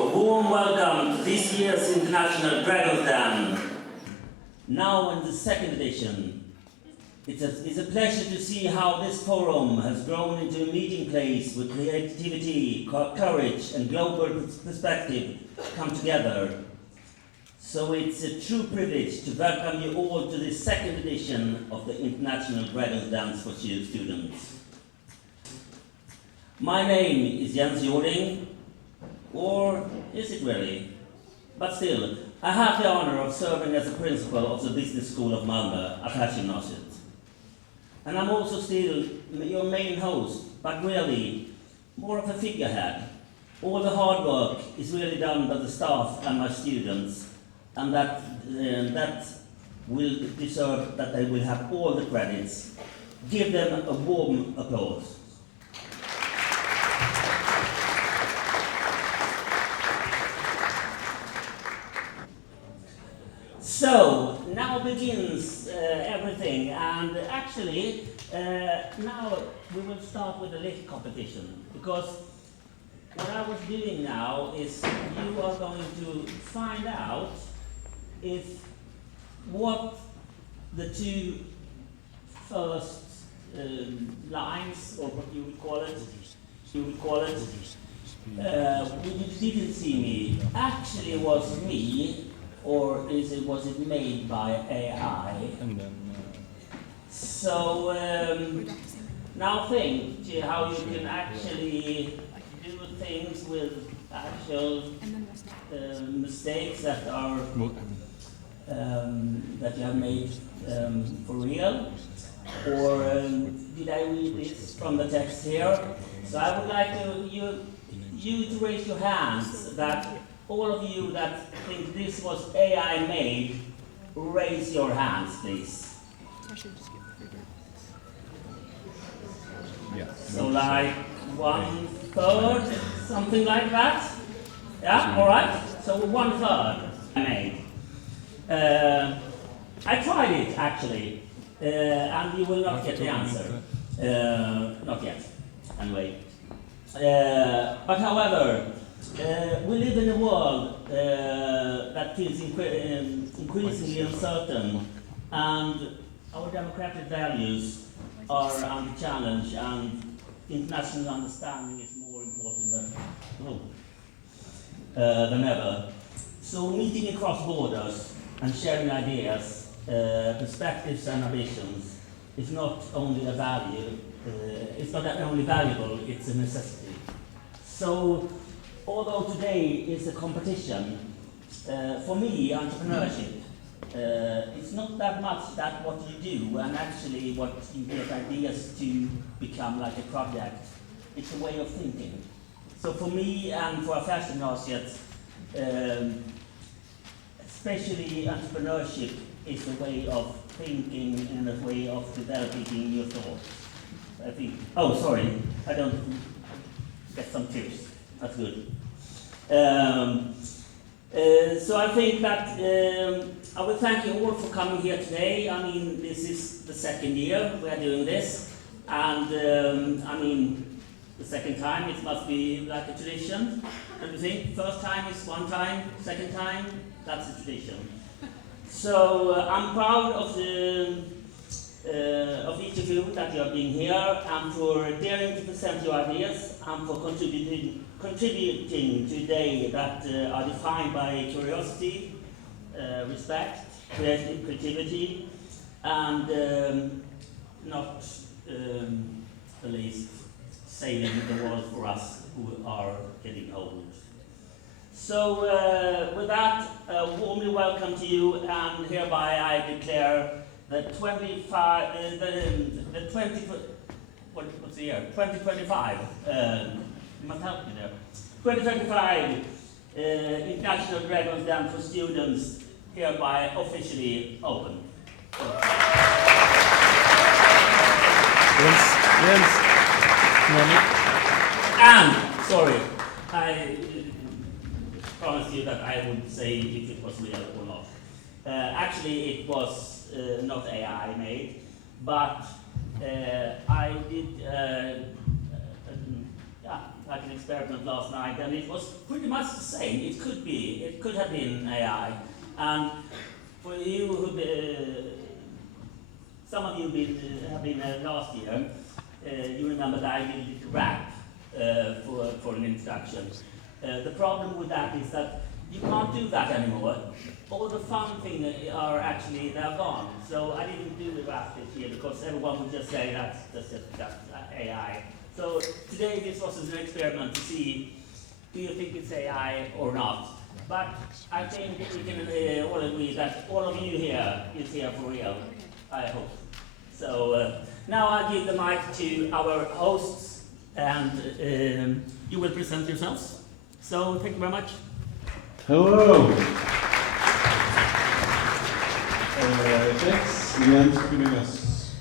A warm welcome to this year's International Dragons Den. Now in the second edition. It's a pleasure to see how this forum has grown into a meeting place with creativity, courage and global perspective come together. So it's a true privilege to welcome you all to this second edition of the International Dragons Den for students. My name is Jens Jording, or is it really? But still, I have the honor of serving as a principal of the Business School of Malmö, Affärsgymnasiet. And I'm also still your main host, but really more of a figurehead. All the hard work is really done by the staff and my students, and that will deserve that they will have all the credits. Give them a warm applause. So, now begins everything, and actually, now we will start with a lift competition, because what I was doing now is you are going to find out if what the two first lines, or what you would call it, when you didn't see me, actually was me, or was it made by AI? So now think how you can actually do things with actual mistakes that are that you have made for real, or did I read this from the text here? So I would like you to raise your hands, that all of you that think this was AI made, raise your hands, please. Yeah. So like 1/3, something like that? Yeah, all right. So 1/3 I made. I tried it actually, and you will not get the answer. Not yet, anyway. But however, we live in a world that feels increasingly uncertain, and our democratic values are under challenge, and international understanding is more important than ever. So meeting across borders and sharing ideas, perspectives and ambitions is not only a value, it's not only valuable, it's a necessity. So although today is a competition, for me, entrepreneurship, it's not that much that what you do and actually what you get ideas to become like a project. It's a way of thinking. So for me and for Affärsgymnasiet, especially entrepreneurship is a way of thinking and a way of developing your thoughts. I think, oh sorry, I don't get some tips, that's good. So I think that I will thank you all for coming here today. I mean, this is the second year we are doing this, and I mean, the second time it must be like a tradition. Don't you think? First time is one time, second time, that's a tradition. So I'm proud of each of you that you are being here, and for daring to present your ideas, and for contributing today that are defined by curiosity, respect, creativity, and not the least, saving the world for us who are getting old. So with that, warmly welcome to you, and hereby I declare the 2025, you must help me there, 2025 International Dragons Den for students hereby officially open. Jens. And, sorry, I promised you that I would say if it was real or not. Actually, it was not AI made, but I did, like an experiment last night, and it was pretty much the same. It could have been AI. And for you who, some of you have been last year, you remember that I did rap for an introduction. The problem with that is that you can't do that anymore. All the fun things are actually, they're gone. So I didn't do the rap this year because everyone would just say that's AI. So today this was an experiment to see, do you think it's AI or not? But I think we can all agree that all of you here is here for real, I hope. So now I give the mic to our hosts, and you will present yourselves. So thank you very much. Hello. Thanks again for giving us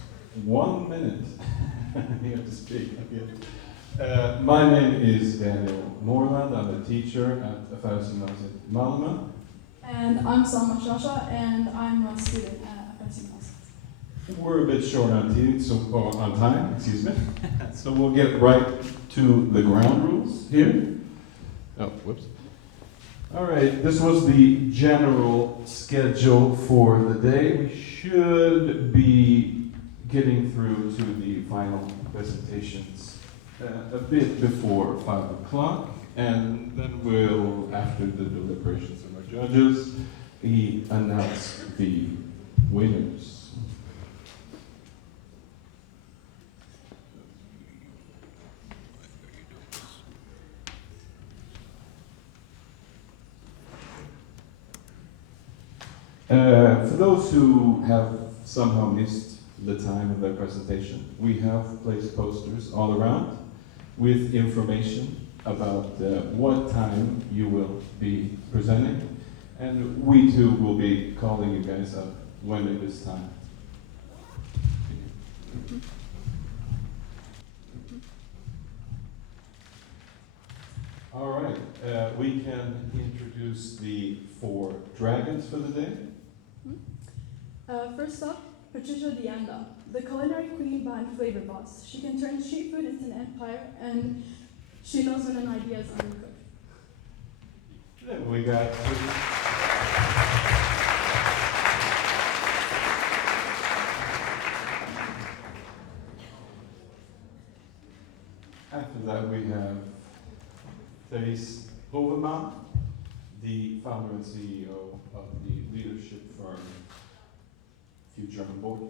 1 minute here to speak. My name is Daniel Moreland. I'm a teacher at Affärsgymnasiet in Malmö. And I'm Salma Shasha, and I'm a student at Affärsgymnasiet. We're a bit short on time, excuse me. So we'll get right to the ground rules here. Oh, whoops. All right, this was the general schedule for the day. We should be getting through to the final presentations a bit before 5 o'clock, and then we'll, after the deliberations of our judges, we announce the winners. For those who have somehow missed the time of their presentation, we have placed posters all around with information about what time you will be presenting, and we too will be calling you guys up when it is time. All right, we can introduce the 4 dragons for the day. First up, Patricia Dianda, the culinary queen behind Flavor Boss. She can turn street food into an empire, and she knows when an idea is undercooked. Then we got after that we have Therese Hoveman, the founder and CEO of the leadership firm Future on Board.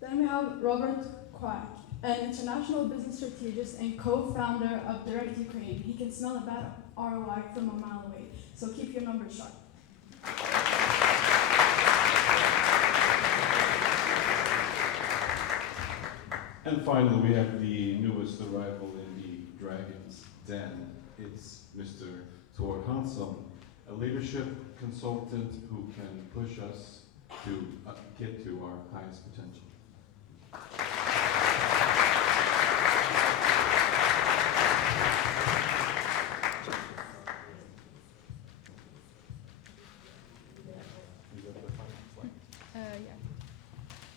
Then we have Robert Quack, an international business strategist and co-founder of Direct Ukraine. He can smell a bad ROI from a mile away, so keep your numbers sharp. And finally, we have the newest arrival in the Dragon's Den. It's Mr. Tor Hansson, a leadership consultant who can push us to get to our highest potential.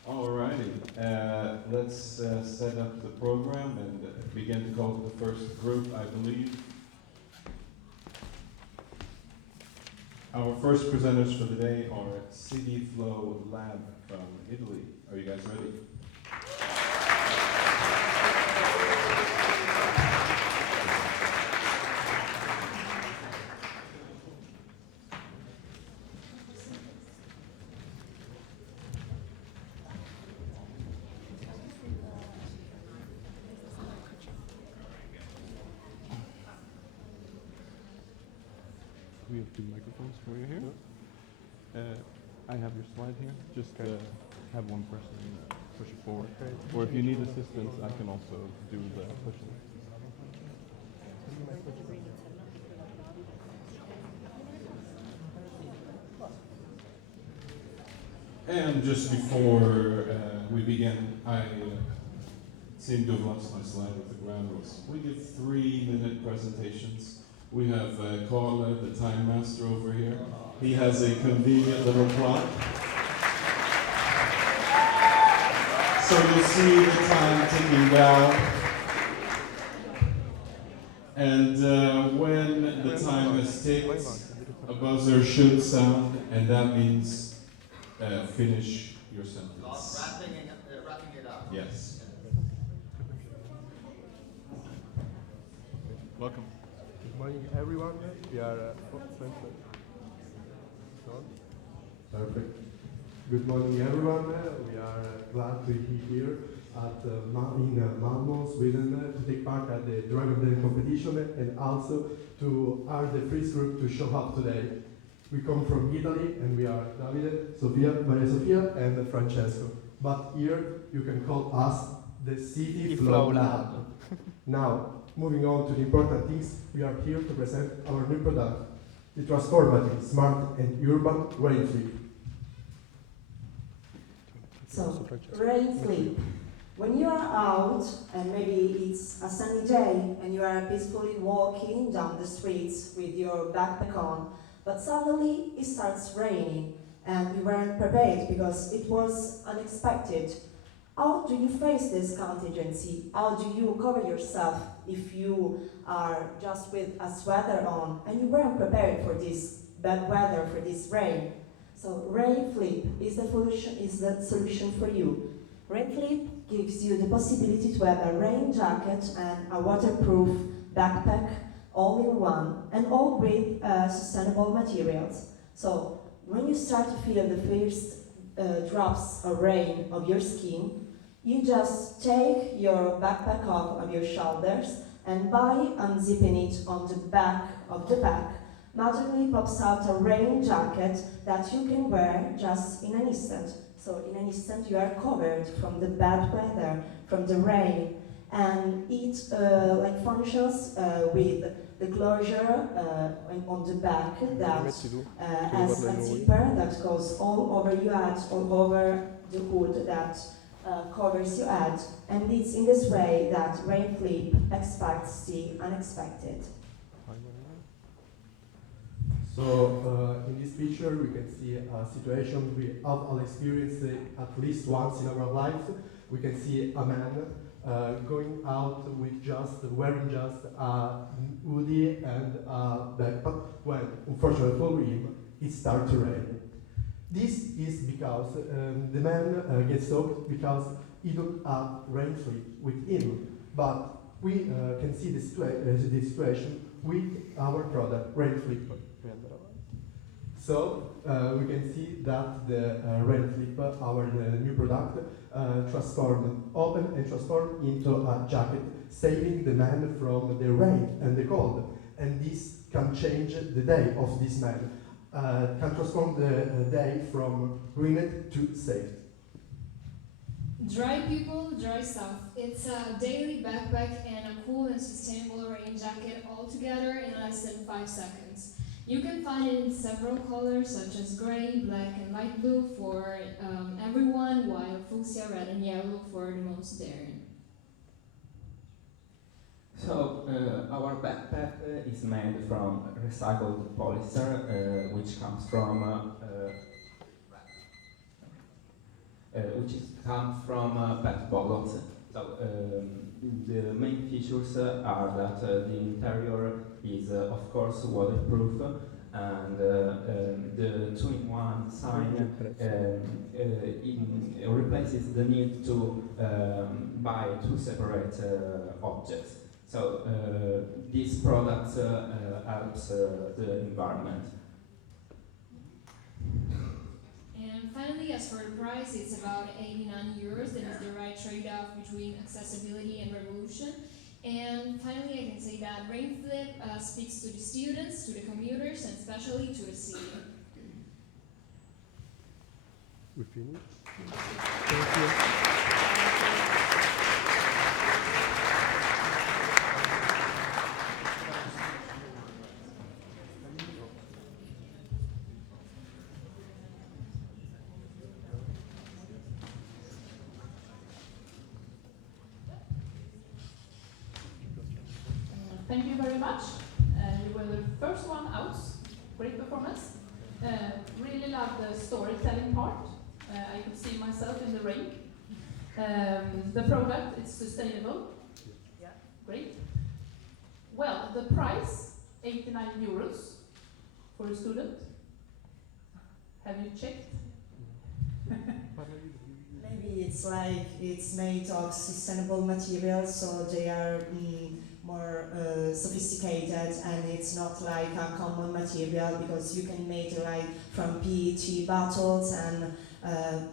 Alrighty, let's set up the program and begin to call the first group, I believe. Our first presenters for the day are CD Flow Lab from Italy. Are you guys ready? We have 2 microphones for you here. I have your slide here. Just have one person push it forward. Or if you need assistance, I can also do the pushing. And just before we begin, I seem to have lost my slide with the ground rules. We give 3-minute presentations We have Carl, the time master over here. He has a convenient little clock. So you'll see the time ticking down. And when the time is ticked, a buzzer should sound, and that means finish your sentence. Wrapping it up. Yes. Welcome. Good morning, everyone. We are perfect. Good morning, everyone. We are glad to be here at in Malmö, Sweden, to take part at the Dragon Den competition and also to are the first group to show up today. We come from Italy and we are Davide, Sofia, Maria Sofia, and Francesco. But here you can call us the City Flow Lab. Now, moving on to the important things, we are here to present our new product, the transformative, smart, and urban rain flip. So, rain flip. When you are out, and maybe it's a sunny day, and you are peacefully walking down the streets with your backpack on, but suddenly it starts raining, and you weren't prepared because it was unexpected. How do you face this contingency? How do you cover yourself if you are just with a sweater on and you weren't prepared for this bad weather, for this rain? So rain flip is the solution for you. Rain flip gives you the possibility to have a rain jacket and a waterproof backpack all in one, and all with sustainable materials. So when you start to feel the first drops of rain of your skin, you just take your backpack off of your shoulders, and by unzipping it on the back of the bag, magically pops out a rain jacket that you can wear just in an instant. So in an instant you are covered from the bad weather, from the rain, and it functions with the closure on the back that has a zipper that goes all over your head, all over the hood that covers your head, and it's in this way that rain flip expects the unexpected. So in this picture we can see a situation we have all experienced at least once in our lives. We can see a man going out with wearing just a hoodie and a backpack when, unfortunately for him, it starts to rain. This is because the man gets soaked because he don't have rain flip with him. But we can see the situation with our product, rain flip. So we can see that the rain flip, our new product, open and transform into a jacket, saving the man from the rain and the cold. And this can change the day of this man, can transform the day from ruined to saved. Dry people, dry stuff. It's a daily backpack and a cool and sustainable rain jacket all together in less than 5 seconds. You can find it in several colors such as gray, black and light blue for everyone, while fuchsia, red and yellow for the most daring. So our backpack is made from recycled polyester, which comes from PET bottles. So the main features are that the interior is of course waterproof, and the 2-in-1 sign replaces the need to buy 2 separate objects. So these products helps the environment. And finally, as for the price, it's about 89 euros. That is the right trade-off between accessibility and revolution. And finally, I can say that Rain Flip speaks to the students, to the commuters, and especially to the city. We finished. Thank you. Thank you very much. You will first one out, great performance. Really love the storytelling part. I could see myself in the ring. The product is sustainable. Yeah, great. Well, the price, 89 euros for a student. Have you checked? Maybe it's like it's made of sustainable materials, so they are more sophisticated, and it's not like a common material, because you can make like from PET bottles and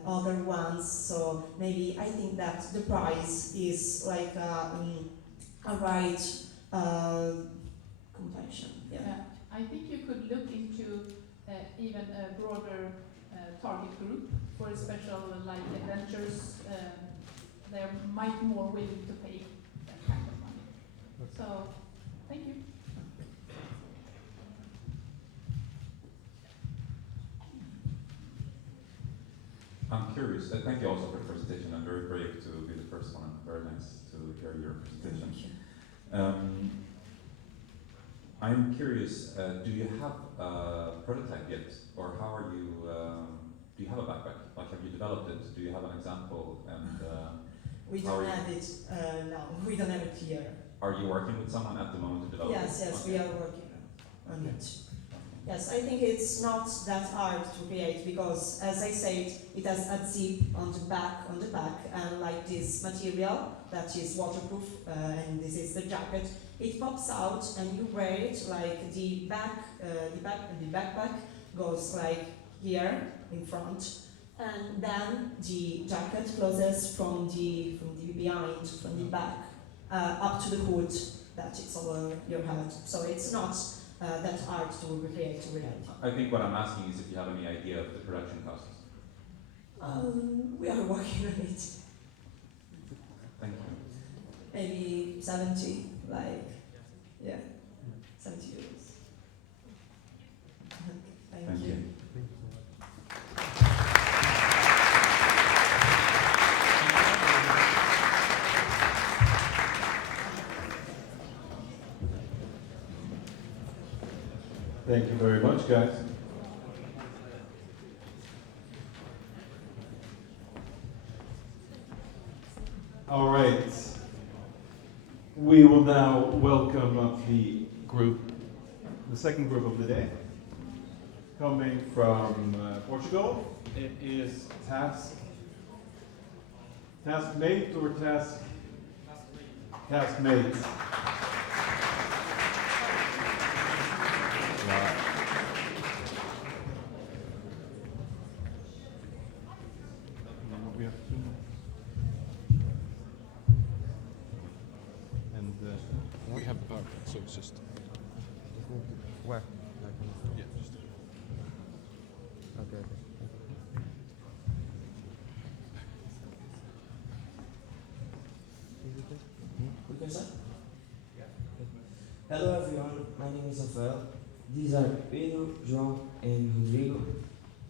other ones. So maybe I think that the price is like a right complexion. Yeah. I think you could look into even a broader target group for a special like adventures. They're might more willing to pay that kind of money. So, thank you. I'm curious, thank you also for the presentation. I'm very brave to be the first one. Very nice to hear your presentation. I'm curious, do you have a prototype yet? Or how are you, do you have a backpack? Like, have you developed it? Do you have an example? And we don't have it, no, we don't have it here. Are you working with someone at the moment to develop it? Yes, Okay. we are working on it. Yes, I think it's not that hard to create, because, as I said, it has a zip on the back, and like this material that is waterproof, and this is the jacket. It pops out, and you wear it like the backpack goes like here in front, and then the jacket closes from the behind, from the back, up to the hood that is over your head. So it's not that hard to recreate to reality. I think what I'm asking is if you have any idea of the production costs. We are working on it. Thank you. Maybe 70, like, yeah, 70 euros. Thank you. Thank you very much, guys. All right. We will now welcome up the group, the second group of the day. Coming from Portugal, it is Taskmate or Taskmate. We have two more. And we have the PowerPoint, so it's just. Where? Yeah, just. Okay. We can start? Hello everyone, my name is Rafael. These are Pedro, João, and Rodrigo.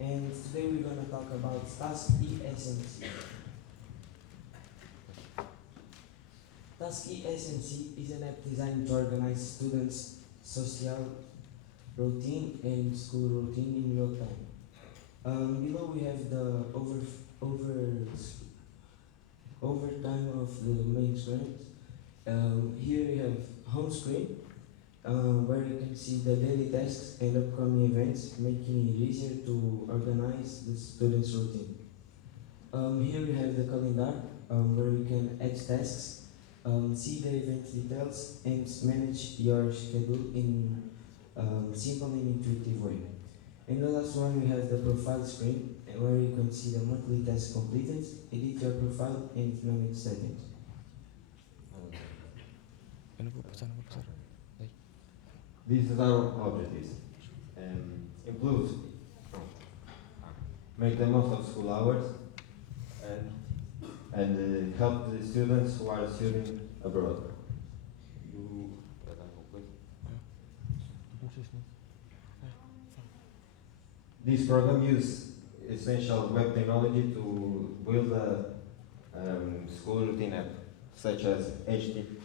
And today we're going to talk about Task ESMC. Task ESMC is an app designed to organize students' social routine and school routine in real time. Below we have the overtime of the main screen. Here we have home screen, where you can see the daily tasks and upcoming events, making it easier to organize the student's routine. Here we have the calendar, where you can add tasks, see the event details, and manage your schedule in simple and intuitive way. And the last one, we have the profile screen, where you can see the monthly tasks completed, edit your profile, and manage settings. These are our objectives. Improve, make the most of school hours, and help the students who are studying abroad. This program uses essential web technology to build a school routine app, such as HTML.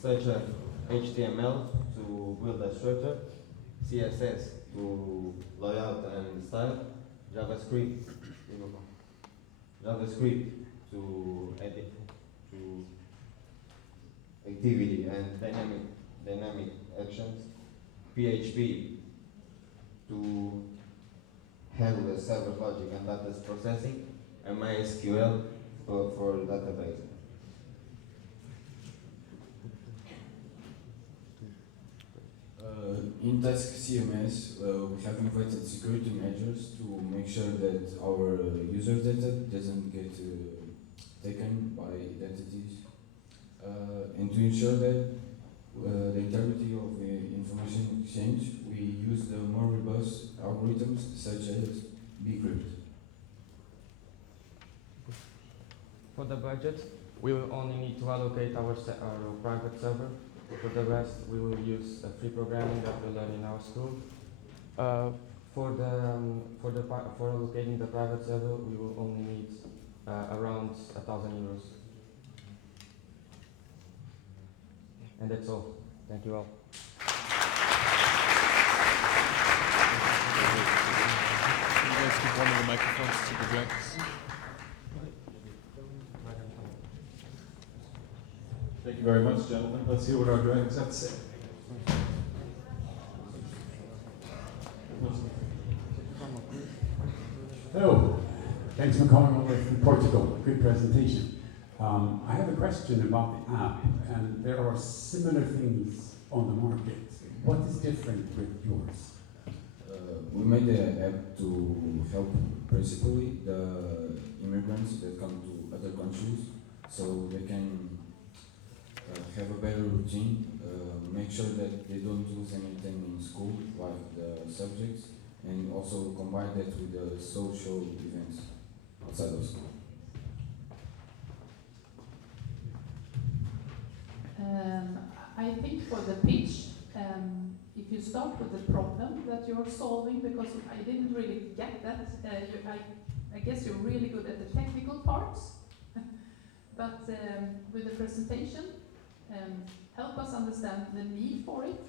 Such as HTML to build a structure, CSS to layout and style, JavaScript to edit, to activity and dynamic actions, PHP to handle the server logic and data processing, and MySQL for database. In Task CMS, we have implemented security measures to make sure that our user data doesn't get taken by identities, and to ensure that the integrity of the information exchange, we use the more robust algorithms such as bcrypt. For the budget, we will only need to allocate our private server. For the rest, we will use free programming that we learn in our school. For allocating the private server, we will only need around €1,000. And that's all. Thank you all. Can you guys give one of the microphones to the directors? Thank you very much, gentlemen. Let's hear what our directors have to say. Hello, thanks for coming over from Portugal. Good presentation. I have a question about the app, and there are similar things on the market. What is different with yours? We made the app to help principally the immigrants that come to other countries, so they can have a better routine, make sure that they don't lose anything in school, like the subjects, and also combine that with the social events outside of school. I think for the pitch, if you start with the problem that you're solving, because I didn't really get that, I guess you're really good at the technical parts, but with the presentation, help us understand the need for it.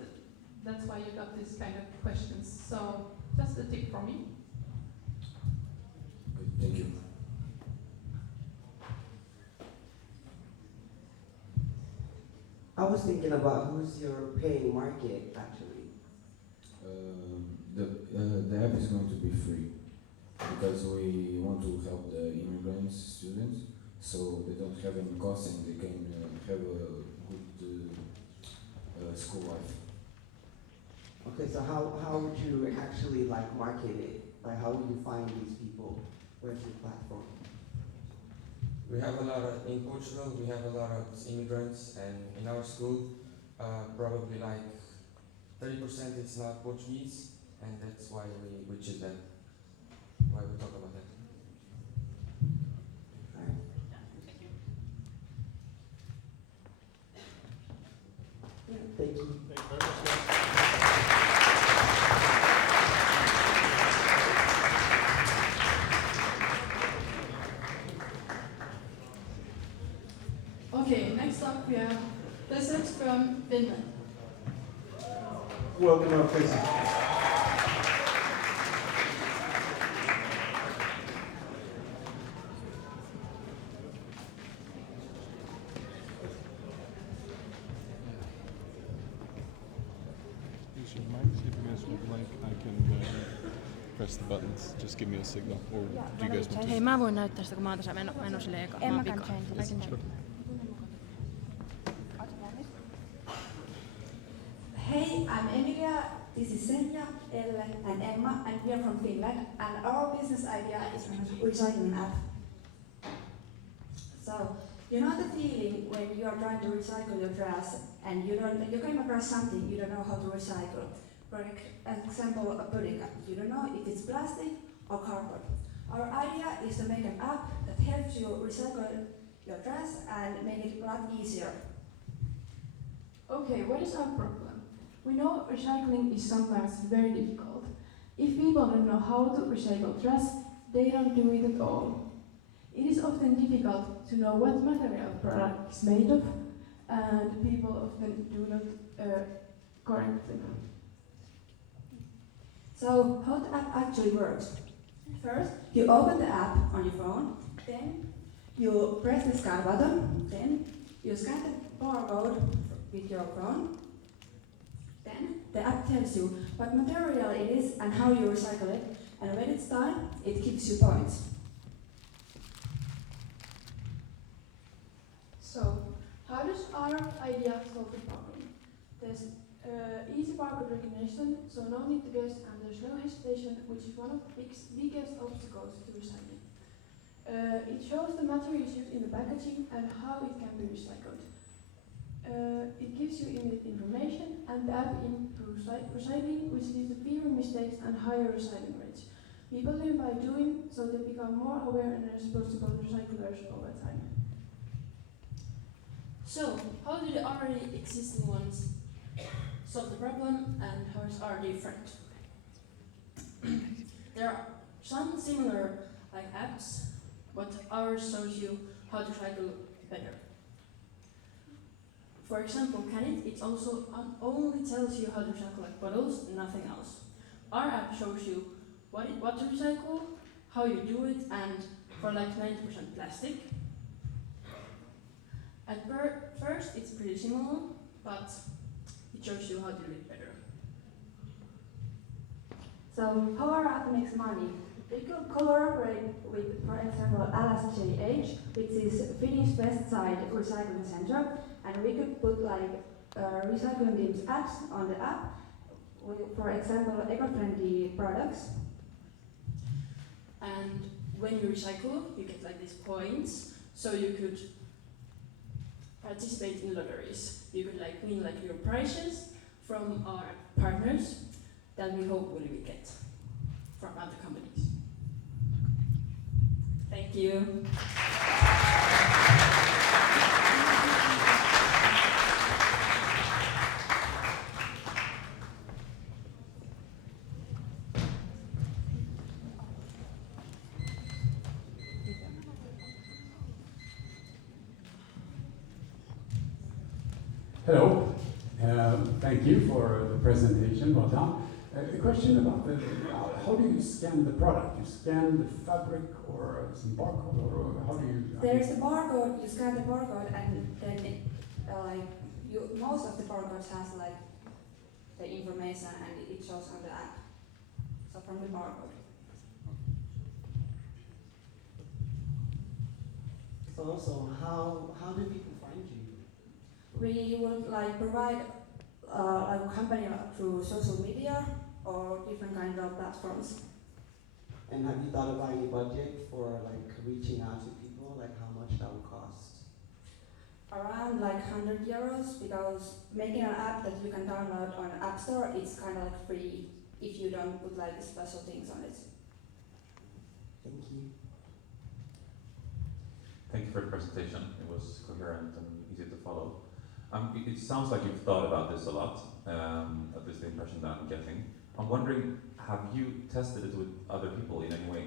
That's why you got this kind of questions. So just a tip from me. Good, thank you. I was thinking about who's your paying market actually. The app is going to be free because we want to help the immigrants, students, so they don't have any costs and they can have a good school life. Okay, so how would you actually like market it? Like how would you find these people? Where's your platform? We have a lot of, in Portugal, we have a lot of immigrants, and in our school, probably like 30% it's not Portuguese, and that's why we choose that, why we talk about that. Thank you. Thank you very much. Okay, next up we have Stort from Finland. Welcome our president. Use your mic, if you guys would like, I can press the buttons. Just give me a signal, or do you guys want to? Hei, mä voin näyttää sitä, kun mä oon tässä, mä en oo silleen eka. En mä can change. Hey, I'm Emilia, this is Senja, Elle and Emma, and we are from Finland, and our business idea is a recycling app. So, you know the feeling when you are trying to recycle your trash and you come across something you don't know how to recycle. For example, a pudding cup. You don't know if it's plastic or cardboard. Our idea is to make an app that helps you recycle your trash and make it a lot easier. Okay, what is our problem? We know recycling is sometimes very difficult. If people don't know how to recycle trash, they don't do it at all. It is often difficult to know what material product is made of, and people often do not correctly. So how the app actually works? First, you open the app on your phone, then you press the scan button, then you scan the barcode with your phone. Then the app tells you what material it is and how you recycle it, and when it's done, it gives you points. So, how does our idea solve the problem? There's easy barcode recognition, so no need to guess, and there's no hesitation, which is one of the biggest obstacles to recycling. It shows the materials used in the packaging and how it can be recycled. It gives you immediate information, and the app improves recycling, which leads to fewer mistakes and higher recycling rates. People learn by doing, so they become more aware and responsible recyclers over time. So, how do the already existing ones solve the problem, and how is ours different? There are some similar apps, but ours shows you how to recycle better. For example, it also only tells you how to recycle bottles, nothing else. Our app shows you what to recycle, how you do it, and for 90% plastic. At first, it's pretty similar, but it shows you how to do it better. So how our app makes money? We could collaborate with, for example, LSJH, which is Finnish West Side Recycling Center, and we could put recycling teams apps on the app, with, for example, eco-friendly products. And when you recycle, you get these points, so you could participate in lotteries. You could win your prizes from our partners that we hopefully will get from other companies. Thank you. Hello, thank you for the presentation, well done. A question about how do you scan the product? You scan the fabric or some barcode, or how do you? There's the barcode, you scan the barcode, and then most of the barcodes has the information and it shows on the app. So from the barcode. So how do people find you? We would provide a company through social media or different kinds of platforms. And have you thought about any budget for reaching out to people, how much that would cost? Around €100, because making an app that you can download on an app store, it's kind of free if you don't put special things on it. Thank you. Thank you for the presentation. It was coherent and easy to follow. It sounds like you've thought about this a lot, at least the impression that I'm getting. I'm wondering, have you tested it with other people in any way?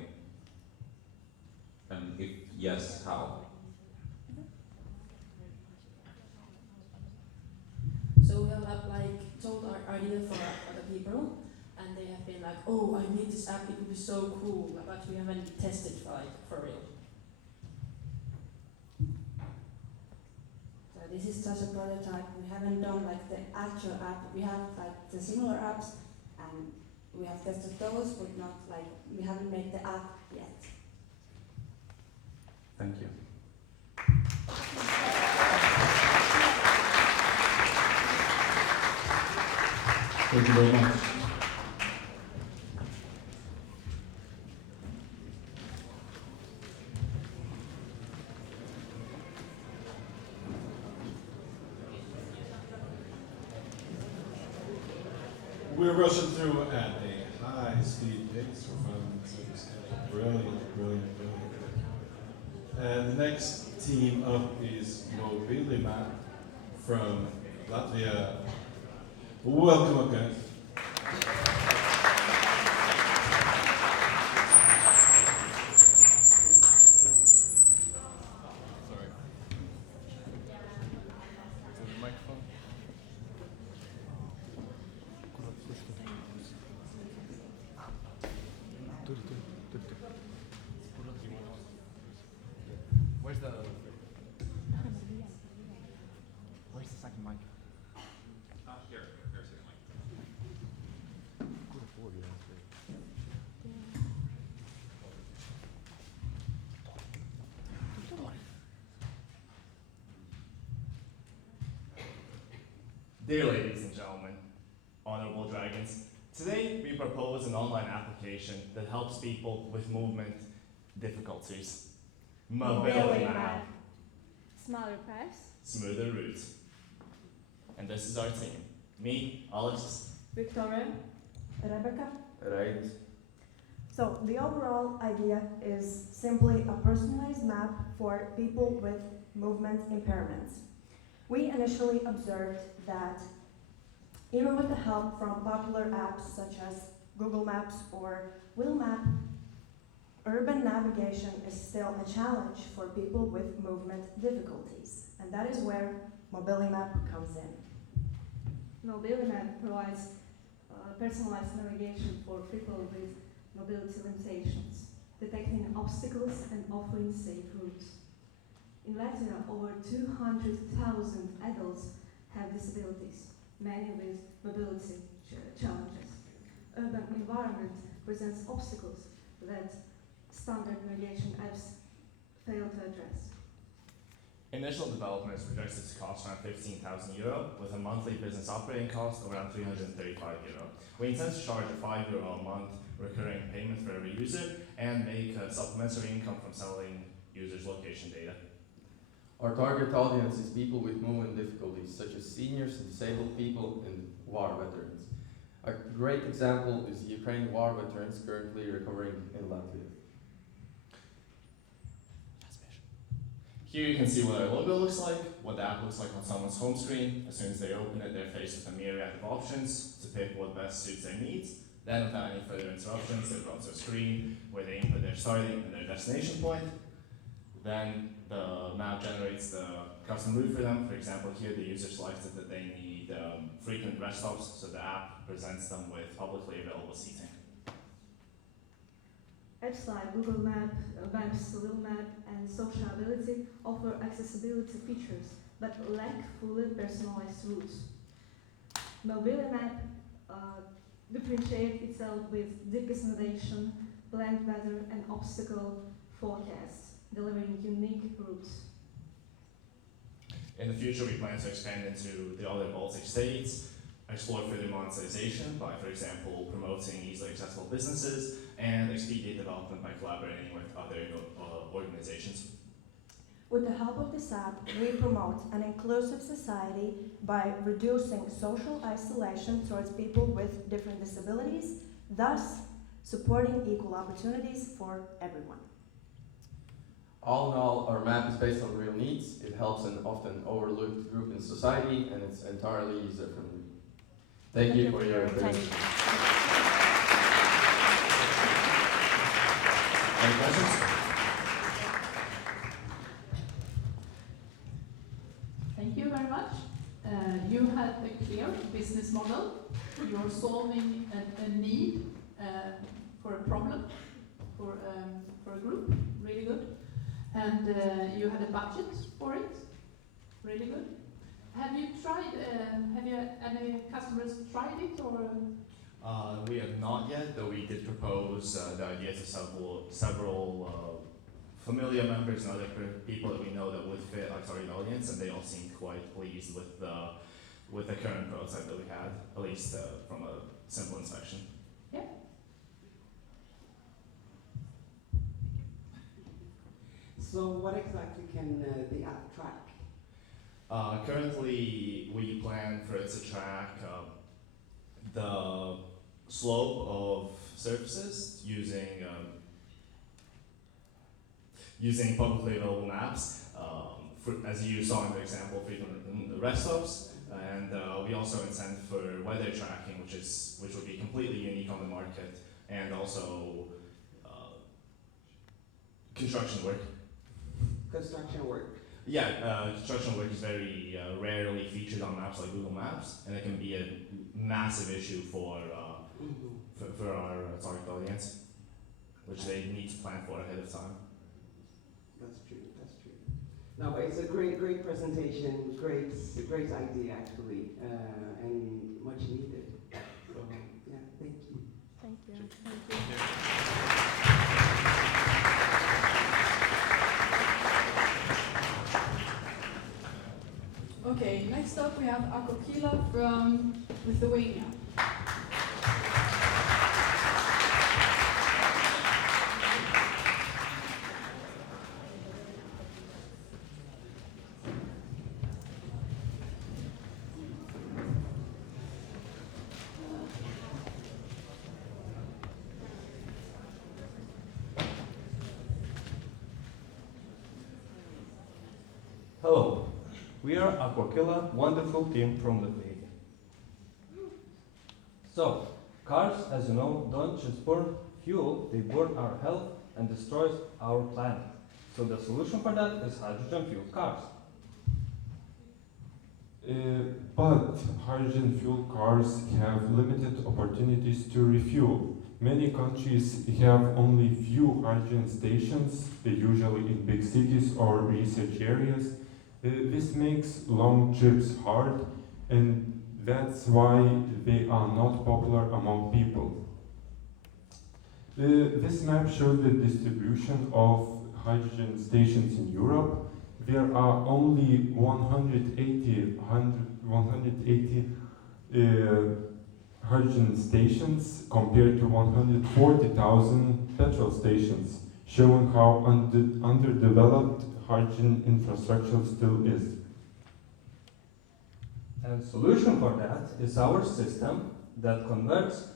And if yes, how? So we have told our idea for other people, and they have been oh, I need this app, it would be so cool, but we haven't tested for real. This is just a prototype. We haven't done the actual app. We have the similar apps, and we have tested those, but not we haven't made the app yet. Thank you. Thank you very much. We're rushing through at a high-speed pace. We're finding this brilliant. And the next team up is Mobilimap from Latvia. Welcome, guys. Sorry. Is the microphone? Where's the second mic? Here, there's the mic. Dear ladies and gentlemen, honorable dragons, today we propose an online application that helps people with movement difficulties. Mobility Map. Smaller paths. Smoother route. And this is our team. Me, Alex, Victoria. Rebecca. Right. So the overall idea is simply a personalized map for people with movement impairments. We initially observed that even with the help from popular apps such as Google Maps or Wheel Map, urban navigation is still a challenge for people with movement difficulties, and that is where Mobilimap comes in. Mobilimap provides personalized navigation for people with mobility limitations, detecting obstacles and offering safe routes. In Latvia, over 200,000 adults have disabilities, many with mobility challenges. Urban environment presents obstacles that standard navigation apps fail to address. Initial development is projected to cost around €15,000 with a monthly business operating cost of around €335. We intend to charge a €5 a month recurring payment for every user and make a supplementary income from selling users' location data. Our target audience is people with movement difficulties, such as seniors, disabled people, and war veterans. A great example is Ukraine war veterans currently recovering in Latvia. Here you can see what our logo looks like, what the app looks like on someone's home screen. As soon as they open it, they're faced with a myriad of options to pick what best suits their needs. Then, without any further interruptions, they go to a screen where they input their starting and their destination point. Then the map generates the custom route for them. For example, here the user selected that they need frequent rest stops, so the app presents them with publicly available seating. Apps like Google Maps, Wheel Map, and Sociability offer accessibility features, but lack fully personalized routes. Mobilimap differentiates itself with deep customization, planned weather, and obstacle forecasts, delivering unique routes. In the future, we plan to expand into the other Baltic states, explore further monetization by, for example, promoting easily accessible businesses, and expedite development by collaborating with other organizations. With the help of this app, we promote an inclusive society by reducing social isolation towards people with different disabilities, thus supporting equal opportunities for everyone. All in all, our map is based on real needs. It helps an often overlooked group in society, and it's entirely user-friendly. Thank you for your attention. Any questions? Thank you very much. You had a clear business model. You're solving a need for a problem, for a group. Really good. And you had a budget for it. Really good. Have you tried? Have you any customers tried it or? We have not yet, though we did propose the idea to several familiar members and other people that we know that would fit our target audience, and they all seemed quite pleased with the current prototype that we had, at least from a simple inspection. Yeah. So what exactly can the app track? Currently, we plan for it to track the slope of surfaces using publicly available maps. as you saw in the example, frequent rest stops. And we also intend for weather tracking, which would be completely unique on the market, and also construction work. Construction work. Yeah, construction work is very rarely featured on maps like Google Maps, and it can be a massive issue for our target audience, which they need to plan for ahead of time. That's true. That's true. No, but it's a great presentation. Great idea actually, and much needed. So yeah, thank you. Thank you. Okay, next up we have Akokila from Lithuania. Hello, we are Aquakila, wonderful team from Lithuania. So, cars, as you know, don't just burn fuel, they burn our health and destroys our planet. So the solution for that is hydrogen-fueled cars. But hydrogen fuel cars have limited opportunities to refuel. Many countries have only few hydrogen stations, usually in big cities or research areas. This makes long trips hard, and that's why they are not popular among people. This map shows the distribution of hydrogen stations in Europe. There are only 180 hydrogen stations compared to 140,000 petrol stations, showing how underdeveloped hydrogen infrastructure still is. And solution for that is our system that converts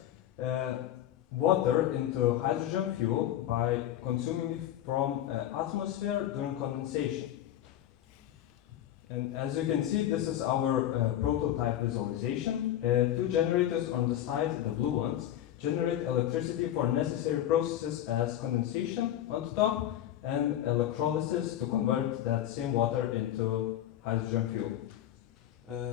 water into hydrogen fuel by consuming it from atmosphere during condensation. And as you can see, this is our prototype visualization. Two generators on the side, the blue ones, generate electricity for necessary processes as condensation on the top and electrolysis to convert that same water into hydrogen fuel.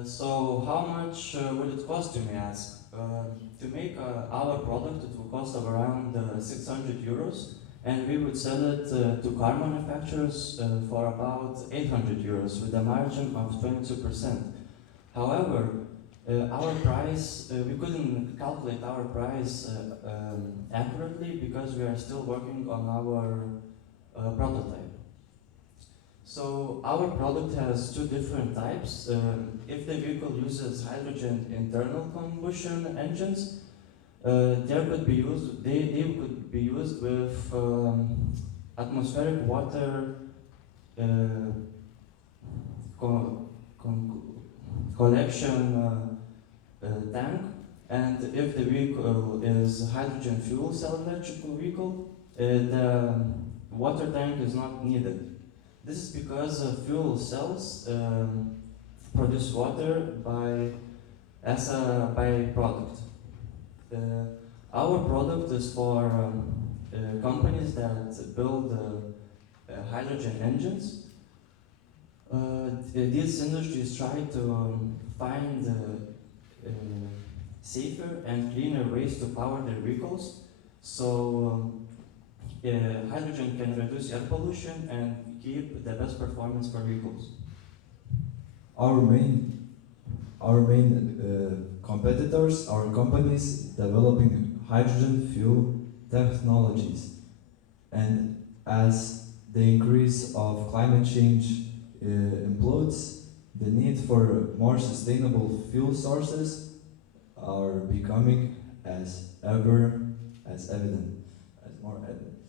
So how much would it cost, you may ask? To make our product, it will cost of around 600 euros, and we would sell it to car manufacturers for about 800 euros with a margin of 22%. However, our price, we couldn't calculate our price accurately because we are still working on our prototype. So our product has two different types. If the vehicle uses hydrogen internal combustion engines, they could be used with atmospheric water collection tank, and if the vehicle is hydrogen fuel cell electrical vehicle, the water tank is not needed. This is because fuel cells produce water as a byproduct. Our product is for companies that build hydrogen engines. These industries try to find safer and cleaner ways to power their vehicles. So hydrogen can reduce air pollution and keep the best performance for vehicles. Our main competitors are companies developing hydrogen fuel technologies, and as the increase of climate change implodes, the need for more sustainable fuel sources are becoming as more evident.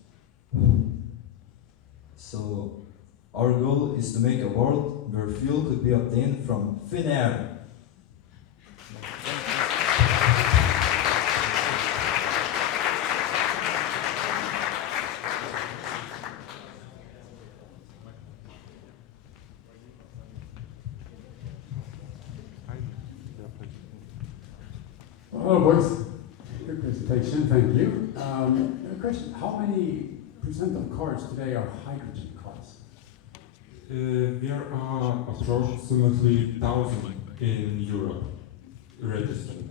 So our goal is to make a world where fuel could be obtained from thin air. Hello, boys. Good presentation, thank you. A question, how many percent of cars today are hydrogen cars? There are approximately 1,000 in Europe registered.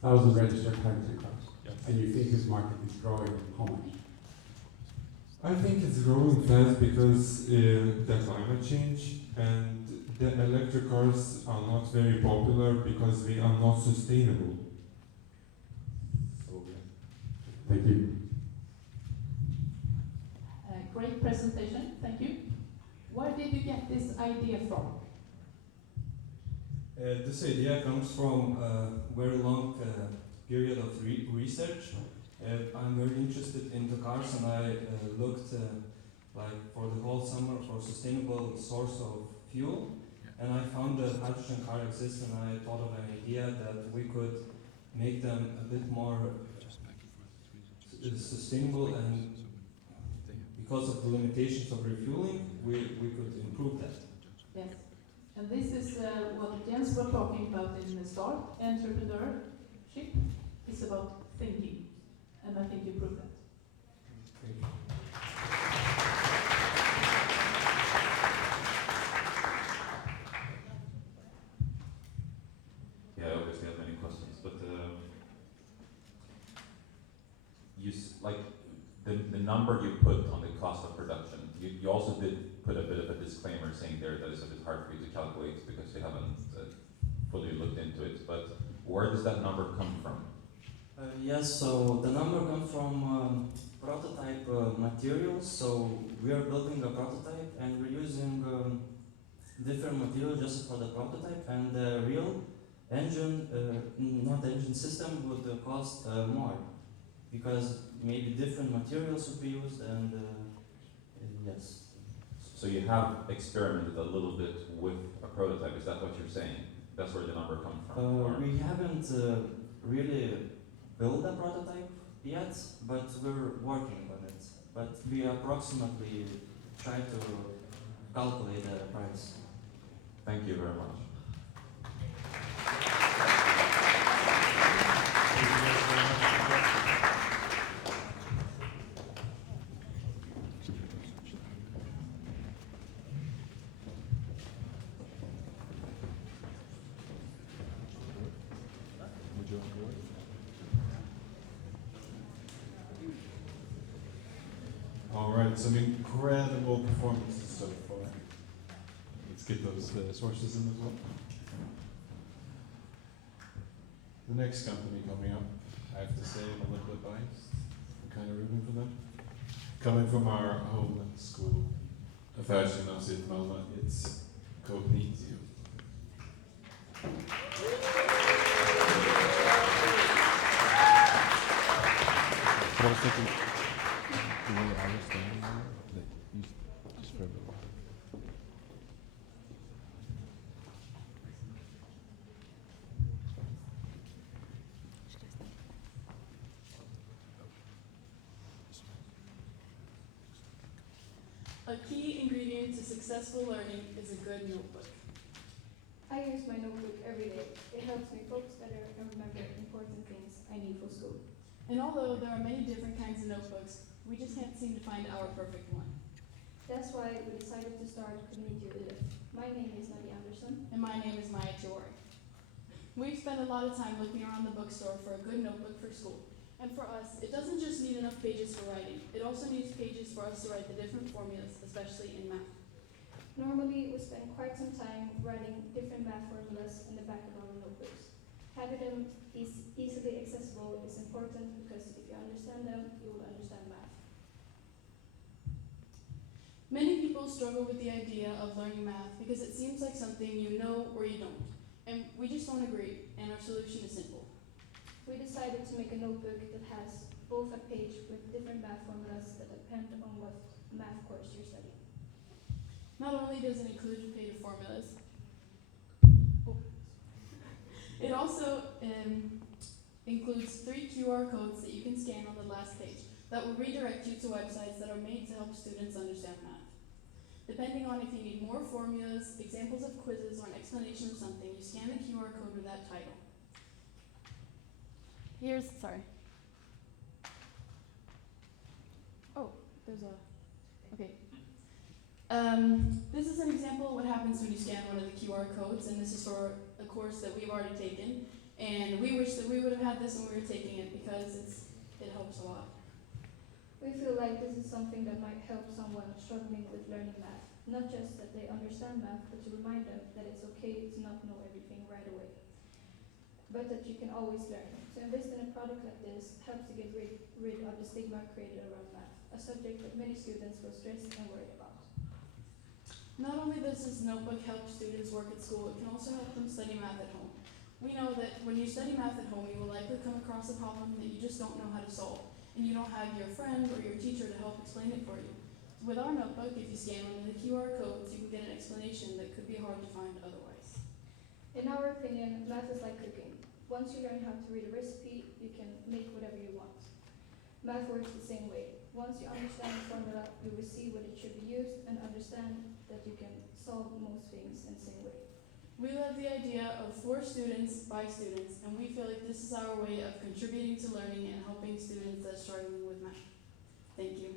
1,000 registered hydrogen cars? Yes. And you think this market is growing how much? I think it's growing fast because the climate change and the electric cars are not very popular because they are not sustainable. Thank you. Great presentation, thank you. Where did you get this idea from? This idea comes from a very long period of research. I'm very interested in the cars, and I looked like for the whole summer for sustainable source of fuel, and I found that hydrogen car exists, and I thought of an idea that we could make them a bit more sustainable, and because of the limitations of refueling, we could improve that. Yes. And this is what Jens was talking about in the start. Entrepreneurship is about thinking. And I think you proved that. Thank you. Yeah, I obviously have many questions, but like the number you put on the cost of production, you also did put a bit of a disclaimer saying there that it's a bit hard for you to calculate because you haven't fully looked into it, but where does that number come from? Yes, so the number comes from prototype materials. So we are building a prototype and we're using different materials just for the prototype, and the real engine, not engine system, would cost more because maybe different materials would be used, and yes. So you have experimented a little bit with a prototype, is that what you're saying? That's where the number comes from? We haven't really build a prototype yet, but we're working on it. But we approximately try to calculate the price. Thank you very much. All right, some incredible performances so far. Let's get those sources in as well. The next company coming up, I have to say, I'm a little bit biased. I'm kind of rooting for them. Coming from our homeland school, Affärsgymnasiet Malmö, it's Cognitio. But I was thinking, the way I was standing there, that you just for everyone. A key ingredient to successful learning is a good notebook. I use my notebook every day. It helps me focus better and remember important things I need for school. And although there are many different kinds of notebooks, we just can't seem to find our perfect one. That's why we decided to start Cognitio Ylef. My name is Nadia Anderson. And my name is Maya Tiori. We've spent a lot of time looking around the bookstore for a good notebook for school. And for us, it doesn't just need enough pages for writing. It also needs pages for us to write the different formulas, especially in math. Normally, we spend quite some time writing different math formulas in the back of our notebooks. Having them easily accessible is important because if you understand them, you will understand math. Many people struggle with the idea of learning math because it seems like something you know or you don't. And we just don't agree, and our solution is simple. We decided to make a notebook that has both a page with different math formulas that depend on what math course you're studying. Not only does it include a page of formulas, it also includes 3 QR codes that you can scan on the last page that will redirect you to websites that are made to help students understand math. Depending on if you need more formulas, examples of quizzes, or an explanation of something, you scan the QR code with that title. sorry. Oh, there's a, okay. This is an example of what happens when you scan one of the QR codes, and this is for a course that we've already taken. And we wish that we would have had this when we were taking it because it helps a lot. We feel like this is something that might help someone struggling with learning math. Not just that they understand math, but to remind them that it's okay to not know everything right away. But that you can always learn. To invest in a product like this helps to get rid of the stigma created around math, a subject that many students feel stressed and worried about. Not only does this notebook help students work at school, it can also help them study math at home. We know that when you study math at home, you will likely come across a problem that you just don't know how to solve, and you don't have your friend or your teacher to help explain it for you. With our notebook, if you scan one of the QR codes, you can get an explanation that could be hard to find otherwise. In our opinion, math is like cooking. Once you learn how to read a recipe, you can make whatever you want. Math works the same way. Once you understand the formula, you will see what it should be used and understand that you can solve most things in the same way. We love the idea of for students, by students, and we feel like this is our way of contributing to learning and helping students that are struggling with math. Thank you.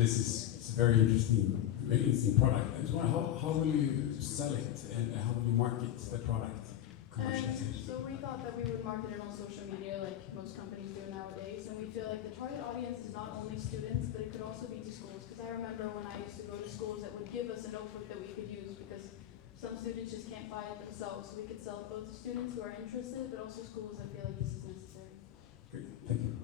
This is it's a very interesting product. I just wonder how will you sell it and how will you market the product commercially? So we thought that we would market it on social media like most companies do nowadays, and we feel like the target audience is not only students, but it could also be to schools. Because I remember when I used to go to schools that would give us a notebook that we could use because some students just can't buy it themselves. So we could sell it both to students who are interested, but also schools that feel like this is necessary. Great, thank you.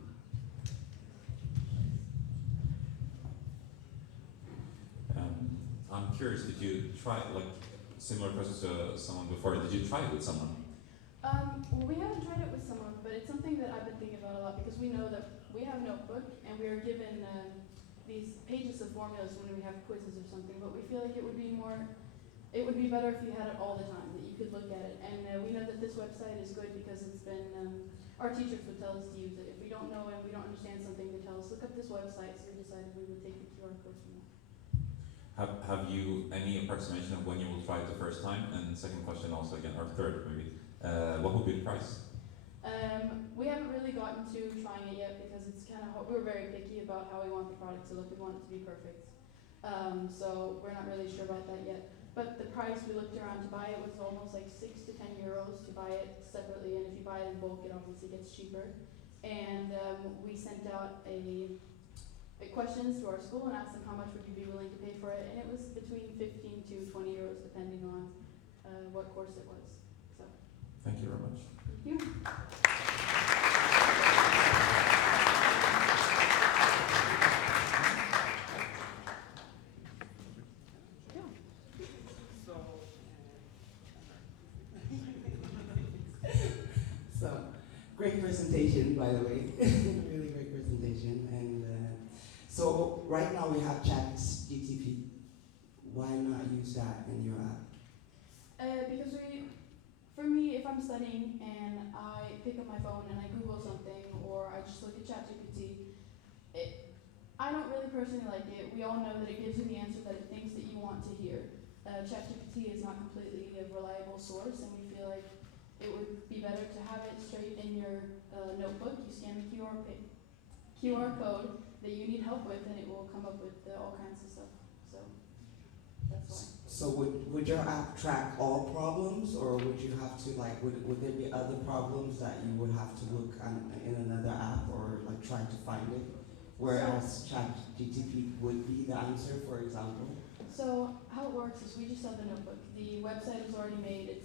I'm curious, did you try, like, similar question to someone before, did you try it with someone? Well, we haven't tried it with someone, but it's something that I've been thinking about a lot because we know that we have a notebook and we are given these pages of formulas when we have quizzes or something, but we feel like it would be better if you had it all the time, that you could look at it. And we know that this website is good because it's been, our teachers would tell us to use it. If we don't know and we don't understand something, they tell us, look up this website, so we decided we would take the QR code from there. Have you any approximation of when you will try it the first time? And second question also again, or third maybe, what will be the price? We haven't really gotten to trying it yet because it's kind of we're very picky about how we want the product to look. We want it to be perfect. So we're not really sure about that yet. But the price we looked around to buy it was almost like 6 to 10 euros to buy it separately, and if you buy it in bulk, it obviously gets cheaper. And we sent out questions to our school and asked them how much would you be willing to pay for it, and it was between 15 to 20 euros depending on what course it was. So. Thank you very much. Thank you. So, great presentation, by the way. Really great presentation. And so, right now we have ChatGPT. Why not use that in your app? Because for me, if I'm studying and I pick up my phone and I Google something or I just look at ChatGPT, I don't really personally like it. We all know that it gives you the answer that it thinks that you want to hear. ChatGPT is not completely a reliable source, and we feel like it would be better to have it straight in your notebook. You scan the QR code that you need help with, and it will come up with all kinds of stuff. So that's why. So would your app track all problems, or would you have to would there be other problems that you would have to look in another app or like try to find it, whereas ChatGPT would be the answer, for example? So how it works is we just have the notebook. The website is already made. It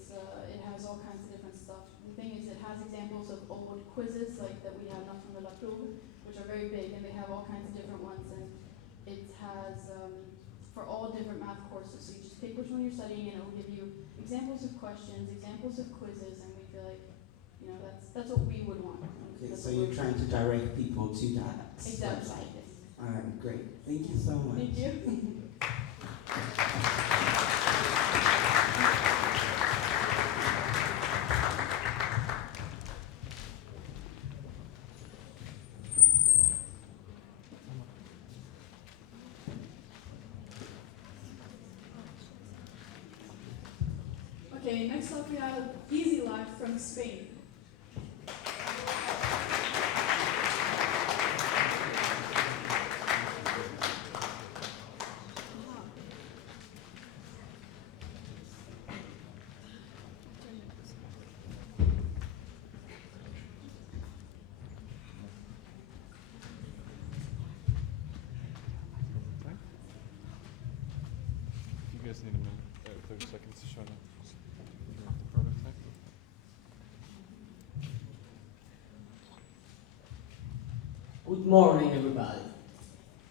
has all kinds of different stuff. The thing is, it has examples of old quizzes like that we have not from the La Probe, which are very big, and they have all kinds of different ones. And it has for all different math courses. So you just pick which one you're studying, and it will give you examples of questions, examples of quizzes, and we feel like that's what we would want. Okay, so you're trying to direct people to that exactly. website. Yes. All right, great. Thank you so much. Thank you. Okay, next up we have Easy Life from Spain. You guys need a minute, 30 seconds to show them the prototype. Good morning, everybody.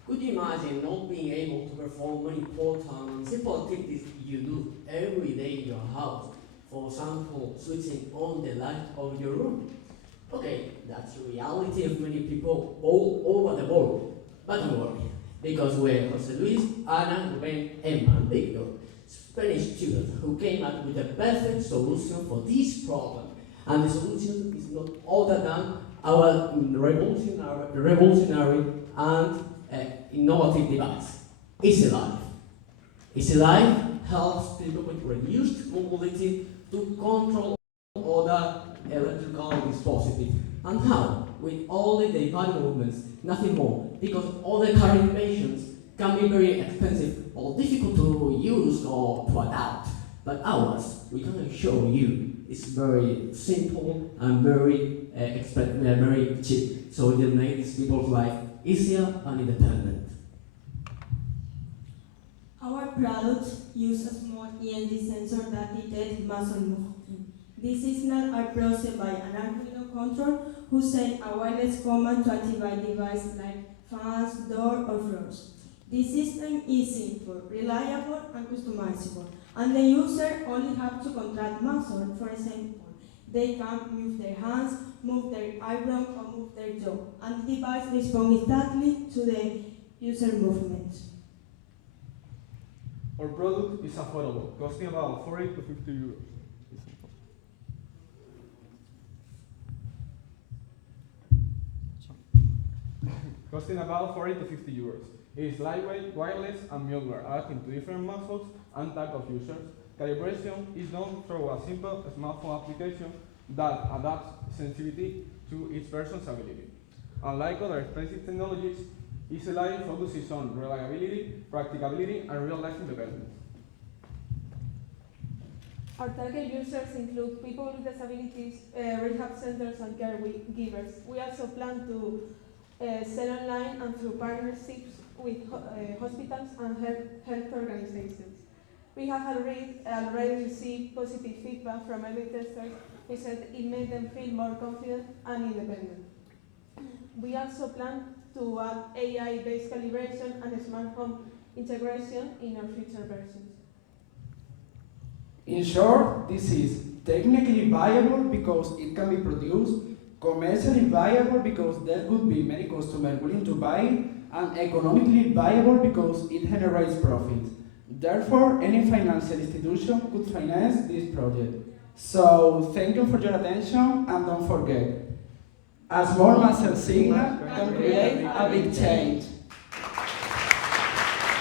Could you imagine not being able to perform many important and simple activities you do every day in your house? For example, switching on the light of your room. Okay, that's the reality of many people all over the world. But don't worry, because we're Jose Luis, Ana, Ruben, Emma, and Victor, Spanish students who came up with the perfect solution for this problem. And the solution is not other than our revolutionary and innovative device, Easy Life. Easy Life helps people with reduced mobility to control other electrical dispositive. And how? With only the body movements, nothing more. Because other car innovations can be very expensive or difficult to use or to adapt. But ours, we can show you, it's very simple and very very cheap. So it will make these people's life easier and independent. Our product uses a small EMG sensor that detects muscle movement. This signals are processed by an Arduino controller who sends a wireless command to activate devices like fans, doors, or floors. This system is simple, reliable, and customizable, and the user only has to contract muscle. For example, they can move their hands, move their eyebrows, or move their jaw, and the device responds instantly to the user movement. Our product is affordable, costing about 40 to 50 euros. Costing about 40 to 50 euros. It is lightweight, wireless, and modular, adapting to different muscles and type of users. Calibration is done through a simple smartphone application that adapts sensitivity to each person's ability. Unlike other expensive technologies, Easy Life focuses on reliability, practicability, and real-life independence. Our target users include people with disabilities, rehab centers, and caregivers. We also plan to sell online and through partnerships with hospitals and health organizations. We have already received positive feedback from early testers who said it made them feel more confident and independent. We also plan to add AI-based calibration and smart home integration in our future versions. In short, this is technically viable because it can be produced, commercially viable because there could be many customers willing to buy it, and economically viable because it generates profit. Therefore, any financial institution could finance this project. So, thank you for your attention, and don't forget, a small muscle signal can create a big change.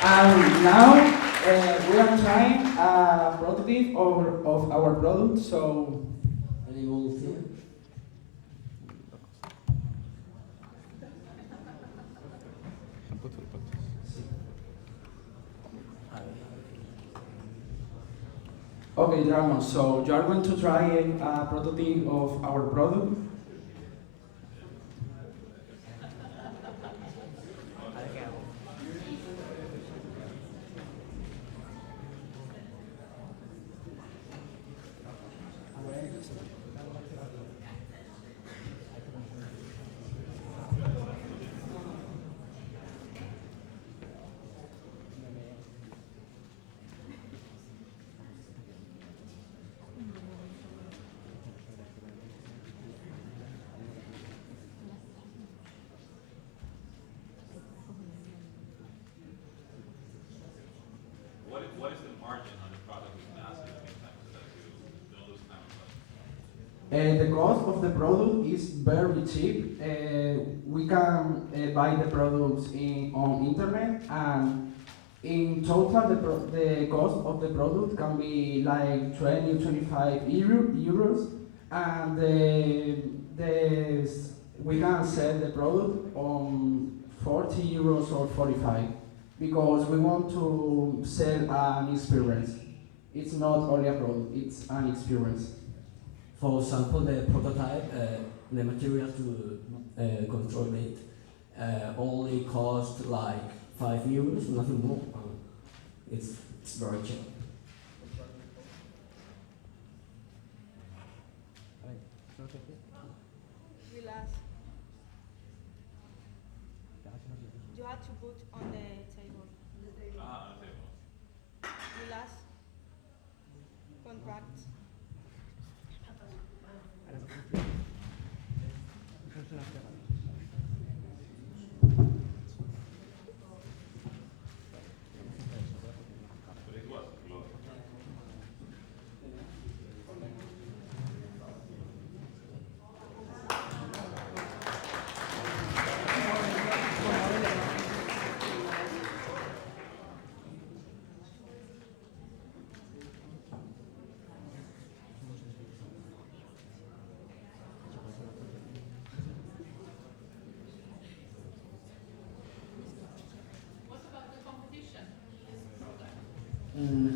And now, we are trying a prototype of our product, so... Any volunteer? Okay, Dragon, so you are going to try a prototype of our product? The cost of the product is very cheap. We can buy the products on internet, and in total the cost of the product can be like 20-25 euros, and we can sell the product on 40 euros or 45, because we want to sell an experience. It's not only a product, it's an experience. For example, the prototype, the material to control it only cost like 5 euros, nothing more. It's very cheap. You have to put on the table. Ah, on the table. Relax. Contract.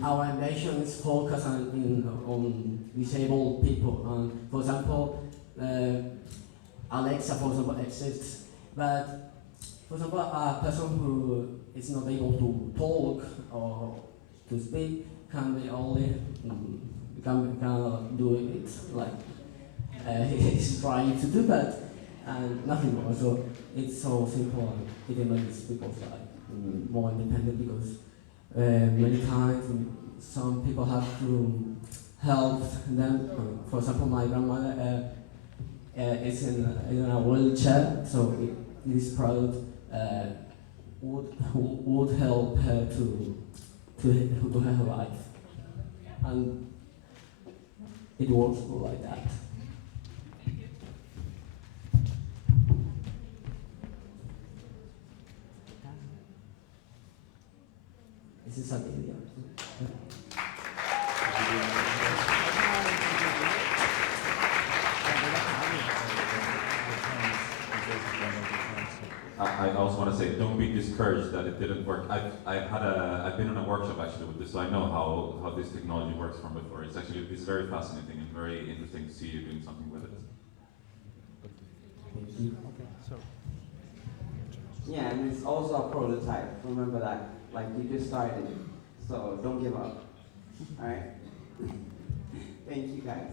Our ambition is focused on disabled people. For example, Alexa, for example, exists, but for example, a person who is not able to talk or to speak can be only can do it like he's trying to do that, and nothing more. So it's so simple, and it makes people like more independent, because many times some people have to help them. For example, my grandmother is in a wheelchair, so this product would help her to her life, and it works like that. This is an idea. I also want to say, don't be discouraged that it didn't work. I've been in a workshop actually with this, so I know how this technology works from before. It's very fascinating and very interesting to see you doing something with it. Yeah, and it's also a prototype. Remember that. Like, you just started, so don't give up. All right. Thank you, guys.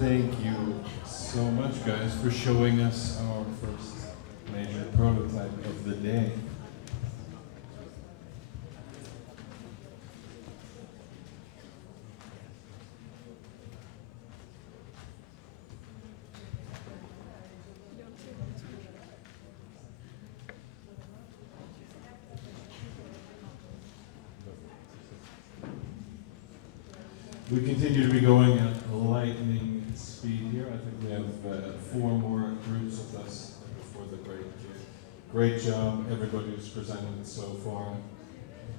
Thank you so much, guys, for showing us our first major prototype of the day. We continue to be going at lightning speed here. I think we have 4 more groups of us before the great job everybody who's presented so far.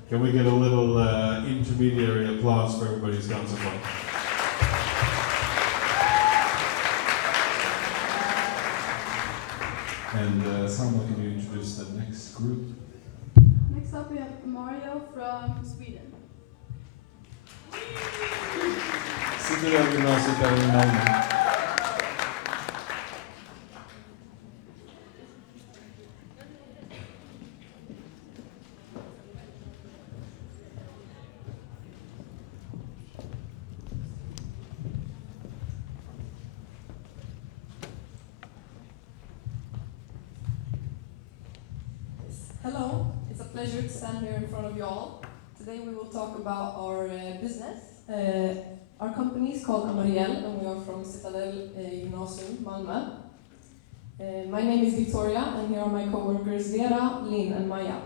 Can we get a little intermediary applause for everybody who's gone so far? And someone, can you introduce the next group? Next up, we have Mario from Sweden. Affärsgymnasiet är i Malmö. Hello, it's a pleasure to stand here in front of you all. Today we will talk about our business. Our company is called Amariel, and we are from Citadel Gymnasium, Malmö. My name is Victoria, and here are my co-workers Vera, Lynn, and Maya.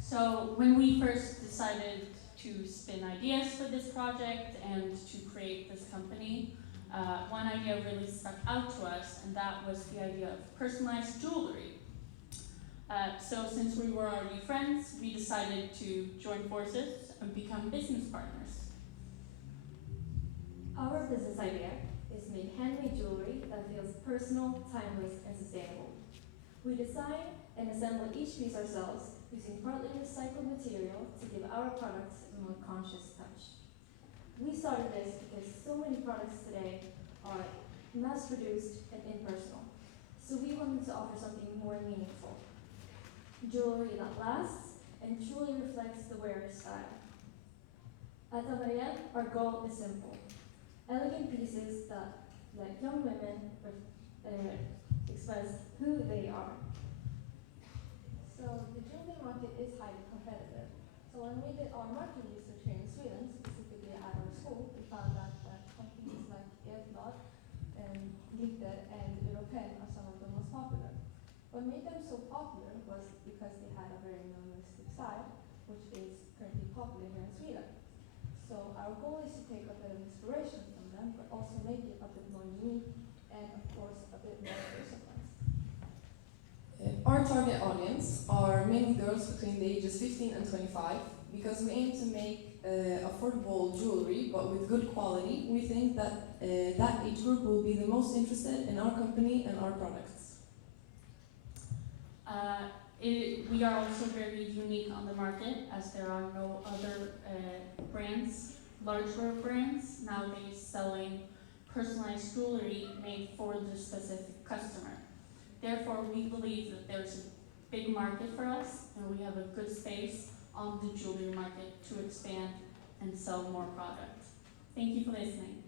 So when we first decided to spin ideas for this project and to create this company, one idea really stuck out to us, and that was the idea of personalized jewelry. So since we were already friends, we decided to join forces and become business partners. Our business idea is to make handmade jewelry that feels personal, timeless, and sustainable. We design and assemble each piece ourselves using partly recycled material to give our products a more conscious touch. We started this because so many products today are mass-produced and impersonal, so we wanted to offer something more meaningful. Jewelry that lasts and truly reflects the wearer's style. At Avaria, our goal is simple. Elegant pieces that let young women express who they are. So the jewelry market is highly competitive. So when we did our market research here in Sweden, specifically at our school, we found that companies like Elblad, Glitter, and Europen are some of the most popular. What made them so popular was because they had a very minimalistic style, which is currently popular here in Sweden. So our goal is to take a bit of inspiration from them, but also make it a bit more unique and, of course, a bit more personalized. Our target audience are mainly girls between the ages 15 and 25, because we aim to make affordable jewelry, but with good quality. We think that that age group will be the most interested in our company and our products. We are also very unique on the market, as there are no other brands, larger brands, nowadays selling personalized jewelry made for the specific customer. Therefore, we believe that there's a big market for us, and we have a good space on the jewelry market to expand and sell more products. Thank you for listening.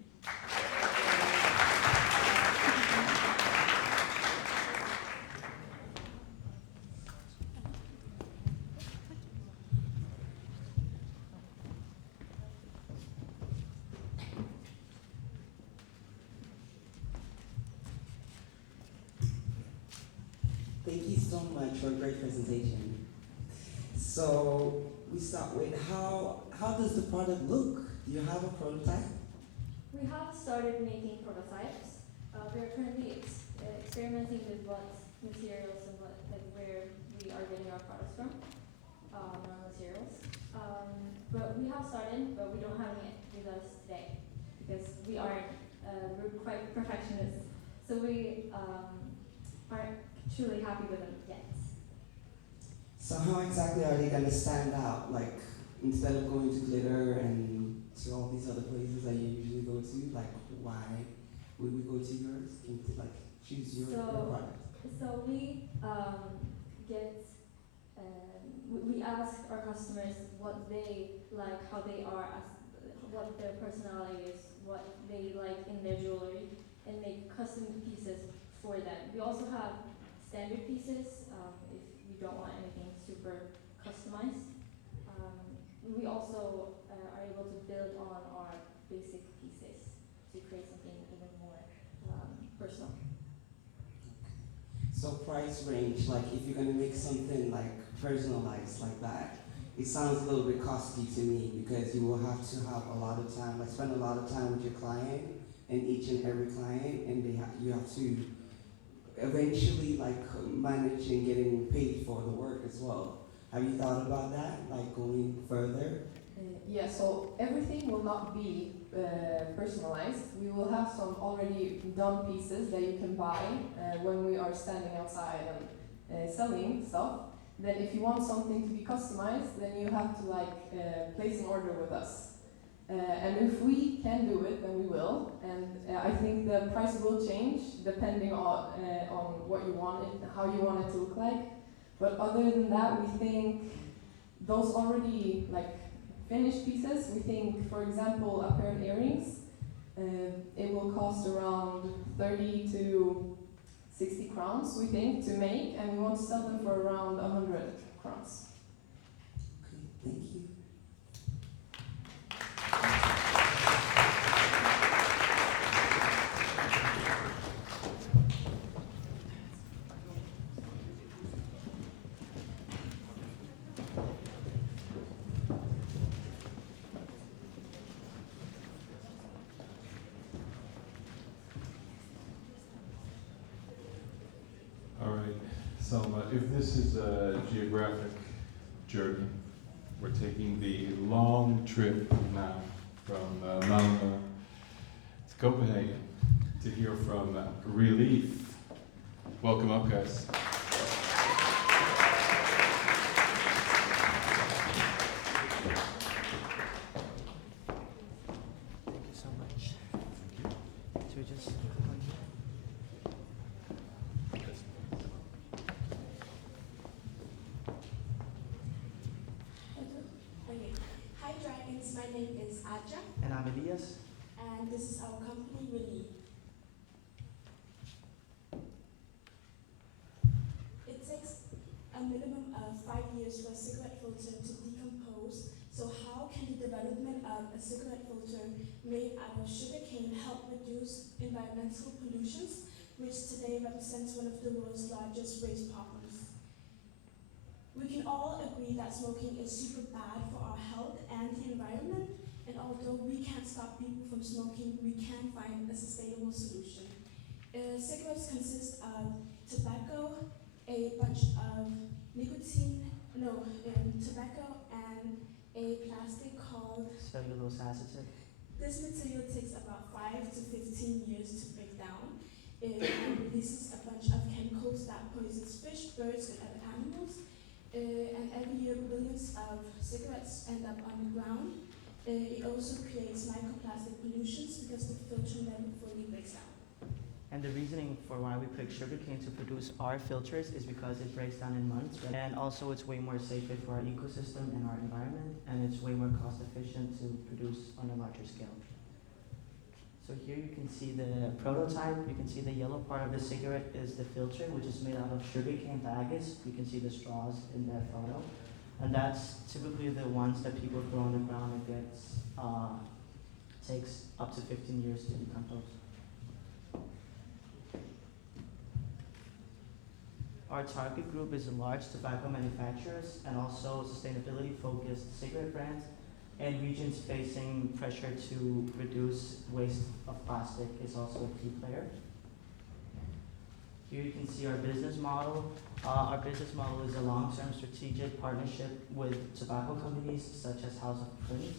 Thank you so much for a great presentation. So we start with how does the product look? Do you have a prototype? We have started making prototypes. We are currently experimenting with what materials and where we are getting our products from, our materials. But we have started, but we don't have any with us today because we're quite perfectionists. So we aren't truly happy with them yet. So how exactly are they going to stand out? Like, instead of going to Glitter and to all these other places that you usually go to, like, why would we go to yours? Can you, like, choose your product? So we we ask our customers what they like, how they are, what their personality is, what they like in their jewelry, and make custom pieces for them. We also have standard pieces if you don't want anything super customized. We also are able to build on our basic pieces to create something even more personal. So price range, like if you're going to make something like personalized like that, it sounds a little bit costly to me because you will have to have a lot of time, like spend a lot of time with your client and each and every client, and you have to eventually like manage and getting paid for the work as well. Have you thought about that, like going further? Yeah, so everything will not be personalized. We will have some already done pieces that you can buy when we are standing outside and selling stuff. Then if you want something to be customized, then you have to place an order with us. And if we can do it, then we will. And I think the price will change depending on what you want it, how you want it to look like. But other than that, we think those already finished pieces, we think, for example, a pair of earrings, it will cost around 30 to 60 crowns, we think, to make, and we want to sell them for around 100 crowns. Okay, thank you. Selma, if this is a geographic journey, we're taking the long trip now from Malmö to Copenhagen to hear from Relief. Welcome up, guys. Thank you so much. Should we just come here? Okay. Hi Dragons, my name is Aja, And I'm Elias. and this is our company Relief. It takes a minimum of 5 years for a cigarette filter to decompose, so how can the development of a cigarette filter made out of sugarcane help reduce environmental pollutions, which today represents one of the world's largest waste problems? We can all agree that smoking is super bad for our health and the environment, and although we can't stop people from smoking, we can find a sustainable solution. Cigarettes consist of tobacco, a bunch of tobacco and a plastic called Cellulose acetate. this material takes about 5 to 15 years to break down. It releases a bunch of chemicals that poisons fish, birds, and other animals. And every year, billions of cigarettes end up on the ground. It also creates microplastic pollutions because the filter never fully breaks down. And the reasoning for why we pick sugarcane to produce our filters is because it breaks down in months, and also it's way more safer for our ecosystem and our environment, and it's way more cost efficient to produce on a larger scale. So here you can see the prototype. You can see the yellow part of the cigarette is the filter, which is made out of sugarcane bagasse. You can see the straws in that photo. And that's typically the ones that people throw on the ground. It takes up to 15 years to decompose. Our target group is large tobacco manufacturers and also sustainability-focused cigarette brands and regions facing pressure to reduce waste of plastic is also a key player. Here you can see our business model. Our business model is a long-term strategic partnership with tobacco companies such as House of Print.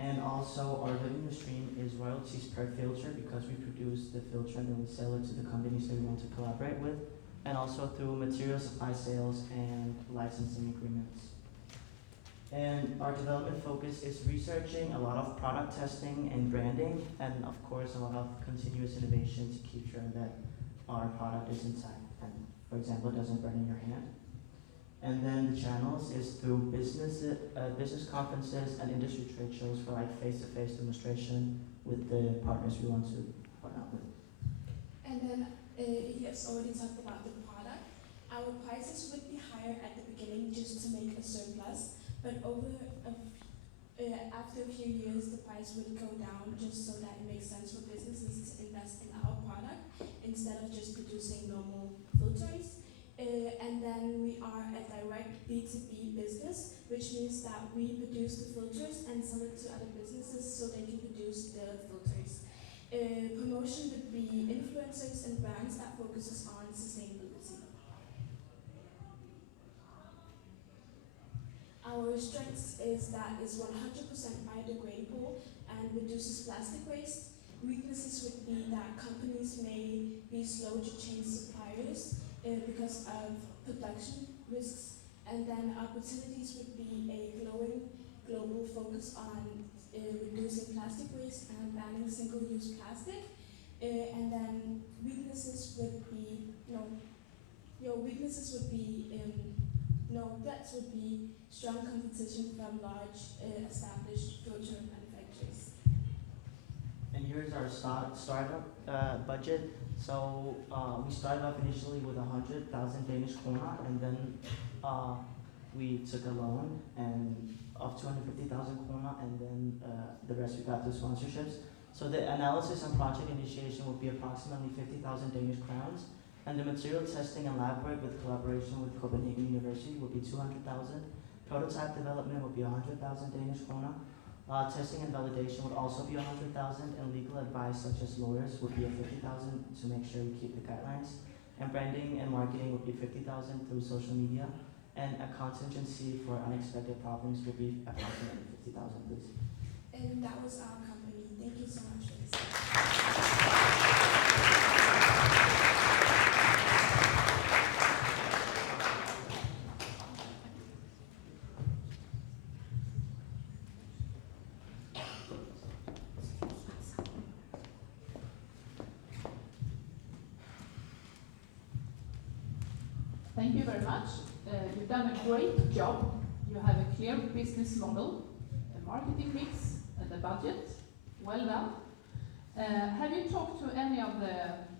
And also our revenue stream is royalties per filter because we produce the filter and then we sell it to the companies that we want to collaborate with. And also through material supply sales and licensing agreements. And our development focus is researching, a lot of product testing and branding, and of course a lot of continuous innovation to keep sure that our product is intact and, for example, it doesn't burn in your hand. And then the channels is through business conferences and industry trade shows for like face-to-face demonstration with the partners we want to partner with. And then Elias already talked about the product. Our prices would be higher at the beginning just to make a surplus, but after a few years, the price would go down just so that it makes sense for businesses to invest in our product instead of just producing normal filters. And then we are a direct B2B business, which means that we produce the filters and sell it to other businesses so they can produce the filters. Promotion would be influencers and brands that focuses on sustainability. Our strength is that it's 100% biodegradable and reduces plastic waste. Weaknesses would be that companies may be slow to change suppliers because of production risks. And then opportunities would be a growing global focus on reducing plastic waste and banning single-use plastic. And then threats would be strong competition from large established filter manufacturers. And here's our startup budget. So we started off initially with 100,000 Danish krona, and then we took a loan of 250,000 krona, and then the rest we got through sponsorships. So the analysis and project initiation would be approximately 50,000 Danish crowns, and the material testing and lab work with collaboration with Copenhagen University would be 200,000. Prototype development would be 100,000 Danish krona. Testing and validation would also be 100,000, and legal advice such as lawyers would be 50,000 to make sure we keep the guidelines. And branding and marketing would be 50,000 through social media. And a contingency for unexpected problems would be approximately 50,000, please. And that was our company. Thank you so much for this. Thank you very much. You've done a great job. You have a clear business model, a marketing mix, and a budget. Well done. Have you talked to any of the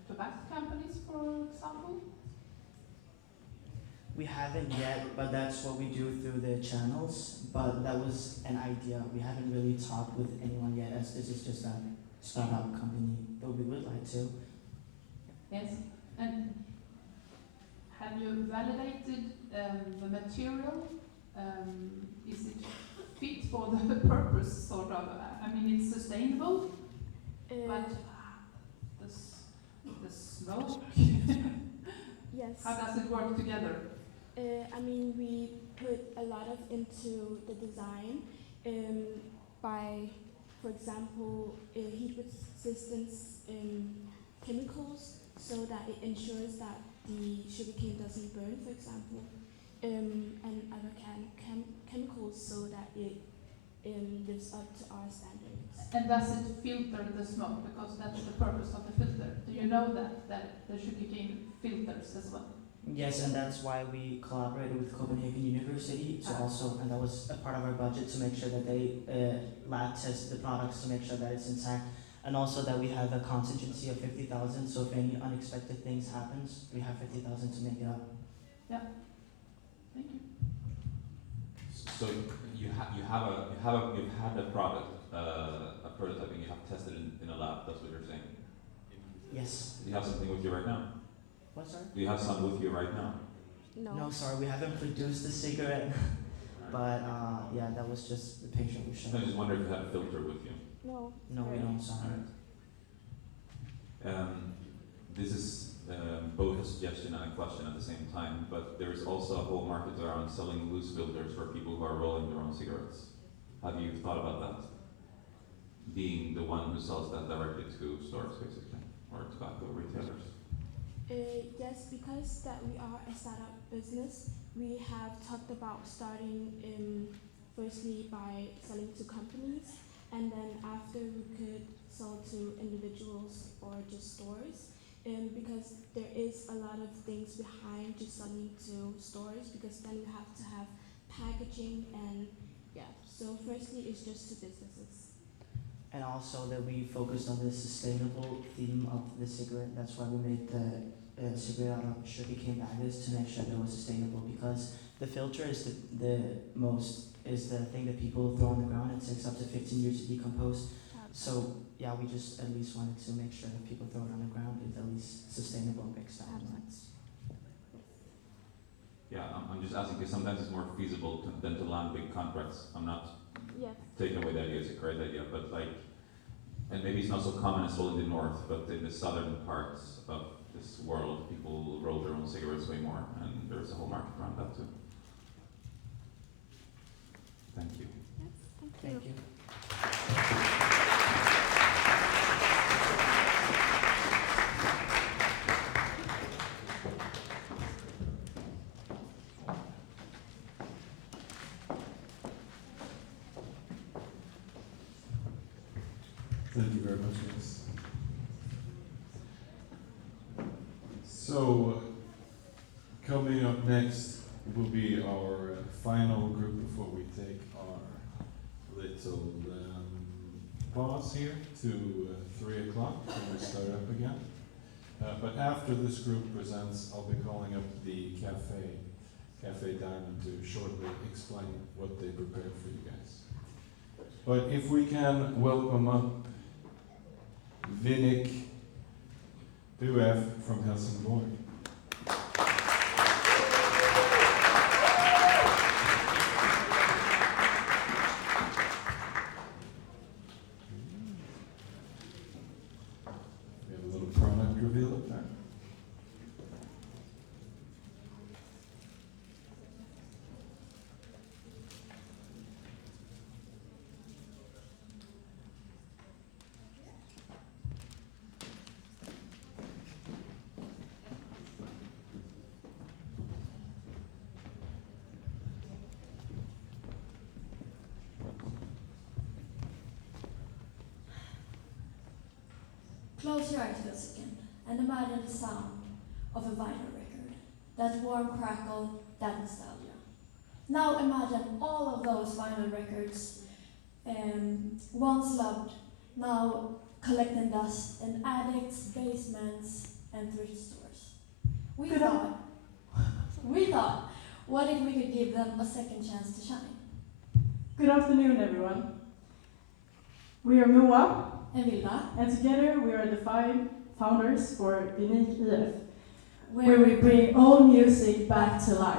tobacco companies, for example? We haven't yet, but that's what we do through the channels. But that was an idea. We haven't really talked with anyone yet, as this is just a startup company, but we would like to. Yes. And have you validated the material? Is it fit for the purpose, sort of? I mean, it's sustainable, but the smoke. Yes. How does it work together? I mean, we put a lot of into the design by, for example, heat resistance chemicals, so that it ensures that the sugarcane doesn't burn, for example, and other chemicals, so that it lives up to our standards. And does it filter the smoke? Because that's the purpose of the filter. Do you know that the sugarcane filters as well? Yes, and that's why we collaborated with Copenhagen University to also, and that was a part of our budget, to make sure that they lab test the products to make sure that it's intact, and also that we have a contingency of 50,000. So if any unexpected things happens, we have 50,000 to make it up. Yeah. Thank you. So you've had a product, a prototype, and you have tested it in a lab. That's what you're saying. Yes. Do you have something with you right now? What, sorry? Do you have some with you right now? No, sorry, we haven't produced the cigarette. But yeah, that was just the picture we showed. I just wondered if you had a filter with you. No. No, we don't, sorry. This is both a suggestion and a question at the same time, but there is also a whole market around selling loose filters for people who are rolling their own cigarettes. Have you thought about that? Being the one who sells that directly to stores, basically, or tobacco retailers? Yes, because that we are a startup business, we have talked about starting firstly by selling to companies, and then after we could sell to individuals or just stores. Because there is a lot of things behind just selling to stores, because then you have to have packaging and yeah. So firstly, it's just to businesses. And also that we focused on the sustainable theme of the cigarette. That's why we made the cigarette out of sugarcane baggers, to make sure that it was sustainable, because the filter is the thing that people throw on the ground. It takes up to 15 years to decompose. So yeah, we just at least wanted to make sure that people throw it on the ground, it's at least sustainable and makes sense. Yeah, I'm just asking because sometimes it's more feasible than to land big contracts. I'm not taking away the idea, it's a great idea, but like, and maybe it's not so common as well in the north, but in the southern parts of this world, people roll their own cigarettes way more, and there's a whole market around that too. Thank you. Yes, Thank you. Thank you very much, Chris. So, coming up next will be our final group before we take our little pause here to 3 o'clock when we start up again. But after this group presents, I'll be calling up the Cafe Diamond, to shortly explain what they prepared for you guys. But if we can welcome up Vinnik Buef from Helsingborg. We have a little product reveal up there. Close your eyes for a second and imagine the sound of a vinyl record. That warm crackle, that nostalgia. Now imagine all of those vinyl records once loved, now collecting dust in attics, basements, and thrift stores. We thought, what if we could give them a second chance to shine? Good afternoon, everyone. We are Moa and Vilda, and together we are the 5 founders for Unique IF, where we bring old music back to life.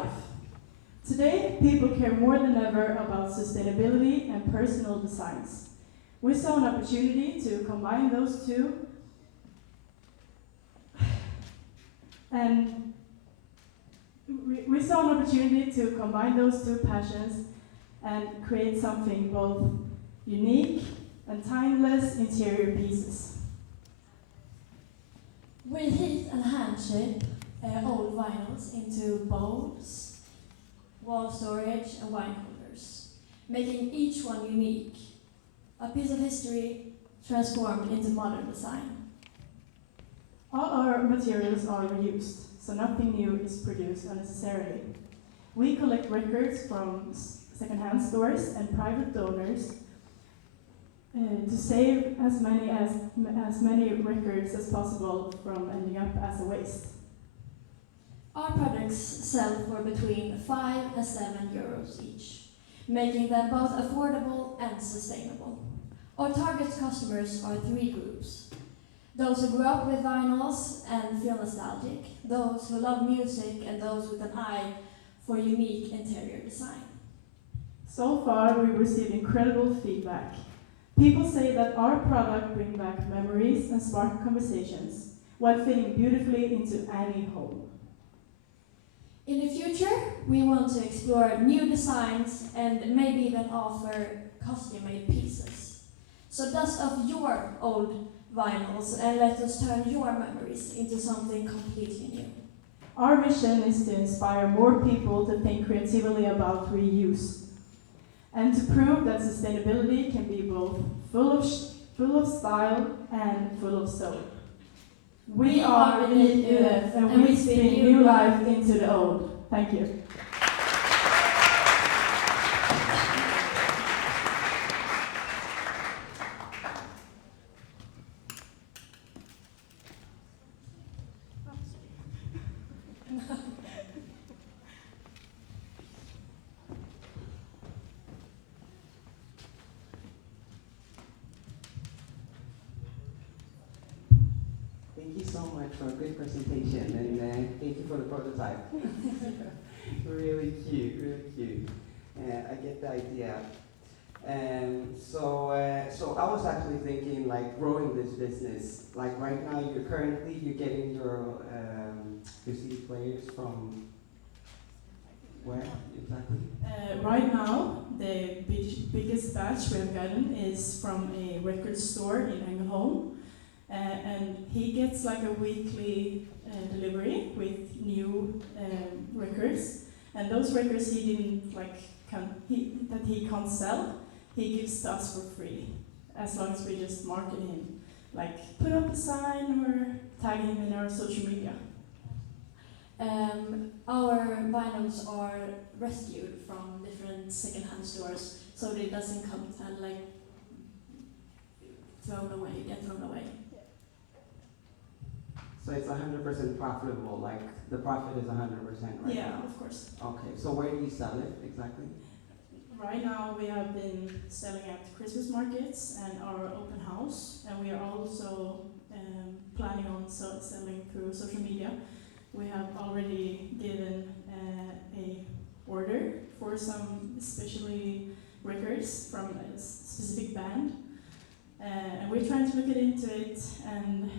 Today, people care more than ever about sustainability and personal designs. We saw an opportunity to combine those two passions and create something both unique and timeless interior pieces. We heat and hand shape old vinyls into bowls, wall storage, and wine holders, making each one unique. A piece of history transformed into modern design. All our materials are reused, so nothing new is produced unnecessarily. We collect records from second-hand stores and private donors to save as many records as possible from ending up as a waste. Our products sell for between 5 and 7 euros each, making them both affordable and sustainable. Our target customers are 3 groups. Those who grew up with vinyls and feel nostalgic, those who love music, and those with an eye for unique interior design. So far, we've received incredible feedback. People say that our product brings back memories and spark conversations, while fitting beautifully into any home. In the future, we want to explore new designs and maybe even offer custom-made pieces. So dust off your old vinyls and let us turn your memories into something completely new. Our vision is to inspire more people to think creatively about reuse and to prove that sustainability can be both full of style and full of soul. We are Unique IF and we spin new life into the old. Thank you. Thank you so much for a good presentation, and thank you for the prototype. Really cute, really cute. I get the idea. So I was actually thinking, like, growing this business. Like right now, you're getting your CD players from where exactly? Right now, the biggest batch we have gotten is from a record store in Ängelholm. And he gets like a weekly delivery with new records, and those records he can't sell, he gives to us for free, as long as we just market him, like put up a sign or tag him in our social media. Our vinyls are rescued from different second-hand stores, so it doesn't come to like get thrown away. So it's 100% profitable, like the profit is 100%, right? Yeah, of course. Okay, so where do you sell it exactly? Right now we have been selling at Christmas markets and our open house, and we are also planning on selling through social media. We have already given a order for some especially records from a specific band, and we're trying to look into it and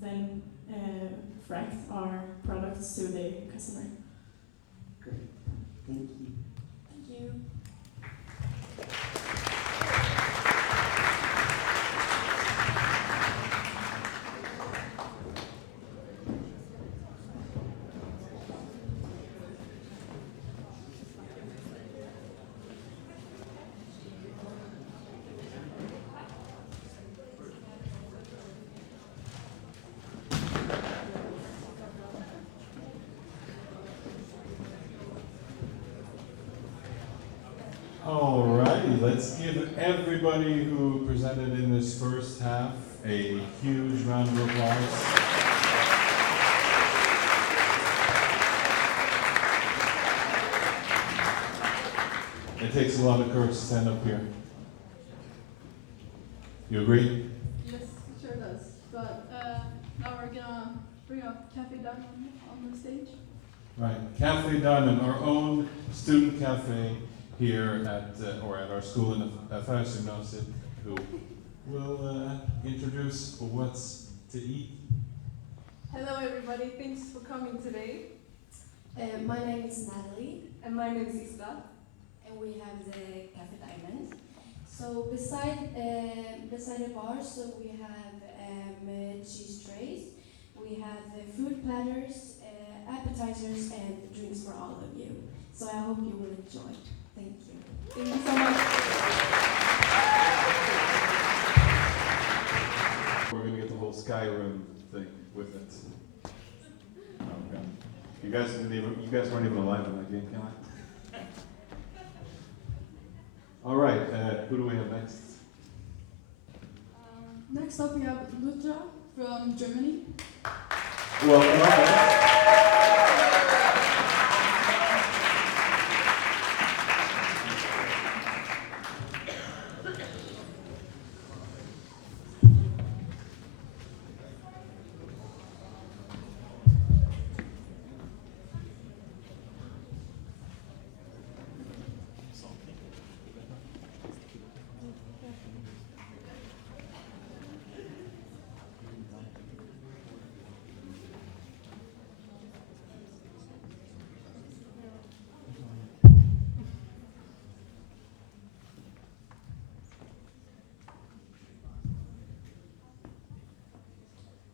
then fract our products to the customer. Great, thank you. Thank you. Alrighty, let's give everybody who presented in this first half a huge round of applause. It takes a lot of courage to stand up here. You agree? Yes, it sure does. But now we're gonna bring up Cafe Diamond on the stage. Right, Cafe Diamond, our own student cafe here at our school in Affärsgymnasiet, who will introduce what's to eat. Hello everybody, thanks for coming today. My name is Natalie. And my name is Isla. And we have the Cafe Diamond. So beside the bar, so we have cheese trays, we have fruit platters, appetizers, and drinks for all of you. So I hope you will enjoy. Thank you. Thank you so much. We're gonna get the whole Skyrim thing with it. Oh god. You guys weren't even alive in that game, can I? All right, who do we have next? Next up, we have Lutra from Germany. Welcome up.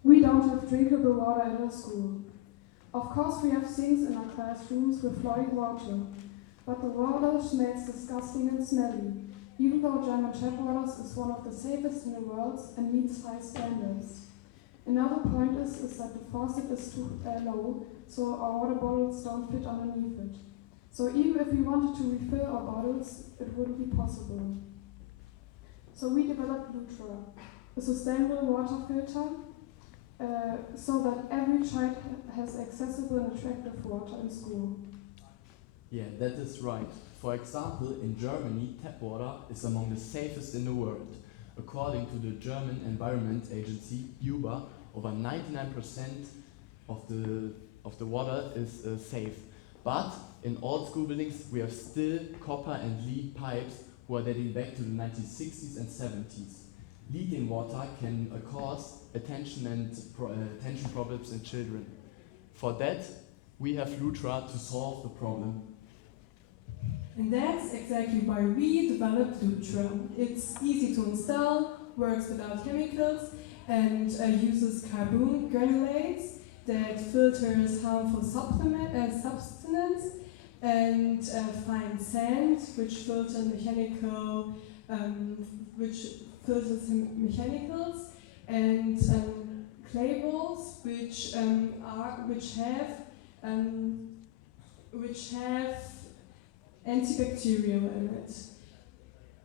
We don't have drinkable water in our school. Of course we have sinks in our classrooms with flowing water, but the water smells disgusting and smelly, even though German tap water is one of the safest in the world and meets high standards. Another point is that the faucet is too low, so our water bottles don't fit underneath it. So even if we wanted to refill our bottles, it wouldn't be possible. So we developed Lutra, a sustainable water filter, so that every child has accessible and attractive water in school. Yeah, that is right. For example, in Germany, tap water is among the safest in the world. According to the German Environment Agency, UBA, over 99% of the water is safe. But in all school buildings, we have still copper and lead pipes who are dating back to the 1960s and 70s. Leaking water can cause attention problems in children. For that, we have Lutra to solve the problem. And that's exactly why we developed Lutra. It's easy to install, works without chemicals, and uses carbon granulates that filters harmful substances, and fine sand, which filters mechanicals, and clay balls, which have antibacterial in it.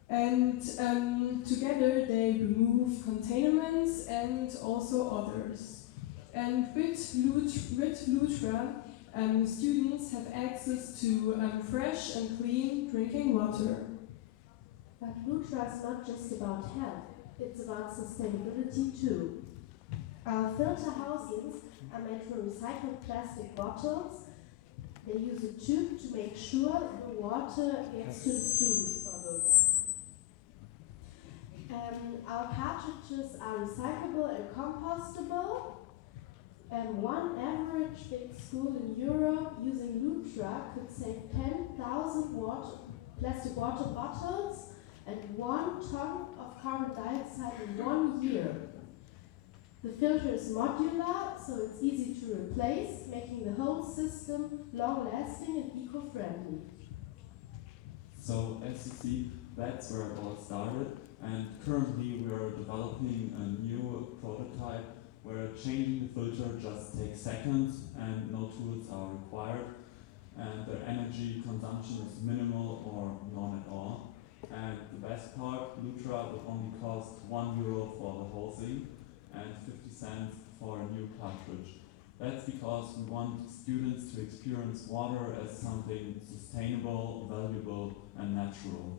And together they remove contaminants and also others. And with Lutra, students have access to fresh and clean drinking water. But Lutra is not just about health, it's about sustainability too. Our filter housings are made from recycled plastic bottles. They use a tube to make sure the water gets to the students' bottles. Our cartridges are recyclable and compostable. One average big school in Europe using Lutra could save 10,000 plastic water bottles and 1 ton of carbon dioxide in 1 year. The filter is modular, so it's easy to replace, making the whole system long-lasting and eco-friendly. So as you see, that's where it all started, and currently we are developing a new prototype where changing the filter just takes seconds and no tools are required, and the energy consumption is minimal or none at all. cost €1 for the whole thing and 50 cents for a new cartridge. That's because we want students to experience water as something sustainable, valuable, and natural.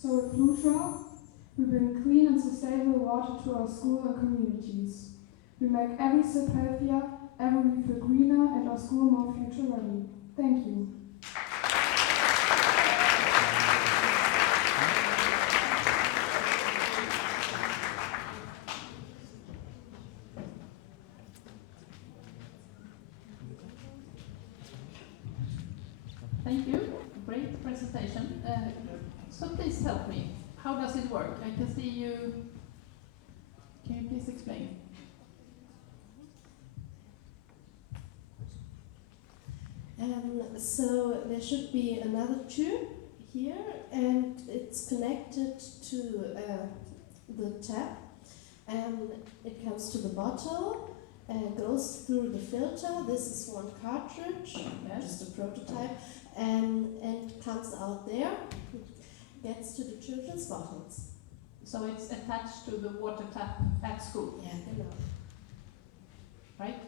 So at Flusha, we bring clean and sustainable water to our school and communities. We make every sip healthier, every refill greener, and our school more future ready. Thank you. Thank you. Great presentation. So please help me. How does it work? I can see you. Can you please explain? So there should be another tube here, and it's connected to the tap, and it comes to the bottle and goes through the filter. This is one cartridge, just a prototype, and comes out there, gets to the children's bottles. So it's attached to the water tap at school? Yeah, genau. Right?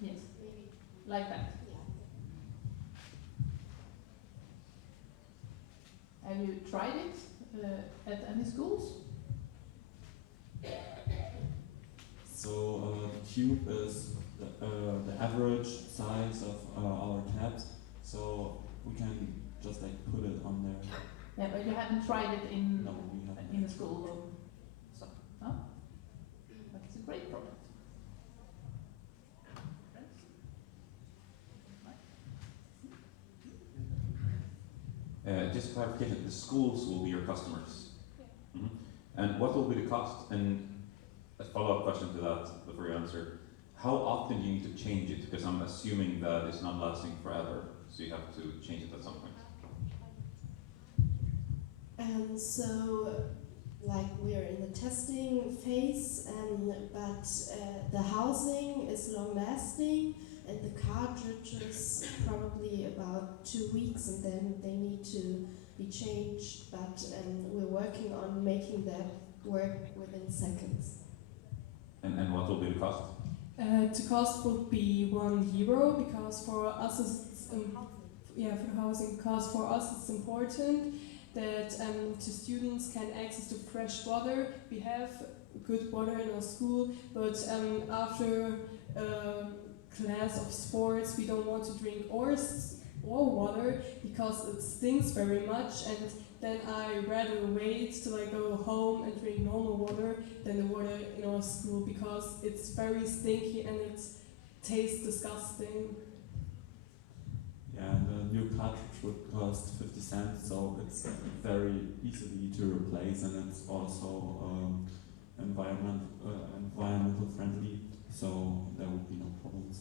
Yes. Maybe. Like that? Have you tried it at any schools? So the tube is the average size of our taps, so we can just like put it on there. Yeah, but you haven't tried it in No, we haven't. in a school or so, no? But it's a great product. Just clarification, the schools will be your customers. Yeah. And what will be the cost? And a follow-up question to that before you answer. How often do you need to change it? Because I'm assuming that it's not lasting forever, so you have to change it at some point. So, like, we're in the testing phase, but the housing is long-lasting, and the cartridges probably about 2 weeks, and then they need to be changed. But we're working on making that work within seconds. And what will be the cost? The cost would be €1 because for us it's for the housing cost for us it's important that the students can access to fresh water. We have good water in our school, but after class of sports we don't want to drink or water because it stinks very much, and then I rather wait till I go home and drink normal water than the water in our school because it's very stinky and it tastes disgusting. Yeah, and a new cartridge would cost 50 cents, so it's very easily to replace, and it's also environmental friendly, so there would be no problems.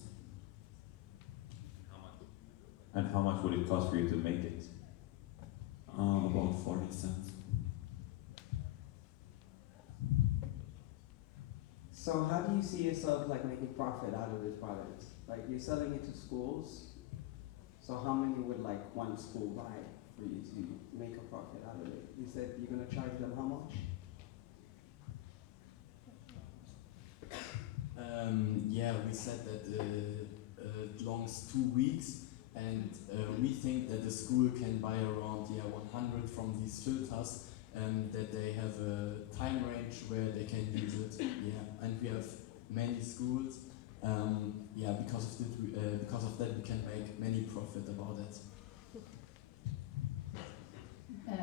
And how much would it cost for you to make it? About 40 cents. So how do you see yourself like making profit out of this product? Like you're selling it to schools, so how many would like one school buy for you to make a profit out of it? You said you're gonna charge them how much? Yeah, we said that it longs 2 weeks, and we think that the school can buy around 100 from these filters, that they have a time range where they can use it. Yeah, and we have many schools. Because of that we can make many profit about it.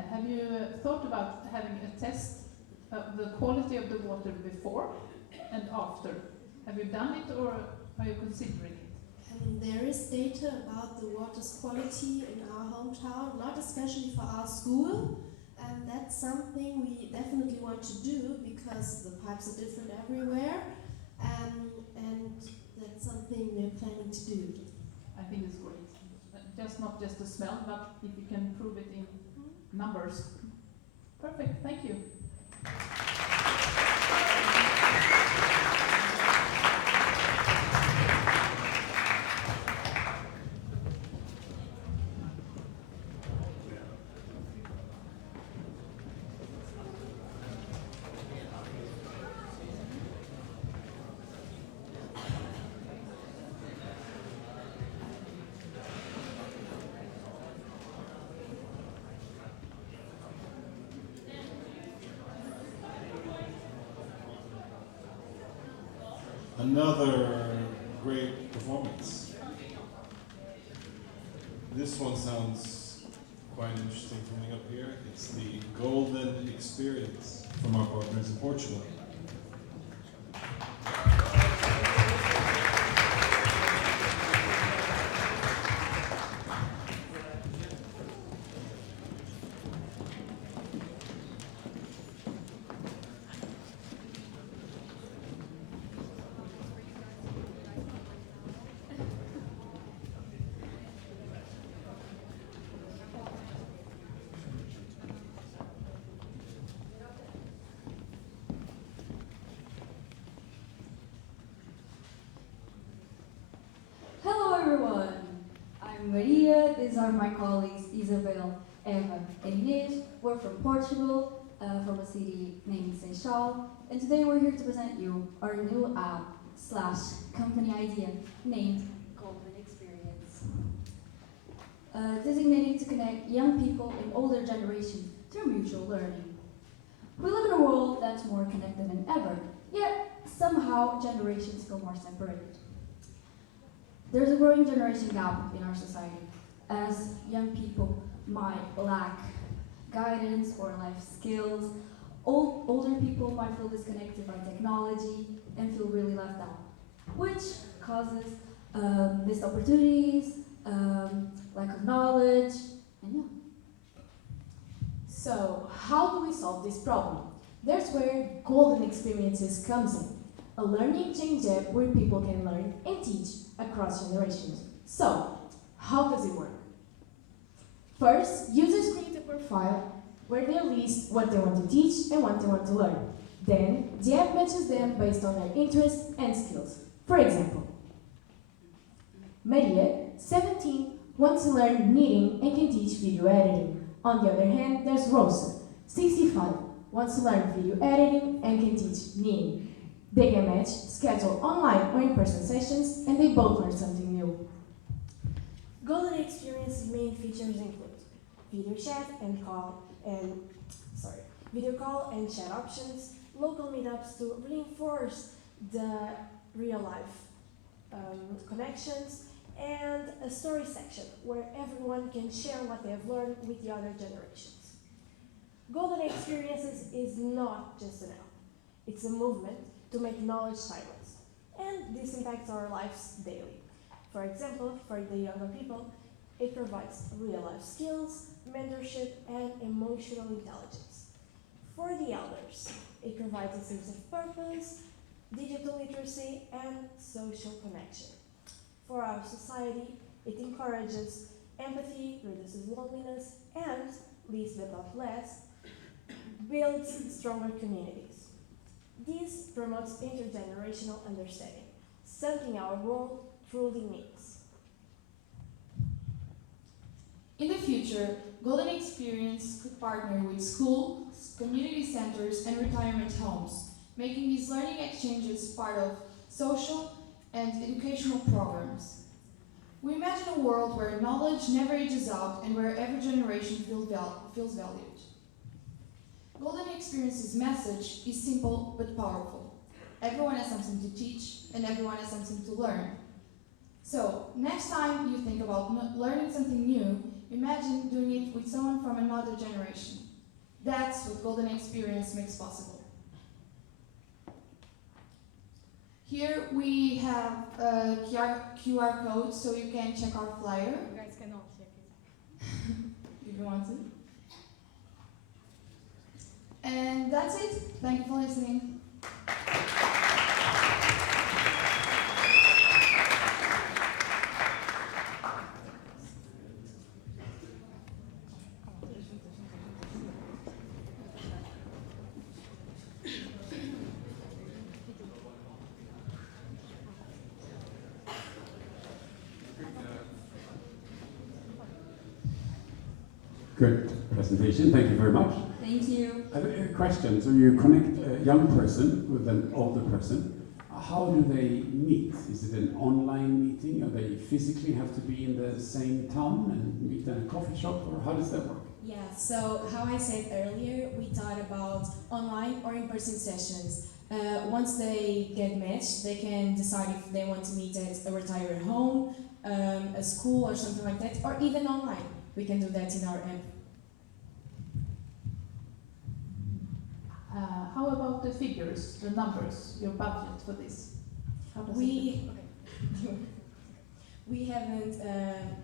Have you thought about having a test of the quality of the water before and after? Have you done it, or are you considering it? There is data about the water's quality in our hometown, not especially for our school, and that's something we definitely want to do because the pipes are different everywhere, and that's something we're planning to do. I think it's great. Not just the smell, but if you can prove it in numbers. Perfect, thank you. Another great performance. This one sounds quite interesting coming up here. It's the Golden Experience from our partners in Portugal. Everyone, I'm Maria. These are my colleagues Isabel, Eva, and Inês. We're from Portugal, from a city named Seixal, and today we're here to present you our new app/company idea named Golden Experience, designated to connect young people and older generations through mutual learning. We live in a world that's more connected than ever, yet somehow generations feel more separated. There's a growing generation gap in our society, as young people might lack guidance or life skills. Older people might feel disconnected by technology and feel really left out, which causes missed opportunities, lack of knowledge, and yeah. So, how do we solve this problem? There's where Golden Experiences comes in, a learning exchange app where people can learn and teach across generations. So, how does it work? First, users create a profile where they list what they want to teach and what they want to learn. Then, the app matches them based on their interests and skills. For example, Maria, 17, wants to learn knitting and can teach video editing. On the other hand, there's Rosa, 65, wants to learn video editing and can teach knitting. They can match, schedule online or in-person sessions, and they both learn something new. Golden Experience's main features include video call and chat options, local meetups to reinforce the real-life connections, and a story section where everyone can share what they have learned with the other generations. Golden Experiences is not just an app, it's a movement to make knowledge timeless, and this impacts our lives daily. For example, for the younger people, it provides real-life skills, mentorship, and emotional intelligence. For the elders, it provides a sense of purpose, digital literacy, and social connection. For our society, it encourages empathy, reduces loneliness, and, least but not least, builds stronger communities. This promotes intergenerational understanding, something our world truly needs. In the future, Golden Experience could partner with schools, community centers, and retirement homes, making these learning exchanges part of social and educational programs. We imagine a world where knowledge never ages out and where every generation feels valued. Golden Experience's message is simple but powerful. Everyone has something to teach and everyone has something to learn. So, next time you think about learning something new, imagine doing it with someone from another generation. That's what Golden Experience makes possible. Here we have a QR code so you can check our flyer. You guys can all check it. If you want to. And that's it. Thank you for listening. Good presentation, thank you very much. Thank you. I have a question. So you connect a young person with an older person. How do they meet? Is it an online meeting, or they physically have to be in the same town and meet in a coffee shop, or how does that work? Yeah, so how I said earlier, we thought about online or in-person sessions. Once they get matched, they can decide if they want to meet at a retired home, a school or something like that, or even online. We can do that in our app. How about the figures, the numbers, your budget for this? How does We we haven't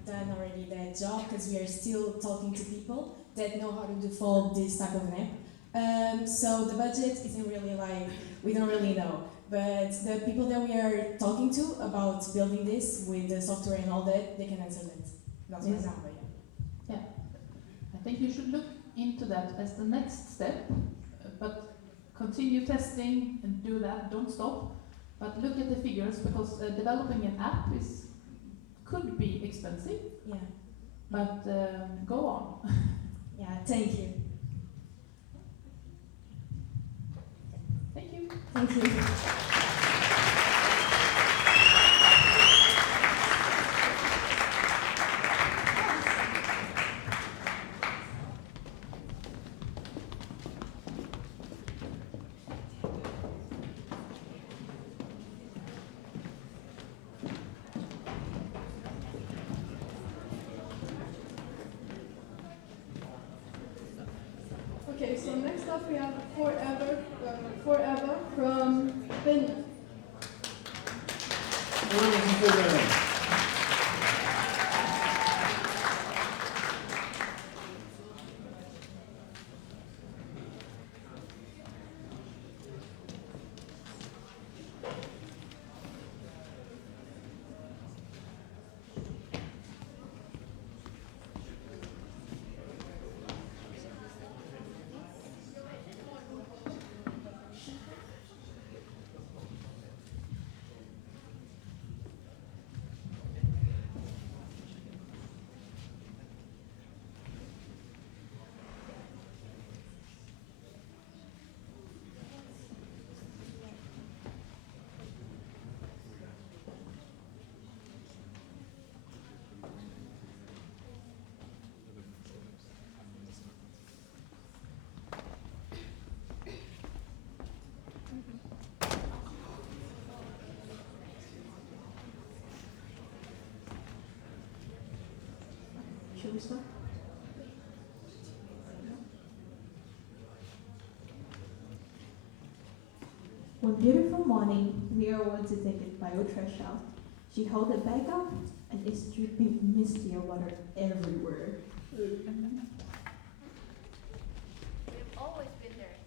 done already that job because we are still talking to people that know how to develop this type of an app. So the budget isn't really like, we don't really know. But the people that we are talking to about building this with the software and all that, they can answer that. That's Yes. my number, yeah. I think you should look into that as the next step, but continue testing and do that, don't stop. But look at the figures, because developing an app could be expensive. Yeah. But go on. Yeah, thank you. Thank you. Thank you. Okay, so next up we have Forever from Finland. Should we start? One beautiful morning, Mira went to take the bio trash out. She held it back up and it's dripping misty water everywhere. We've always been there.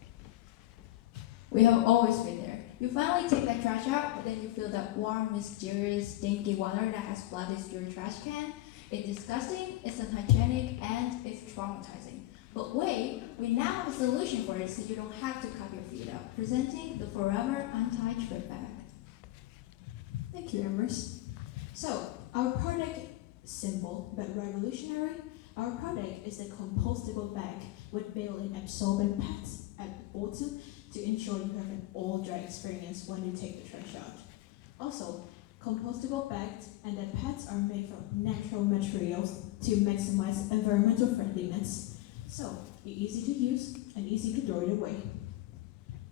We have always been there. You finally take that trash out, but then you feel that warm, mysterious, stinky water that has flooded your trash can. It's disgusting, it's unhygienic, and it's traumatizing. But wait, we now have a solution for it so you don't have to cut your feet up. Presenting the Forever Untied Trip Bag. Thank you, Emrys. So, our product is simple but revolutionary. Our product is a compostable bag with built-in absorbent pads at the bottom to ensure you have an all-dry experience when you take the trash out. Also, compostable bags and the pads are made from natural materials to maximize environmental friendliness. So, be easy to use and easy to throw it away.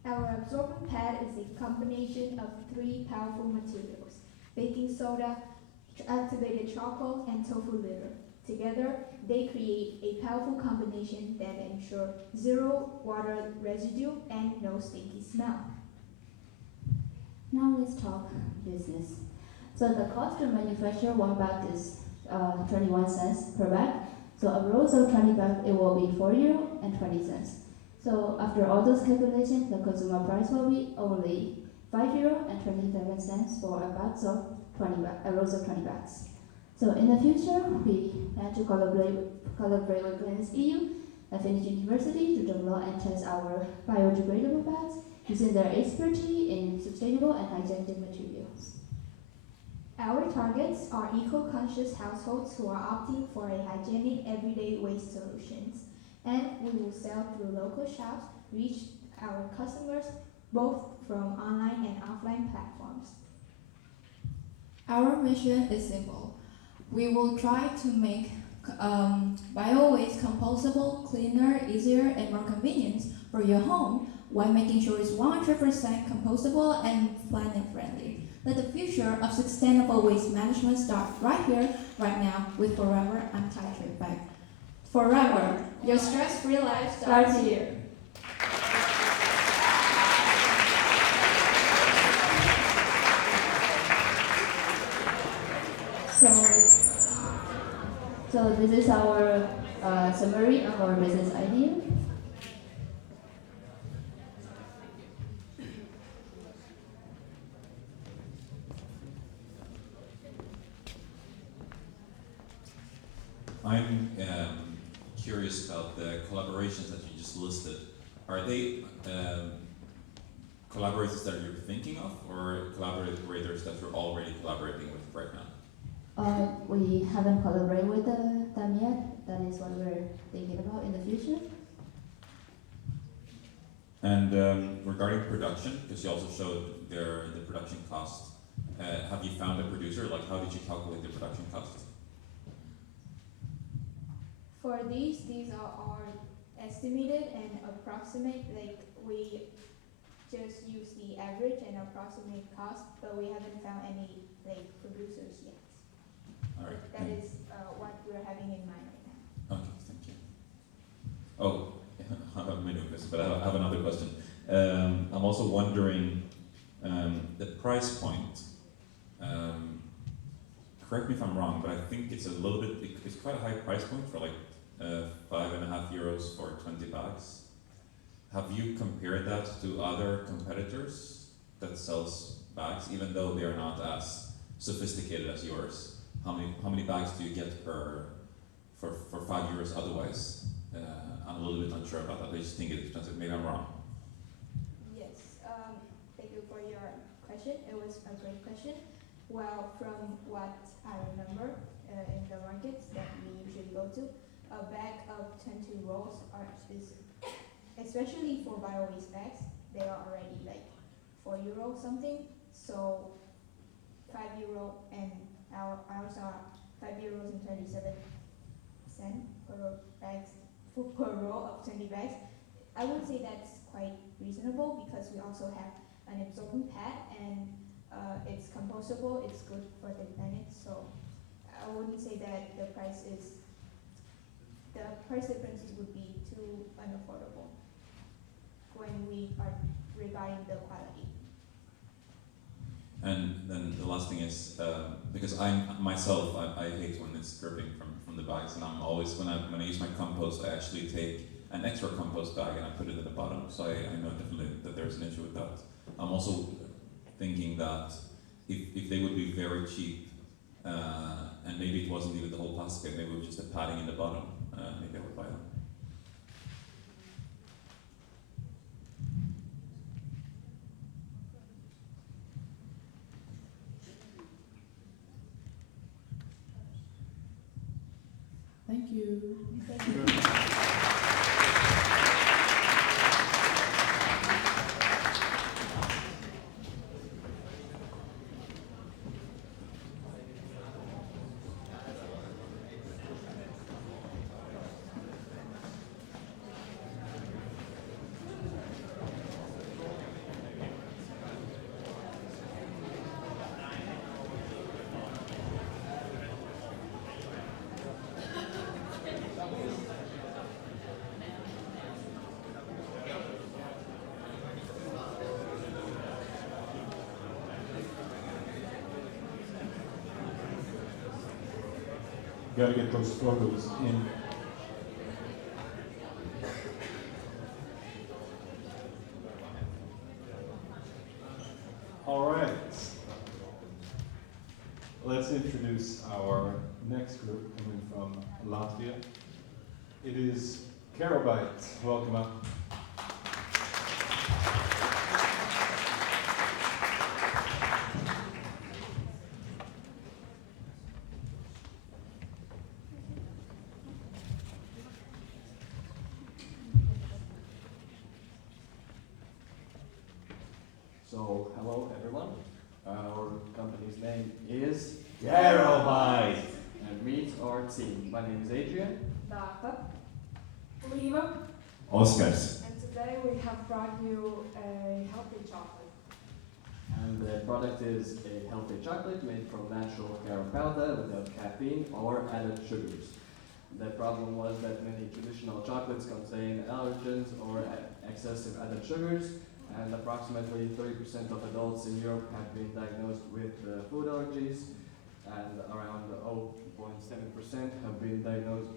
Our absorbent pad is a combination of 3 powerful materials: baking soda, activated charcoal, and tofu litter. Together, they create a powerful combination that ensures zero water residue and no stinky smell. Now let's talk business. So the cost to manufacture one bag is 21 cents per bag. So a roll of 20 bags, it will be €4.20. So after all those calculations, the consumer price will be only €5.27 for a bag of 20 a roll of 20 bags. So in the future, we plan to collaborate with Green's EU and Finnish University to develop and test our biodegradable bags using their expertise in sustainable and hygienic materials. Our targets are eco-conscious households who are opting for a hygienic everyday waste solutions, and we will sell through local shops, reach our customers both from online and offline platforms. Our mission is simple. We will try to make bio waste compostable, cleaner, easier, and more convenient for your home while making sure it's 100% compostable and planet friendly. Let the future of sustainable waste management start right here, right now, with Forever Anti-Trip Bag. Forever, your stress-free life starts here. So this is our summary of our business idea. I'm curious about the collaborations that you just listed. Are they collaborators that you're thinking of, or collaborators that you're already collaborating with right now? We haven't collaborated with them yet. That is what we're thinking about in the future. And regarding production, because you also showed the production cost, have you found a producer? Like, how did you calculate the production cost? For these are estimated and approximate. Like, we just use the average and approximate cost, but we haven't found any like producers yet. All right. That is what we're having in mind right now. Okay, thank you. Oh, I have many questions, but I have another question. I'm also wondering the price point. Correct me if I'm wrong, but I think it's a little bit. It's quite a high price point for like €5.50 for 20 bags. Have you compared that to other competitors that sells bags, even though they are not as sophisticated as yours? How many bags do you get for €5 otherwise? I'm a little bit unsure about that. I just think it's expensive. Maybe I'm wrong. Yes, thank you for your question. It was a great question. Well, from what I remember in the markets that we usually go to, a bag of 20 rolls is, especially for bio-waste bags, they are already like €4 something. So €5 and ours are €5.27 per row of 20 bags. I would say that's quite reasonable because we also have an absorbent pad and it's compostable, it's good for the planet. So I wouldn't say that the price differences would be too unaffordable when we are regarding the quality. And then the last thing is, because I myself hate when it's dripping from the bags, and I'm always, when I use my compost, I actually take an extra compost bag and I put it at the bottom, so I know definitely that there's an issue with that. I'm also thinking that if they would be very cheap, and maybe it wasn't even the whole plastic, maybe it was just a padding in the bottom, maybe I would buy them. Thank you. Thank you. Got to get those photos in. All right. Let's introduce our next group coming from Latvia. It is Karabite. Welcome up. So, hello everyone. Our company's name is Karabite, and meet our team. My name is Adrian. Data. Oliva. Oscars. And today we have have brought you a healthy chocolate. And the product is a healthy chocolate made from natural caramel powder without caffeine or added sugars. The problem was that many traditional chocolates contain allergens or excessive added sugars, and approximately 30% of adults in Europe have been diagnosed with food allergies, and around 0.7% have been diagnosed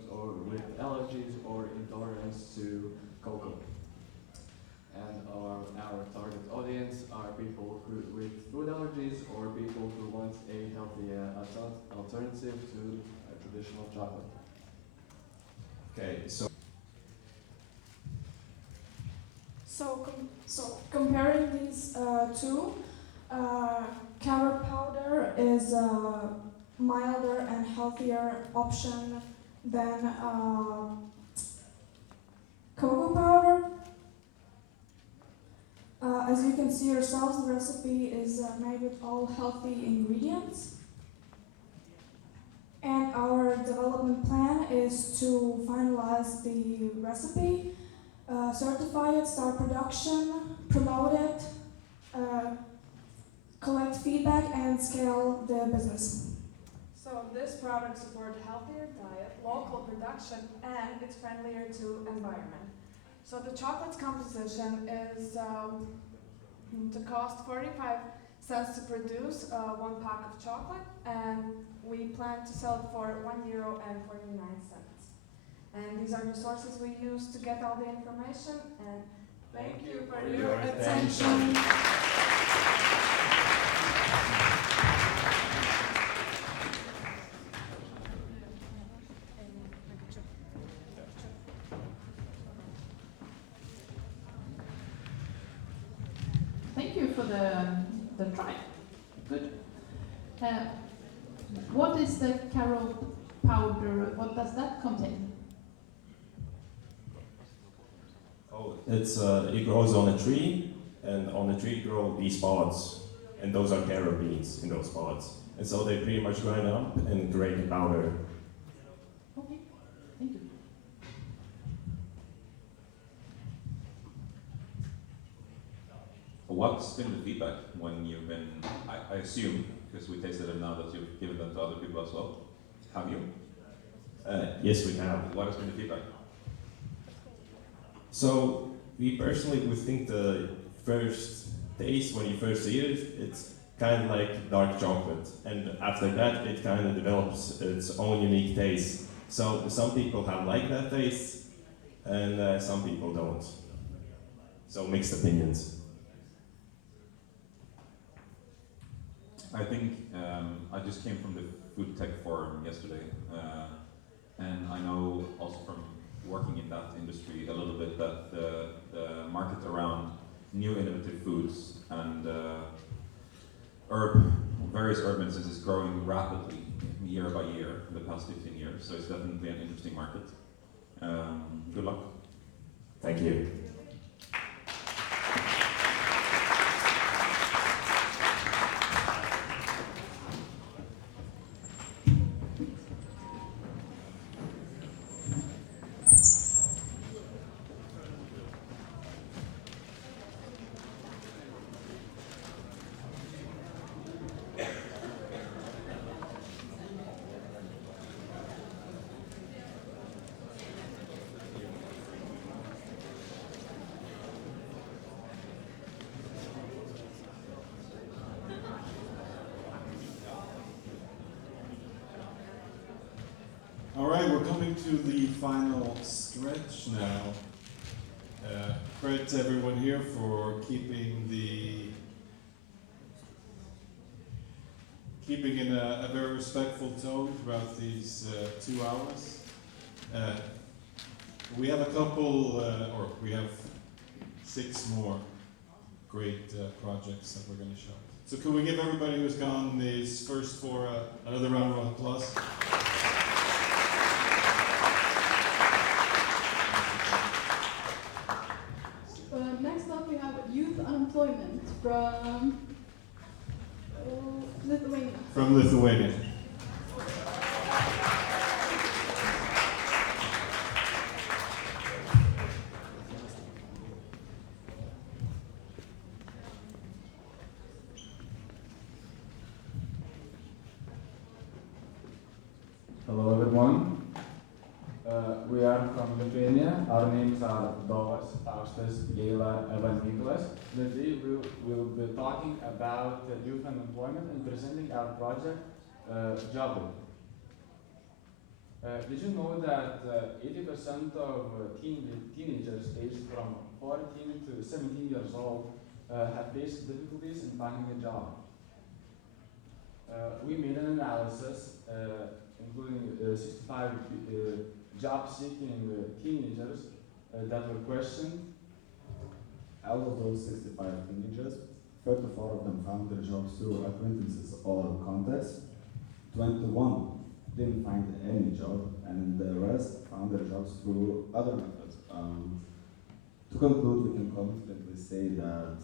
with allergies or intolerance to cocoa. And our target audience are people with food allergies or people who want a healthy alternative to traditional chocolate. Okay, so comparing these two, caramel powder is a milder and healthier option than cocoa powder. As you can see yourselves, the recipe is made with all healthy ingredients. And our development plan is to finalize the recipe, certify it, start production, promote it, collect feedback, and scale the business. So this product supports a healthier diet, local production, and it's friendlier to environment. So the chocolate composition is to cost 45 cents to produce 1 pack of chocolate, and we plan to sell it for €1.49. And these are the sources we use to get all the information, and thank you for your attention. Thank you for the try. Good. What is the caramel powder? What does that contain? It grows on a tree, and on the tree grow these pods, and those are carob beans in those pods. And so they pretty much grind up and create a powder. Okay, thank you. What's been the feedback when you've been, I assume, because we tasted them now, that you've given them to other people as well? Have you? Yes, we have. What has been the feedback? So we personally would think the first taste, when you first see it, it's kind of like dark chocolate, and after that it kind of develops its own unique taste. So some people have liked that taste, and some people don't. So mixed opinions. I think I just came from the Food Tech Forum yesterday, and I know also from working in that industry a little bit that the market around new innovative foods and various urban businesses is growing rapidly year by year in the past 15 years, so it's definitely an interesting market. Good luck. Thank you. All right, we're coming to the final stretch now. Credit to everyone here for keeping in a very respectful tone throughout these 2 hours. We have we have 6 more great projects that we're going to show. So can we give everybody who's gone these first 4 another round of applause? Next up, we have youth unemployment from Lithuania. From Lithuania. Our names are Doris, Faustus, Gela, Evan, Nicholas. Today we will be talking about youth unemployment and presenting our project, Job. Did you know that 80% of teenagers aged from 14 to 17 years old have faced difficulties in finding a job? We made an analysis including 65 job-seeking teenagers that were questioned. Out of those 65 teenagers, 34 of them found their jobs through acquaintances or contacts. 21 didn't find any job, and the rest found their jobs through other methods. To conclude, we can confidently say that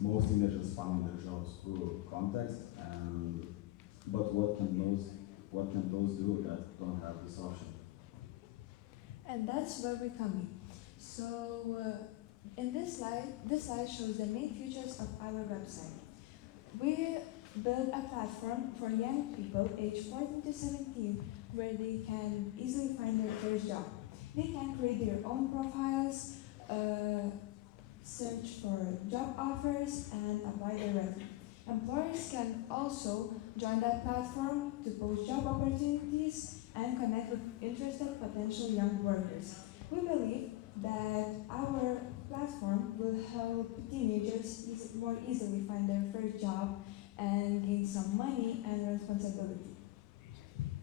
most teenagers found their jobs through contacts, but what can those do that don't have this option? And that's where we come in. So in this slide shows the main features of our website. We build a platform for young people aged 14 to 17 where they can easily find their first job. They can create their own profiles, search for job offers, and apply directly. Employers can also join that platform to post job opportunities and connect with interested potential young workers. We believe that our platform will help teenagers more easily find their first job and gain some money and responsibility.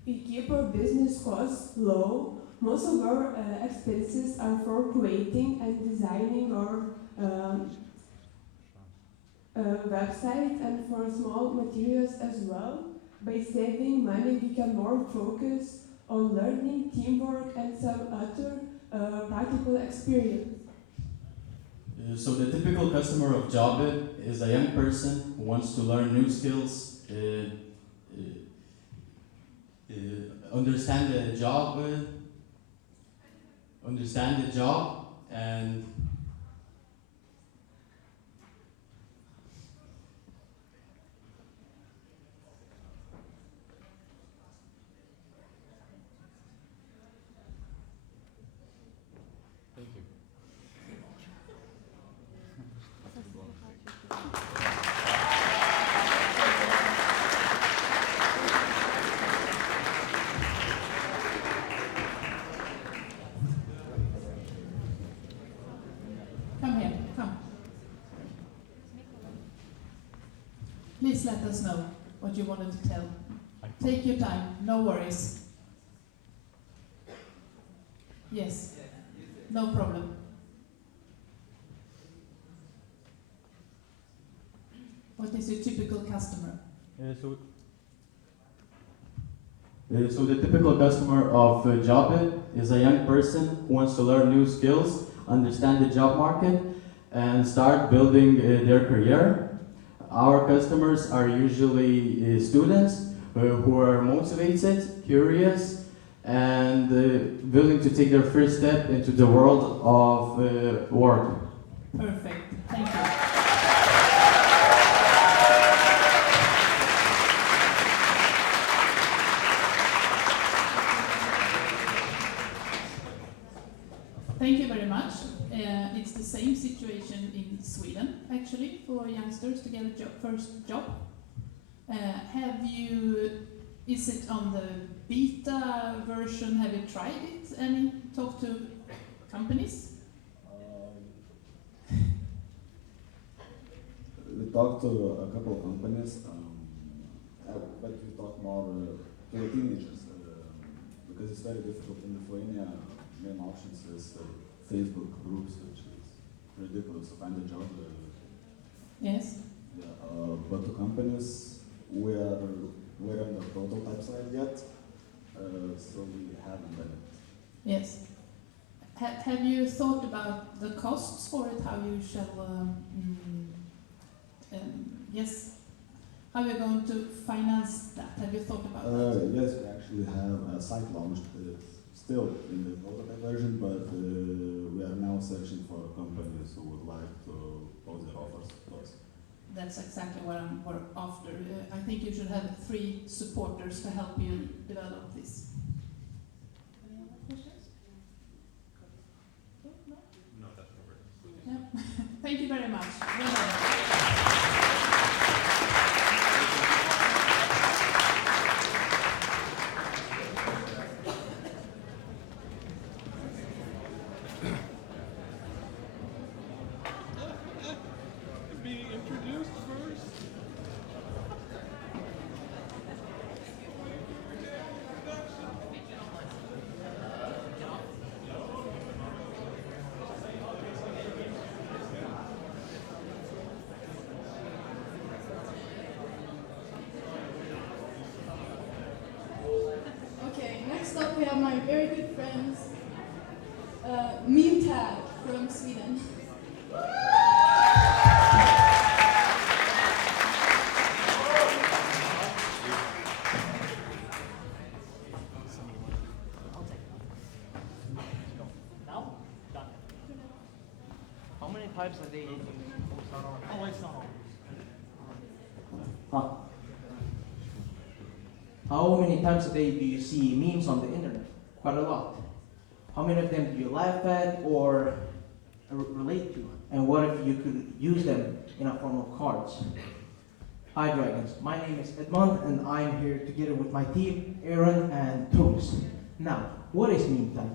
We keep our business costs low. Most of our expenses are for creating and designing our website and for small materials as well. By saving money, we can more focus on learning, teamwork, and some other practical experience. So the typical customer of Jobbit is a young person who wants to learn new skills, understand the job, and thank you. Come here, come. Please let us know what you wanted to tell. Take your time, no worries. Yes, no problem. What is your typical customer? So the typical customer of Jobbit is a young person who wants to learn new skills, understand the job market, and start building their career. Our customers are usually students who are motivated, curious, and willing to take their first step into the world of work. Perfect, thank you. Thank you very much. It's the same situation in Sweden, actually, for youngsters to get a first job. Is it on the beta version? Have you tried it? Any talk to companies? We talked to a couple of companies, but we talk more to the teenagers because it's very difficult in Lithuania. Main options is Facebook groups, which is ridiculous to find a job. Yes. Yeah, but to companies, we're on the prototype side yet, so we haven't done it. Yes. Have you thought about the costs for it? How you shall? Yes. How are you going to finance that? Have you thought about that? Yes, we actually have a site launched. Still in the prototype version, but we are now searching for companies who would like to pose their offers to us. That's exactly what we're after. I think you should have 3 supporters to help you develop this. Any other questions? much. Be introduced first. Okay, next up we have my very good friends, Meme Tag from Sweden. How many types a day do you post on? Oh, it's not on. How many times a day do you see memes on the internet? Quite a lot. How many of them do you laugh at or relate to? And what if you could use them in a form of cards? Hi Dragons, my name is Edmond and I'm here together with my team, Aaron and Toos. Now, what is Meme Tag?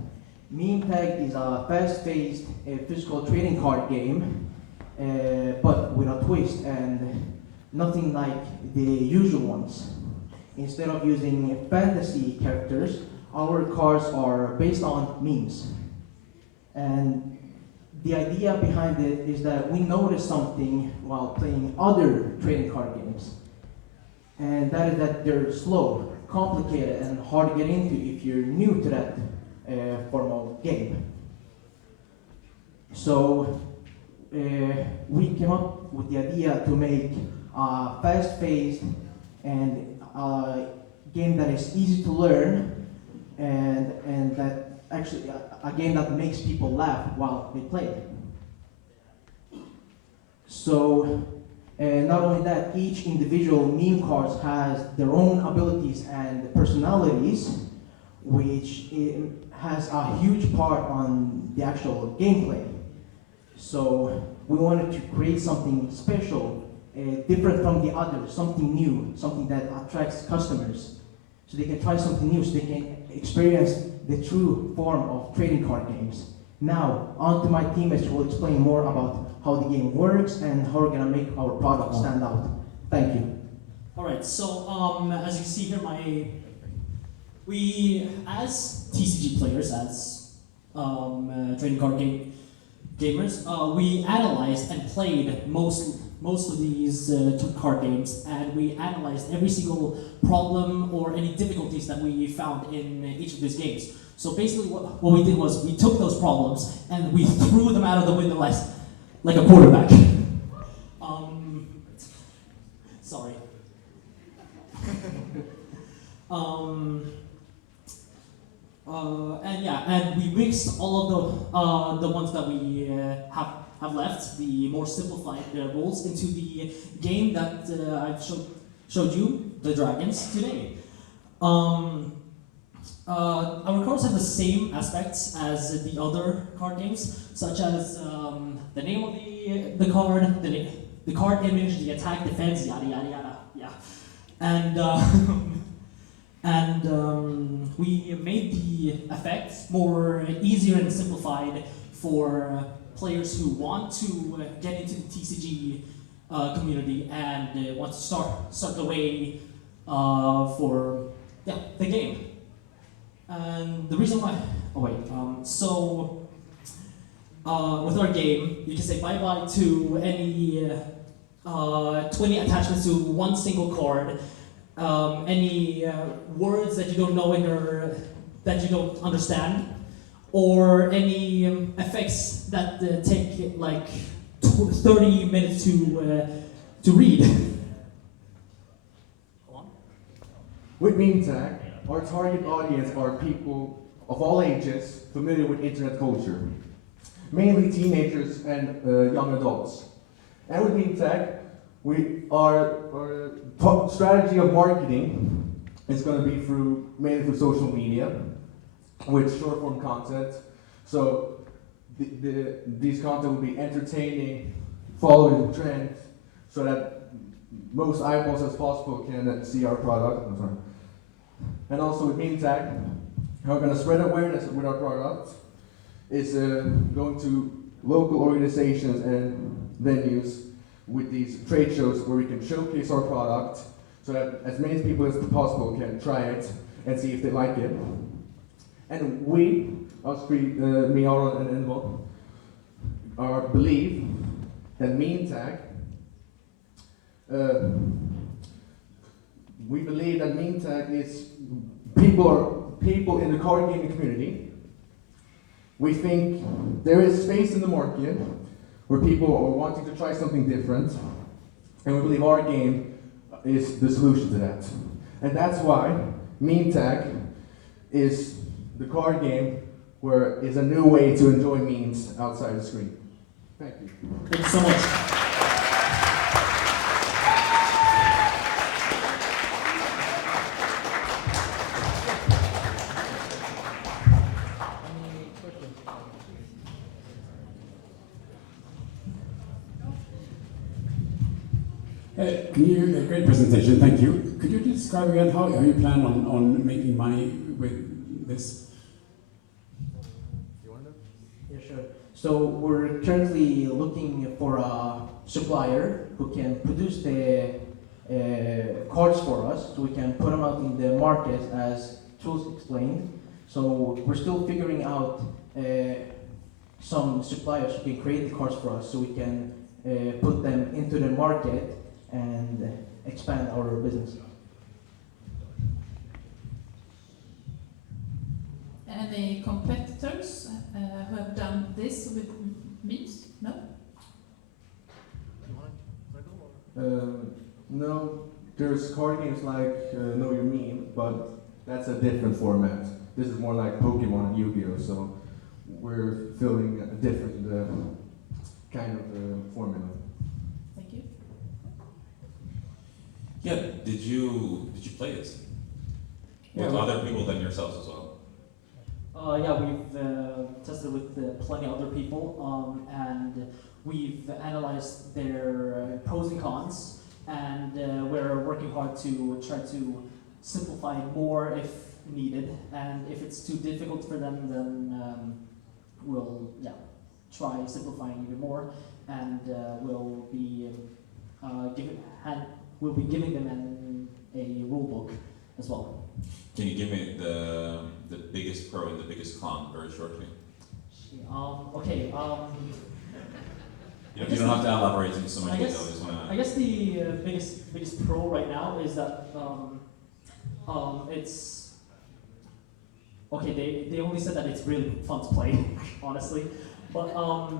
Meme Tag is a fast-paced physical trading card game, but with a twist and nothing like the usual ones. Instead of using fantasy characters, our cards are based on memes. And the idea behind it is that we notice something while playing other trading card games. And that is that they're slow, complicated, and hard to get into if you're new to that form of game. So we came up with the idea to make a fast-paced and a game that is easy to learn and that actually a game that makes people laugh while they play it. So not only that, each individual meme cards has their own abilities and personalities, which has a huge part on the actual gameplay. So we wanted to create something special, different from the others, something new, something that attracts customers. So they can try something new, so they can experience the true form of trading card games. Now, on to my teammates who will explain more about how the game works and how we're gonna make our product stand out. Thank you. All right, so as you see here, we, as TCG players, as trading card gamers, we analyzed and played most of these card games, and we analyzed every single problem or any difficulties that we found in each of these games. So basically what we did was we took those problems and we threw them out of the window like a quarterback. Sorry. And we mixed all of the ones that we have left, the more simplified rules, into the game that I've showed you, the Dragons, today. Our cards have the same aspects as the other card games, such as the name of the card, the card image, the attack, defense, yada yada yada. Yeah, and we made the effects more easier and simplified for players who want to get into the TCG community and want to start the way for the game. And the reason why, with our game, you can say bye-bye to any 20 attachments to one single card, any words that you don't know that you don't understand, or any effects that take like 30 minutes to read. With Meme Tag, our target audience are people of all ages familiar with internet culture, mainly teenagers and young adults. And with Meme Tag, our top strategy of marketing is going to be mainly through social media, with short form content. So these content will be entertaining, following the trend so that most eyeballs as possible can see our product. I'm sorry. And also with Meme Tag, how we're going to spread awareness with our product is going to local organizations and venues with these trade shows where we can showcase our product so that as many people as possible can try it and see if they like it. And we, us three, me, Aron, and Envo, believe that Meme Tag, we believe that Meme Tag is people in the card gaming community. We think there is space in the market where people are wanting to try something different, and we believe our game is the solution to that. And that's why Meme Tag is the card game where is a new way to enjoy memes outside the screen. Thank you. Thank you so much. Great presentation, thank you. Could you describe again how you plan on making money with this? Yeah, sure. So we're currently looking for a supplier who can produce the cards for us, so we can put them out in the market as Truls explained. So we're still figuring out some suppliers who can create the cards for us, so we can put them into the market and expand our business. Any competitors who have done this with memes? No? No, there's card games like Know Your Meme, but that's a different format. This is more like Pokemon and Yu-Gi-Oh, so we're filling a different kind of formula. Thank you. Yeah, did you play it? With other people than yourselves as well? Yeah, we've tested with plenty of other people, and we've analyzed their pros and cons, and we're working hard to try to simplify more if needed, and if it's too difficult for them, then we'll try simplifying even more, and we'll be giving them a rule book as well. Can you give me the biggest pro and the biggest con very shortly? Okay. You don't have to elaborate in so many details. I guess the biggest pro right now is that it's okay. They only said that it's really fun to play, honestly, but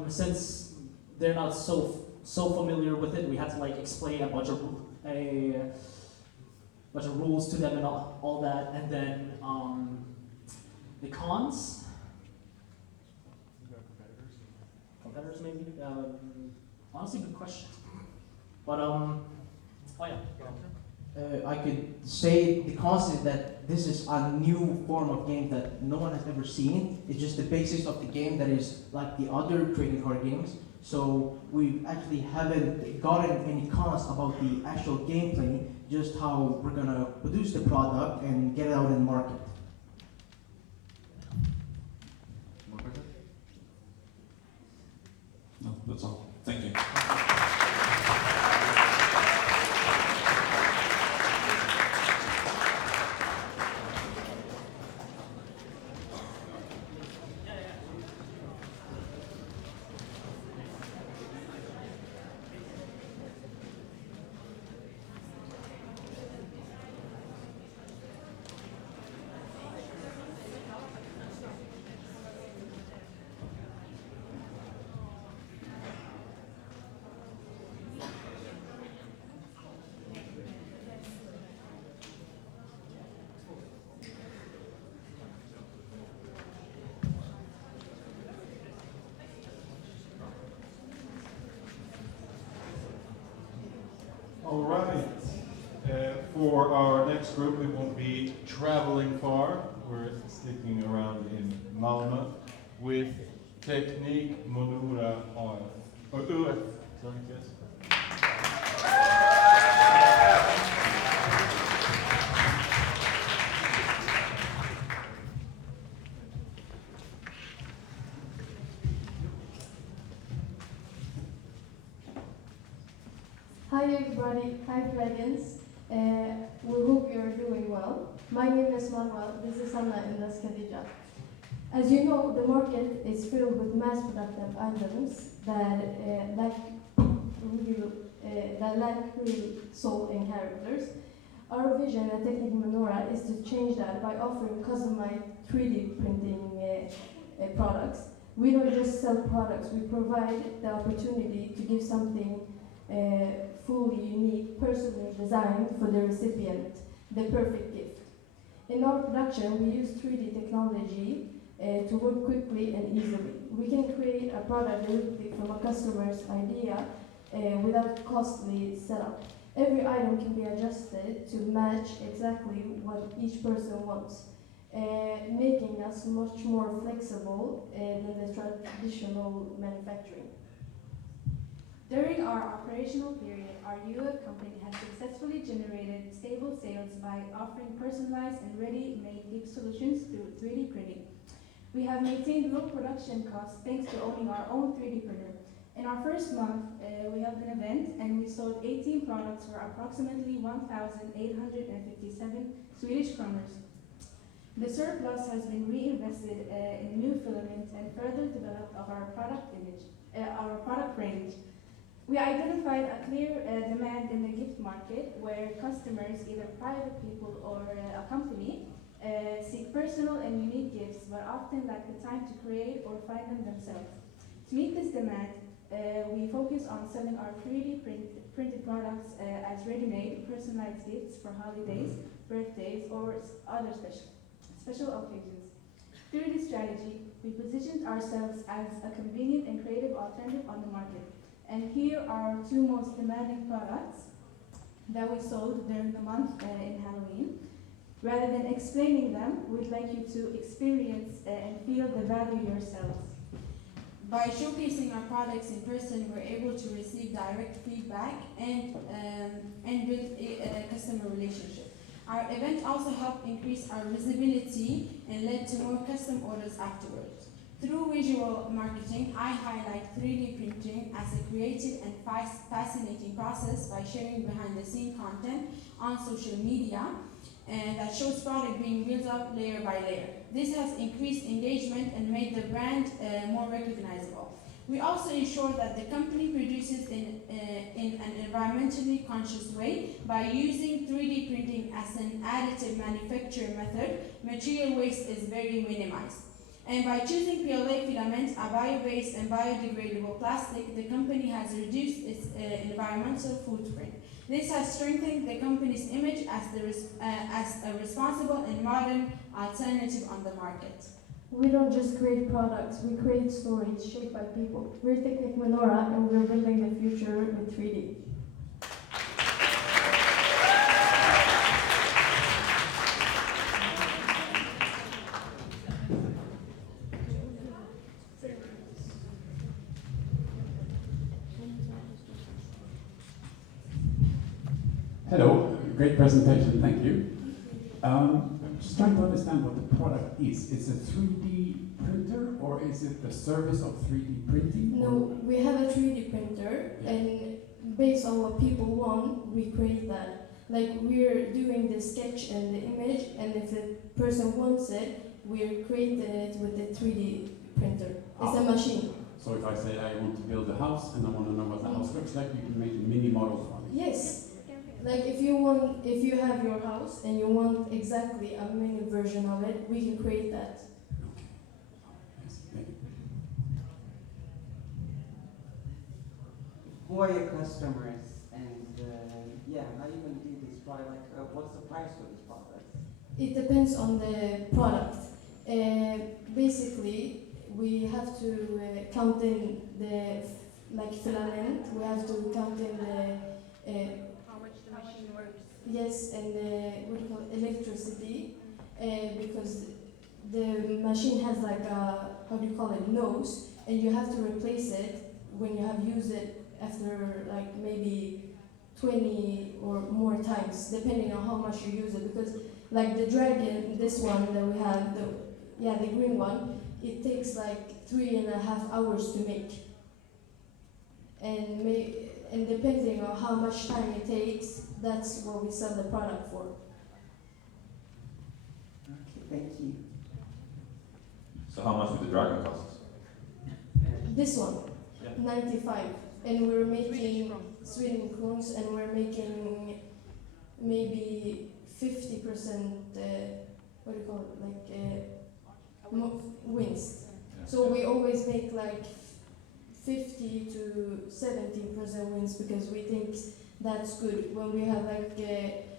since they're not so familiar with it, we had to like explain a bunch of rules to them and all that, and then the cons. Competitors maybe. Honestly, good question. But oh yeah. I could say the cons is that this is a new form of game that no one has ever seen. It's just the basics of the game that is like the other trading card games. So we actually haven't gotten any cons about the actual gameplay, just how we're gonna produce the product and get it out in the market. No, that's all. Thank you. All right. For our next group, we won't be traveling far. We're sticking around in Malmö with Teknik Modura UF Hi everybody, hi Dragons. We hope you are doing well. My name is Manuel, this is Anna and that's Khadija. As you know, the market is filled with mass-productive items that lack real soul and characters. Our vision at Technic Menorah is to change that by offering customized 3D printing products. We don't just sell products, we provide the opportunity to give something fully unique, personally designed for the recipient, the perfect gift. In our production, we use 3D technology to work quickly and easily. We can create a product directly from a customer's idea without costly setup. Every item can be adjusted to match exactly what each person wants, making us much more flexible than the traditional manufacturing. During our operational period, our UF company has successfully generated stable sales by offering personalized and ready-made gift solutions through 3D printing. We have maintained low production costs thanks to owning our own 3D printer. In our first month, we held an event and we sold 18 products for approximately 1,857 Swedish kroners. The surplus has been reinvested in new filament and further developed of our product range. We identified a clear demand in the gift market where customers, either private people or a company, seek personal and unique gifts but often lack the time to create or find them themselves. To meet this demand, we focus on selling our 3D printed products as ready-made, personalized gifts for holidays, birthdays, or other special occasions. Through this strategy, we positioned ourselves as a convenient and creative alternative on the market. And here are our two most demanding products that we sold during the month in Halloween. Rather than explaining them, we'd like you to experience and feel the value yourselves. By showcasing our products in person, we're able to receive direct feedback and build a customer relationship. Our event also helped increase our visibility and led to more custom orders afterwards. Through visual marketing, I highlight 3D printing as a creative and fascinating process by sharing behind-the-scenes content on social media and that shows product being built up layer by layer. This has increased engagement and made the brand more recognizable. We also ensure that the company produces in an environmentally conscious way by using 3D printing as an additive manufacture method. Material waste is very minimized. And by choosing PLA filaments, a bio-based and biodegradable plastic, the company has reduced its environmental footprint. This has strengthened the company's image as a responsible and modern alternative on the market. We don't just create products, we create stories shaped by people. We're Technic Menorah and we're building the future with 3D. Hello, great presentation, thank you. I'm just trying to understand what the product is. It's a 3D printer or is it the service of 3D printing? No, we have a 3D printer and based on what people want, we create that. Like we're doing the sketch and the image and if the person wants it, we're creating it with the 3D printer. It's a machine. So if I say I want to build a house and I want to know what the house looks like, you can make a mini model for me? Yes. Like if you have your house and you want exactly a mini version of it, we can create that. Okay. Yes, thank you. Who are your customers? And how you going to do this product? What's the price for this product? It depends on the product. Basically, we have to count in the filament. We have to count in the yes, and what do you call it, electricity, because the machine has like a, how do you call it, nose, and you have to replace it when you have used it after like maybe 20 or more times, depending on how much you use it. Because like the dragon, this one that we have, the green one, it takes like 3.5 hours to make. And depending on how much time it takes, that's what we sell the product for. Okay, thank you. So how much would the dragon cost? This one, Yeah. 95. And we're making Sweden crowns, and we're making maybe 50%, what do you call it, like wins. Yeah. So we always make like 50 to 70% wins, because we think that's good. When we have like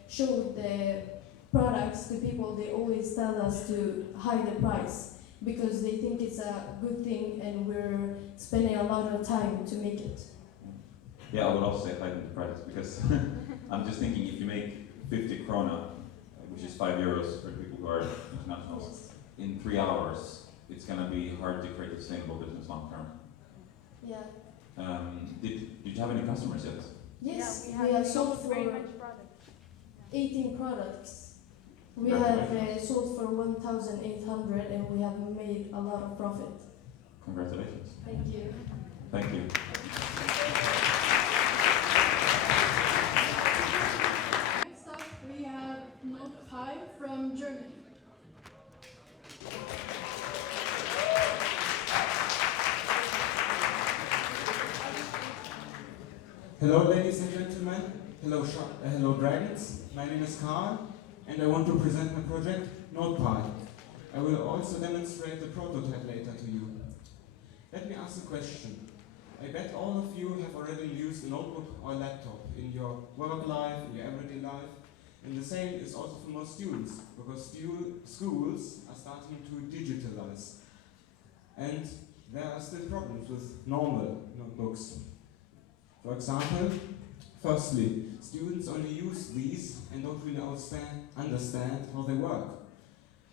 showed the products to people, they always tell us to hide the price, because they think it's a good thing and we're spending a lot of time to make it. Yeah, I would also say hide the price, because I'm just thinking if you make 50 krona, which is 5 euros for people who are internationals, in 3 hours, it's going to be hard to create a sustainable business long term. Yeah. Did you have any customers yet? Yes, Yeah, we have sold for very much product. 18 products. We have sold for 1,800, and we have made a lot of profit. Congratulations. Thank you. Thank you. Next up, we have Note 5 from Germany. Hello, ladies and gentlemen. Hello, dragons. My name is Karl, and I want to present my project, NotePie. I will also demonstrate the prototype later to you. Let me ask a question. I bet all of you have already used a notebook or a laptop in your work life, in your everyday life, and the same is also for most students, because schools are starting to digitalize. And there are still problems with normal notebooks. For example, firstly, students only use these and don't really understand how they work.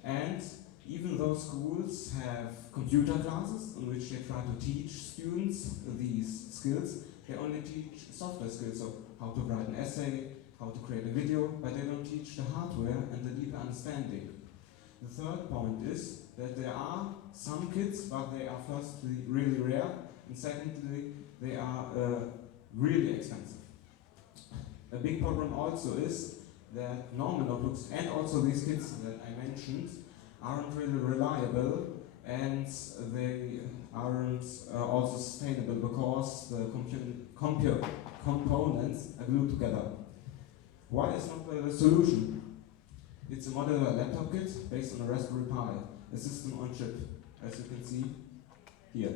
And even though schools have computer classes in which they try to teach students these skills, they only teach software skills, so how to write an essay, how to create a video, but they don't teach the hardware and the deeper understanding. The third point is that there are some kids, but they are firstly really rare, and secondly, they are really expensive. A big problem also is that normal notebooks, and also these kits that I mentioned, aren't really reliable, and they aren't also sustainable, because the components are glued together. Why is not the solution? It's a modular laptop kit based on a Raspberry Pi, a system on chip, as you can see here.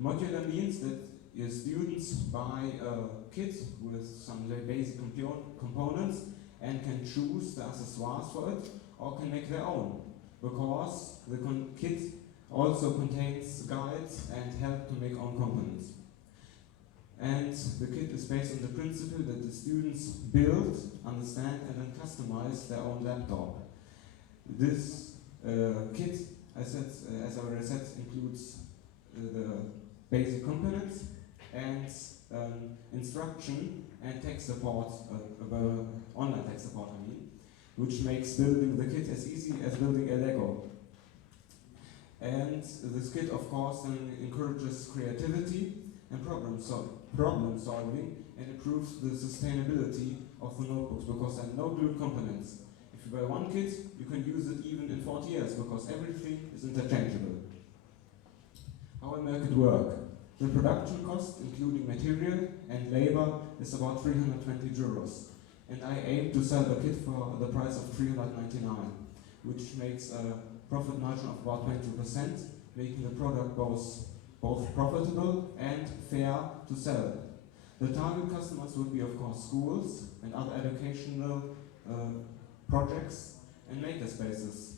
Modular means that your students buy a kit with some very basic components and can choose the accessoires for it, or can make their own, because the kit also contains guides and help to make own components. And the kit is based on the principle that the students build, understand, and then customize their own laptop. This kit, as I already said, includes the basic components and instruction and tech support, online tech support, which makes building the kit as easy as building a Lego. And this kit, of course, then encourages creativity and problem solving, and improves the sustainability of the notebooks, because there are no glued components. If you buy one kit, you can use it even in 40 years, because everything is interchangeable. How I make it work? The production cost, including material and labor, is about 320 euros. And I aim to sell the kit for the price of 399, which makes a profit margin of about 20%, making the product both profitable and fair to sell. The target customers would be, of course, schools and other educational projects and makerspaces.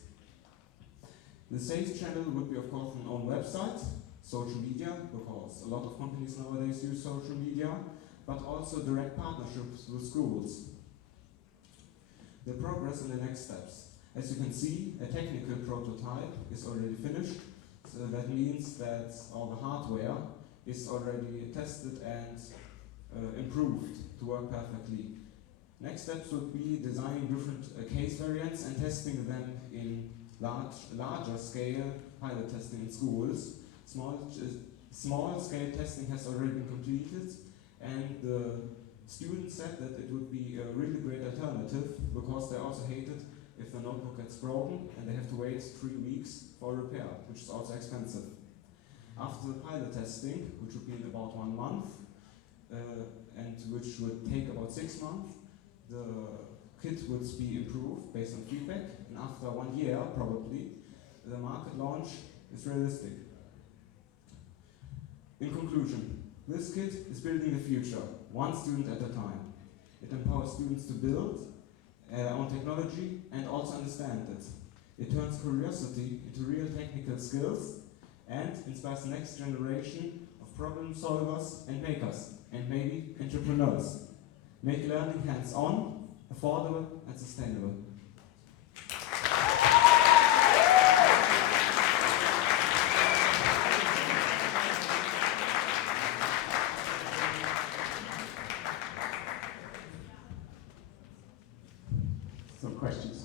The sales channel would be, of course, an own website, social media, because a lot of companies nowadays use social media, but also direct partnerships with schools. The progress and the next steps. As you can see, a technical prototype is already finished, so that means that all the hardware is already tested and improved to work perfectly. Next steps would be designing different case variants and testing them in larger scale pilot testing in schools. Small scale testing has already been completed, and the students said that it would be a really great alternative because they also hate it if the notebook gets broken and they have to wait 3 weeks for repair, which is also expensive. After the pilot testing, which would be in about 1 month, and which would take about 6 months, the kit would be improved based on feedback, and after 1 year, probably, the market launch is realistic. In conclusion, this kit is building the future, one student at a time. It empowers students to build on technology and also understand it. It turns curiosity into real technical skills and inspires the next generation of problem solvers and makers, and maybe entrepreneurs. Make learning hands-on, affordable and sustainable. Some questions.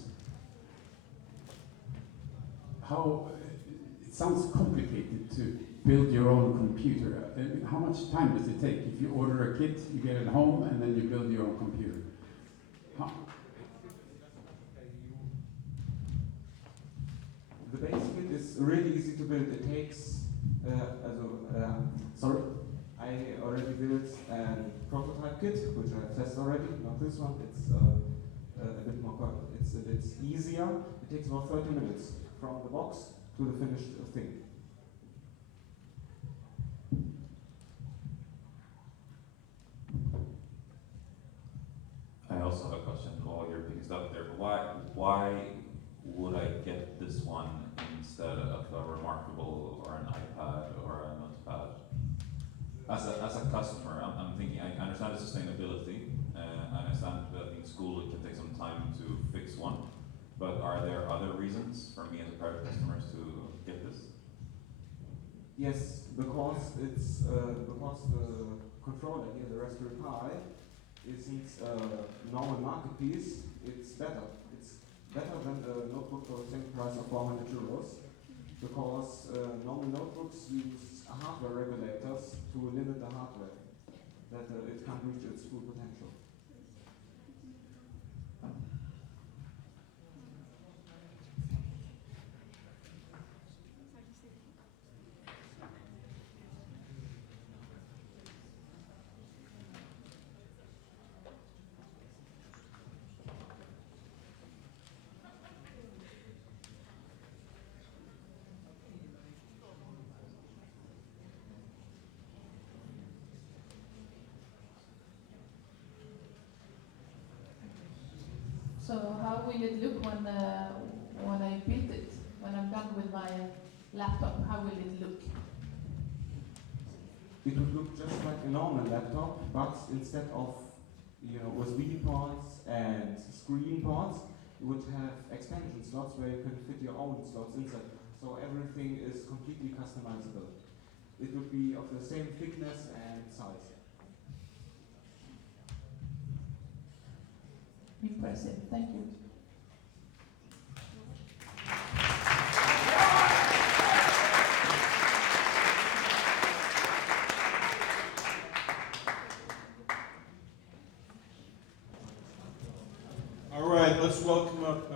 It sounds complicated to build your own computer. How much time does it take? If you order a kit, you get it home, and then you build your own computer. The base kit is really easy to build. It takes, I already built a prototype kit, which I have tested already. Not this one. It's a bit more. It's easier. It takes about 30 minutes from the box to the finished thing. I also have a question while you're picking stuff there. Why would I get this one instead of a Remarkable or an iPad or a notepad? As a customer, I'm thinking, I understand the sustainability, I understand that in school it can take some time to fix one, but are there other reasons for me as a private customer to get this? Yes, because it's because the controller here, the Raspberry Pi, isn't a normal market piece. It's better. It's better than a notebook for the same price of 400 euros, because normal notebooks use hardware regulators to limit the hardware, that it can't reach its full potential. So how will it look when I build it? When I'm done with my laptop, how will it look? It would look just like a normal laptop, but instead of USB ports and screen ports, you would have expansion slots where you can fit your own slots inside. So everything is completely customizable. It would be of the same thickness and size. Impressive, thank you. All right, let's welcome up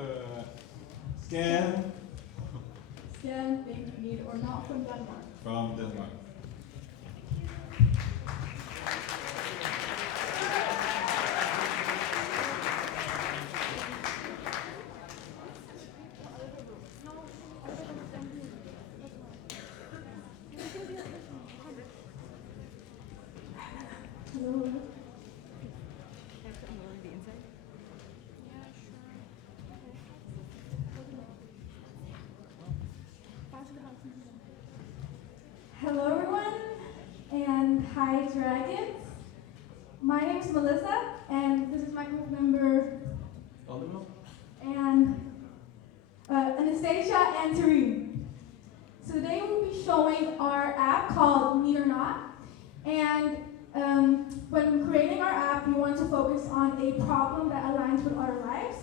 Scan. Scan, Think, Need, or Not from Denmark. From Denmark. Hello everyone, and hi Dragons. My name is Melissa, and this is my group member, and Anastasia and Tareen. Today we'll be showing our app called Need or Not. And when creating our app, we want to focus on a problem that aligns with our lives.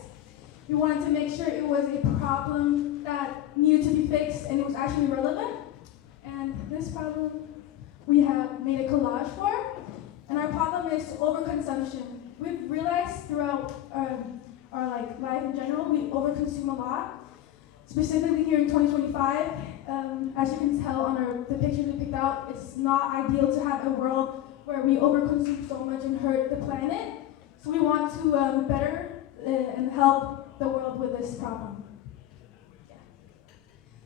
We wanted to make sure it was a problem that needed to be fixed and it was actually relevant. And this problem we have made a collage for. And our problem is overconsumption. We've realized throughout our life in general, we overconsume a lot. Specifically here in 2025, as you can tell on the pictures we picked out, it's not ideal to have a world where we overconsume so much and hurt the planet. So we want to better and help the world with this problem. Yeah.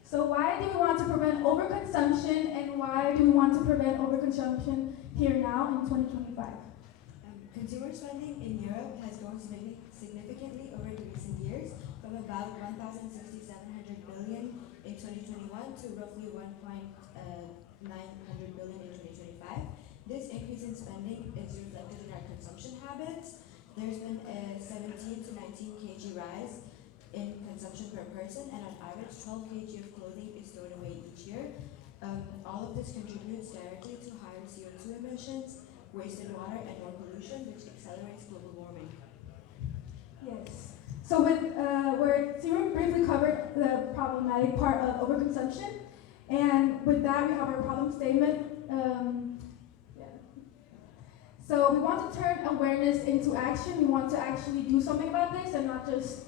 So why do we want to prevent overconsumption, and why do we want to prevent overconsumption here now in 2025? Consumer spending in Europe has grown significantly over the recent years, from about 1,700 billion in 2021 to roughly 1,900 billion in 2025. This increase in spending is reflected in our consumption habits. There's been a 17 to 19 kg rise in consumption per person, and on average 12 kg of clothing is thrown away each year. All of this contributes directly to higher CO2 emissions, wasted water, and more pollution, which accelerates global warming. Yes. So we briefly covered the problematic part of overconsumption, and with that we have our problem statement. So we want to turn awareness into action. We want to actually do something about this and not just,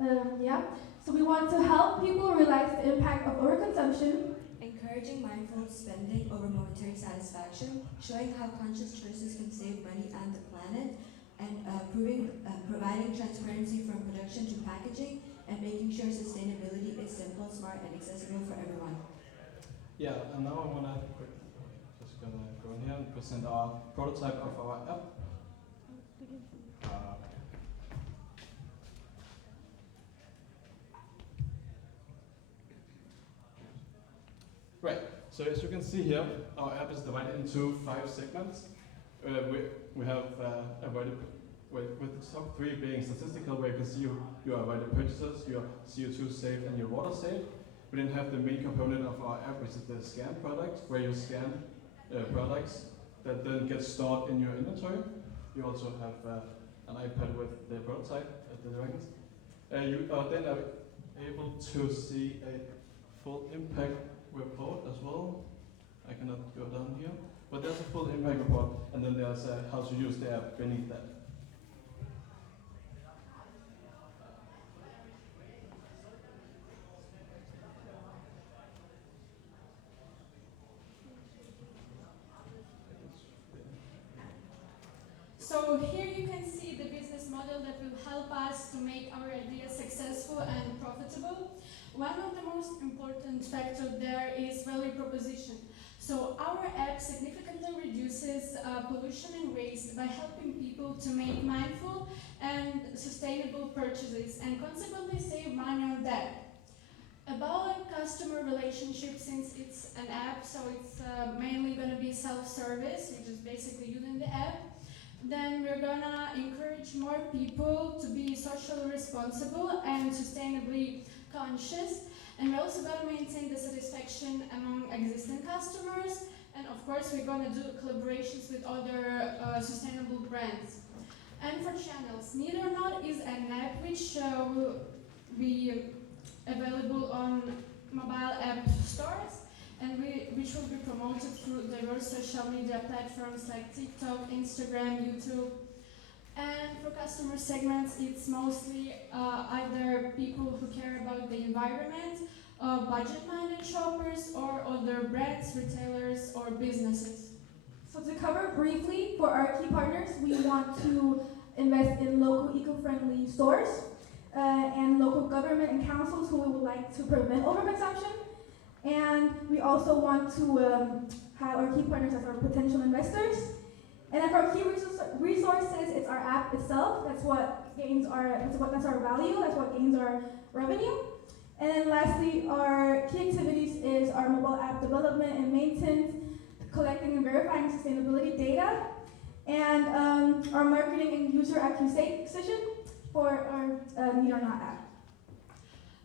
So we want to help people realize the impact of overconsumption. Encouraging mindful spending over momentary satisfaction, showing how conscious choices can save money and the planet, and providing transparency from production to packaging, and making sure sustainability is simple, smart, and accessible for everyone. Yeah, and now I want to just gonna go in here and present our prototype of our app. Right, so as you can see here, our app is divided into 5 segments. We have avoided, with the top 3 being statistical, where you can see your avoided purchases, your CO2 saved, and your water saved. We then have the main component of our app, which is the scan product, where you scan products that then get stored in your inventory. You also have an iPad with the prototype at the Dragons. You are then able to see a full impact report as well. I cannot go down here, but there's a full impact report, and then there's how to use the app beneath that. So here you can see the business model that will help us to make our ideas successful and profitable. One of the most important factors there is value proposition. So our app significantly reduces pollution and waste by helping people to make mindful and sustainable purchases and consequently save money on that. About customer relationship, since it's an app, so it's mainly going to be self-service, which is basically using the app. Then we're gonna encourage more people to be socially responsible and sustainably conscious, and we're also gonna maintain the satisfaction among existing customers, and of course we're gonna do collaborations with other sustainable brands. And for channels, Need or Not is an app which will be available on mobile app stores, and which will be promoted through diverse social media platforms like TikTok, Instagram, YouTube. And for customer segments, it's mostly either people who care about the environment, budget-minded shoppers, or other brands, retailers, or businesses. So to cover briefly, for our key partners, we want to invest in local eco-friendly stores and local government and councils who would like to prevent overconsumption. And we also want to have our key partners as our potential investors. And then for our key resources, it's our app itself. That's what gains that's our value. That's what gains our revenue. And then lastly, our key activities is our mobile app development and maintenance, collecting and verifying sustainability data, and our marketing and user acquisition for our Need or Not app.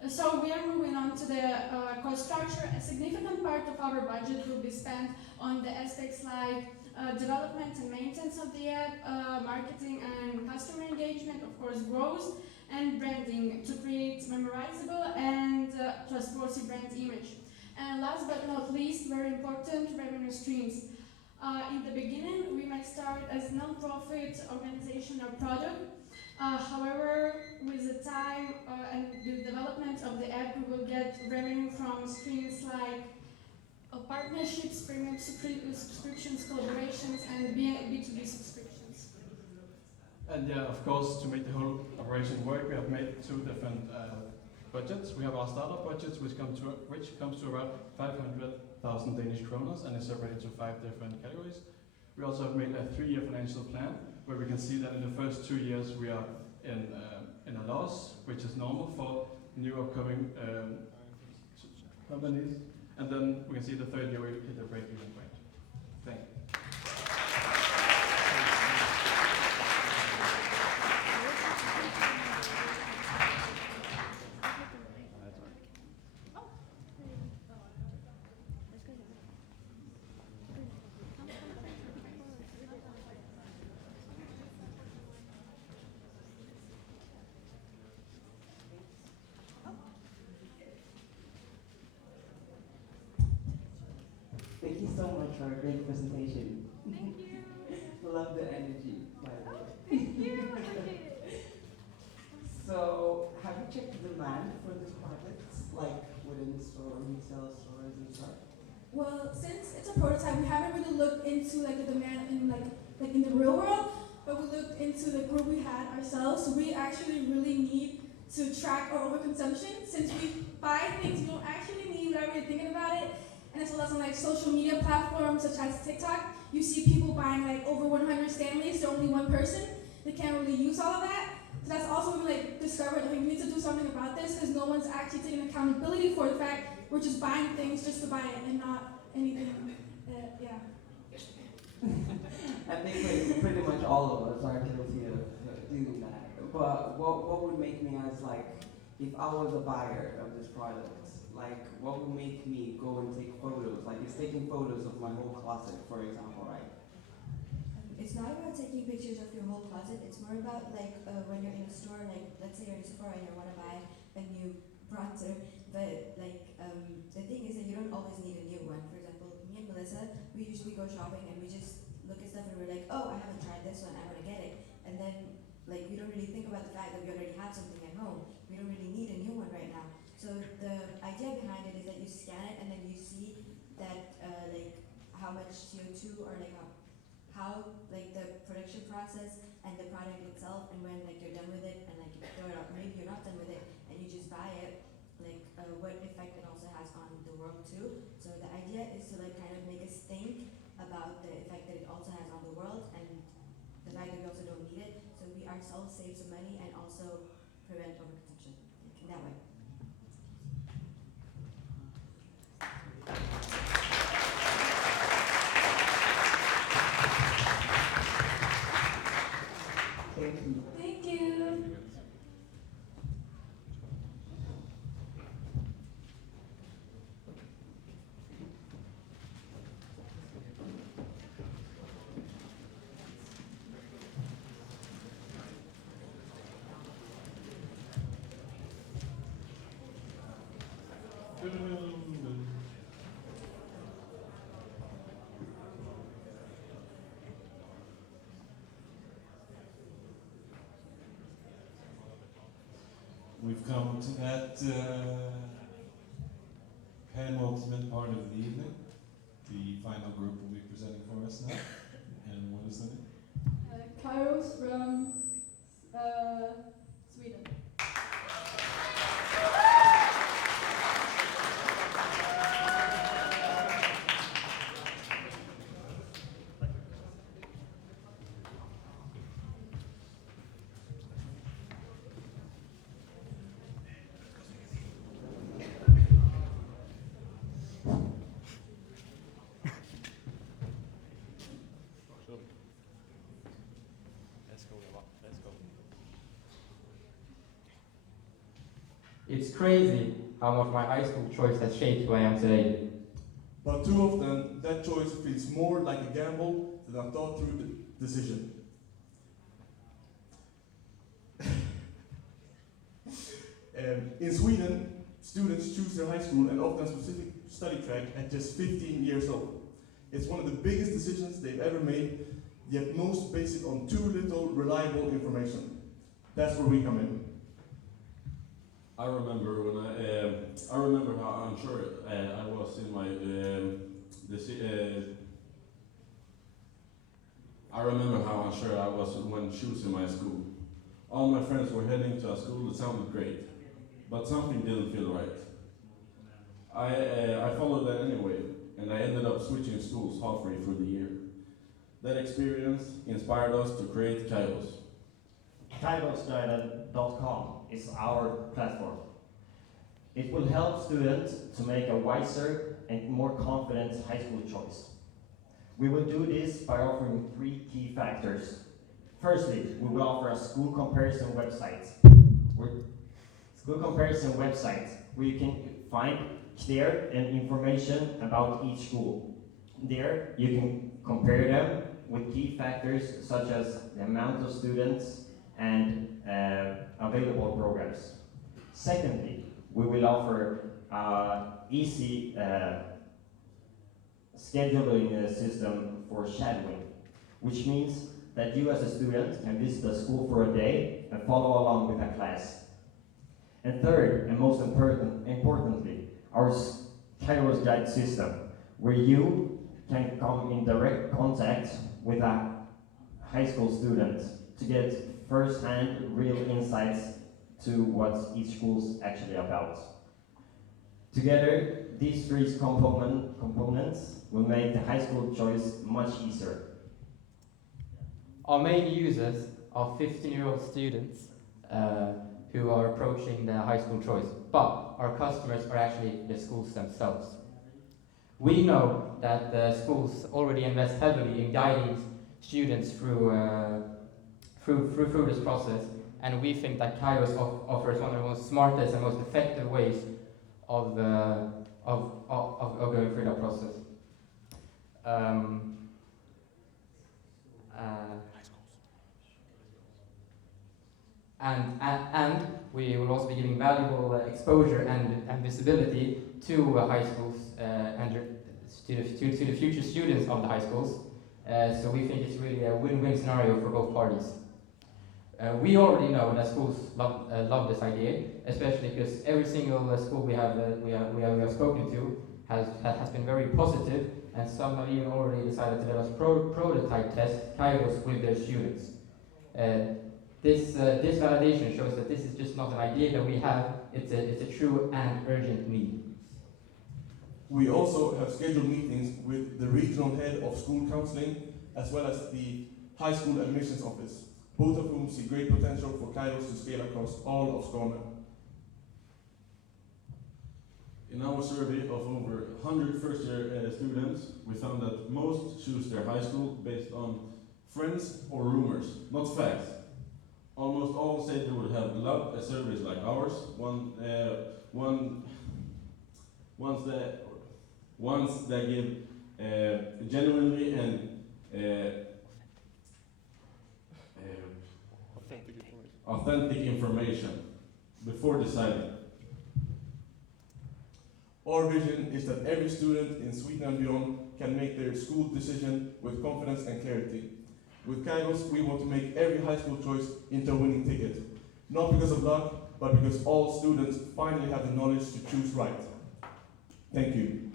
So we are moving on to the cost structure. A significant part of our budget will be spent on the aspects like development and maintenance of the app, marketing and customer engagement, of course, grows, and branding to create memorizable and trustworthy brand image. And last but not least, very important, revenue streams. In the beginning, we might start as non-profit organization or product. However, with the time and the development of the app, we will get revenue from streams like partnerships, premium subscriptions, collaborations, and B2B subscriptions. And yeah, of course, to make the whole operation work, we have made two different budgets. We have our startup budgets, which comes to around 500,000 Danish kroner, and is separated into 5 different categories. We also have made a 3-year financial plan, where we can see that in the first 2 years we are in a loss, which is normal for new upcoming companies. And then we can see the 3rd year we hit a break-even point. Thank you. Thank you so much for a great presentation. Thank you. Love the energy, by the way. Thank you. Thank you. So, have you checked the demand for these products, like within the store, retail stores and stuff? Well, since it's a prototype, we haven't really looked into like the demand in like in the real world, but we looked into the group we had ourselves. So we actually really need to track our overconsumption, since we buy things we don't actually need without really thinking about it. And as well as on like social media platforms such as TikTok, you see people buying like over 100 Stanleys to only one person. They can't really use all of that. So that's also when we like discovered that we need to do something about this, because no one's actually taking accountability for the fact we're just buying things just to buy it and not anything. Yeah. I think pretty much all of us are guilty of doing that. But what would make me as like, if I was a buyer of this product, like what would make me go and take photos? Like it's taking photos of my whole closet, for example, right? It's not about taking pictures of your whole closet. It's more about like when you're in a store, like let's say you're in Sephora and you want to buy a new bronzer, but like the thing is that you don't always need a new one. For example, me and Melissa, we usually go shopping and we just look at stuff and we're like, oh, I haven't tried this one, I want to get it. And then like we don't really think about the fact that we already have something at home. We don't really need a new one right now. So the idea behind it is that you scan it and then you see that like how much CO2 or like how like the production process and the product itself, and when like you're done with it and like you throw it out, maybe you're not done with it and you just buy it, like what effect it also has on the world too. So the idea is to like kind of make us think about the effect that it also has on the world and the fact that we also don't need it, so we ourselves save some money and also prevent overconsumption in that way. Thank you. Thank you. We've come to that penultimate part of the evening. The final group will be presenting for us now. And what is the name? Kairos from Sweden. It's crazy how much my high school choice has shaped who I am today. But too often, that choice feels more like a gamble than a thought-through decision. In Sweden, students choose their high school and often a specific study track at just 15 years old. It's one of the biggest decisions they've ever made, yet most base it on too little reliable information. That's where we come in. I remember when I remember how unsure I was in my I remember how unsure I was when choosing my school. All my friends were heading to a school that sounded great, but something didn't feel right. I followed that anyway, and I ended up switching schools halfway through the year. That experience inspired us to create Kairos. Kairosguiden.com is our platform. It will help students to make a wiser and more confident high school choice. We will do this by offering 3 key factors. Firstly, we will offer a school comparison website. Where you can find clear and information about each school. There, you can compare them with key factors such as the amount of students and available programs. Secondly, we will offer easy scheduling system for shadowing, which means that you as a student can visit a school for a day and follow along with a class. And third, and most importantly, our Kairos Guide system, where you can come in direct contact with a high school student to get first-hand real insights to what each school's actually about. Together, these 3 components will make the high school choice much easier. Our main users are 15-year-old students who are approaching their high school choice, but our customers are actually the schools themselves. We know that the schools already invest heavily in guiding students through this process, and we think that Kairos offers one of the most smartest and most effective ways of going through that process. And we will also be giving valuable exposure and visibility to high schools and to the future students of the high schools. So we think it's really a win-win scenario for both parties. We already know that schools love this idea, especially because every single school we have spoken to has been very positive, and some have even already decided to let us prototype test Kairos with their students. This validation shows that this is just not an idea that we have, it's a true and urgent need. We also have scheduled meetings with the regional head of school counseling as well as the high school admissions office, both of whom see great potential for Kairos to scale across all of Skåne. In our survey of over 100 first-year students, we found that most choose their high school based on friends or rumors, not facts. Almost all said they would have loved a service like ours, ones that give genuinely and authentic information before deciding. Our vision is that every student in Sweden and beyond can make their school decision with confidence and clarity. With Kairos, we want to make every high school choice into a winning ticket, not because of luck, but because all students finally have the knowledge to choose right. Thank you.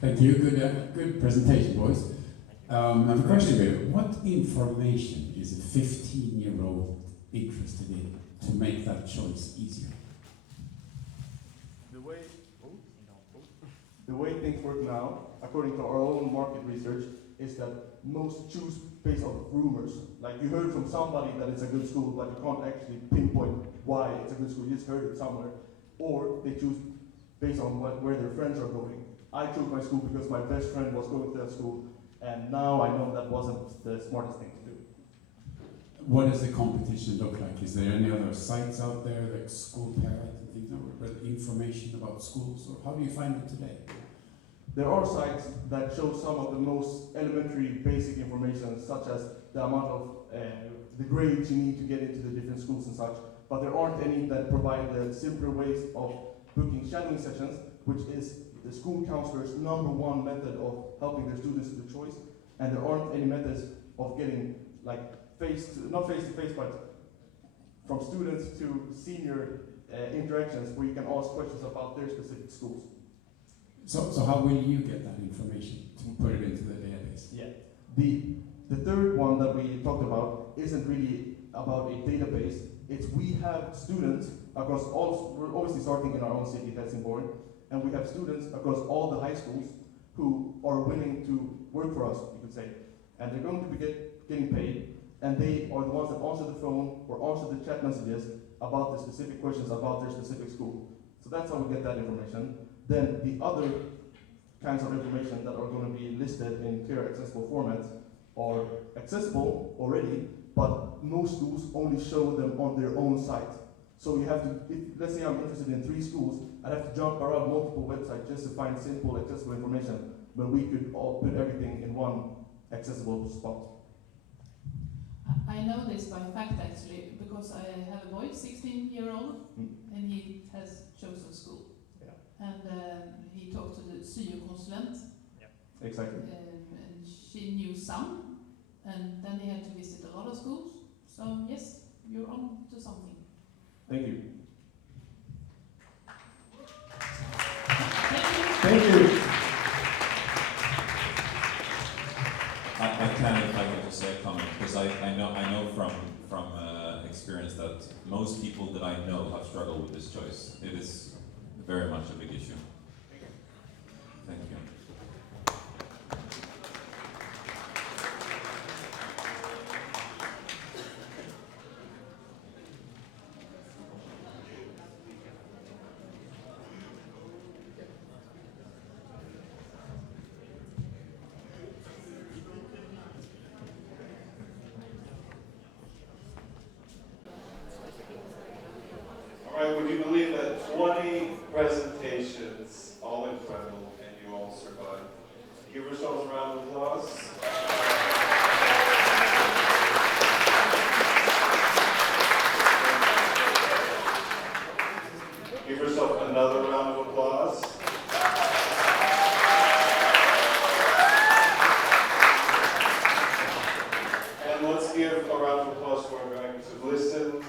Thank you. Good presentation, boys. I have a question for you. What information is a 15-year-old interested in to make that choice easier? The way things work now, according to our own market research, is that most choose based on rumors. Like you heard from somebody that it's a good school, but you can't actually pinpoint why it's a good school. You just heard it somewhere. Or they choose based on where their friends are going. I chose my school because my best friend was going to that school, And now I know that wasn't the smartest thing to do. What does the competition look like? Is there any other sites out there like School Parent and things with information about schools, or how do you find it today? There are sites that show some of the most elementary basic information, such as the amount of the grades you need to get into the different schools and such, but there aren't any that provide the simpler ways of booking shadowing sessions, which is the school counselor's #1 method of helping their students with choice, and there aren't any methods of getting like not face to face, but from students to senior interactions where you can ask questions about their specific schools. So how will you get that information to put it into the database? Yeah. The third one that we talked about isn't really about a database. It's we have students across all, we're obviously starting in our own city, Helsingborg, and we have students across all the high schools who are willing to work for us, you could say. And they're going to be getting paid, and they are the ones that answer the phone or answer the chat messages about the specific questions about their specific school. So that's how we get that information. Then the other kinds of information that are going to be listed in clear, accessible formats are accessible already, but most schools only show them on their own site. So you have to, let's say I'm interested in 3 schools, I'd have to jump around multiple websites just to find simple, accessible information, but we could all put everything in one accessible spot. I know this by fact actually, because I have a boy, 16-year-old, and he has chosen school. Yeah. And he talked to the syo-consulent. Yeah. Exactly. And she knew some, and then he had to visit a lot of schools. So yes, you're on to something. Thank you. Thank you. I can, if I can just say a comment, because I know from experience that most people that I know have struggled with this choice. It is very much a big issue. Thank you. All right, would you believe that 20 presentations, all incredible, and you all survived? Give yourselves a round of applause. Give yourself another round of applause. And let's give a round of applause for our guys who listened.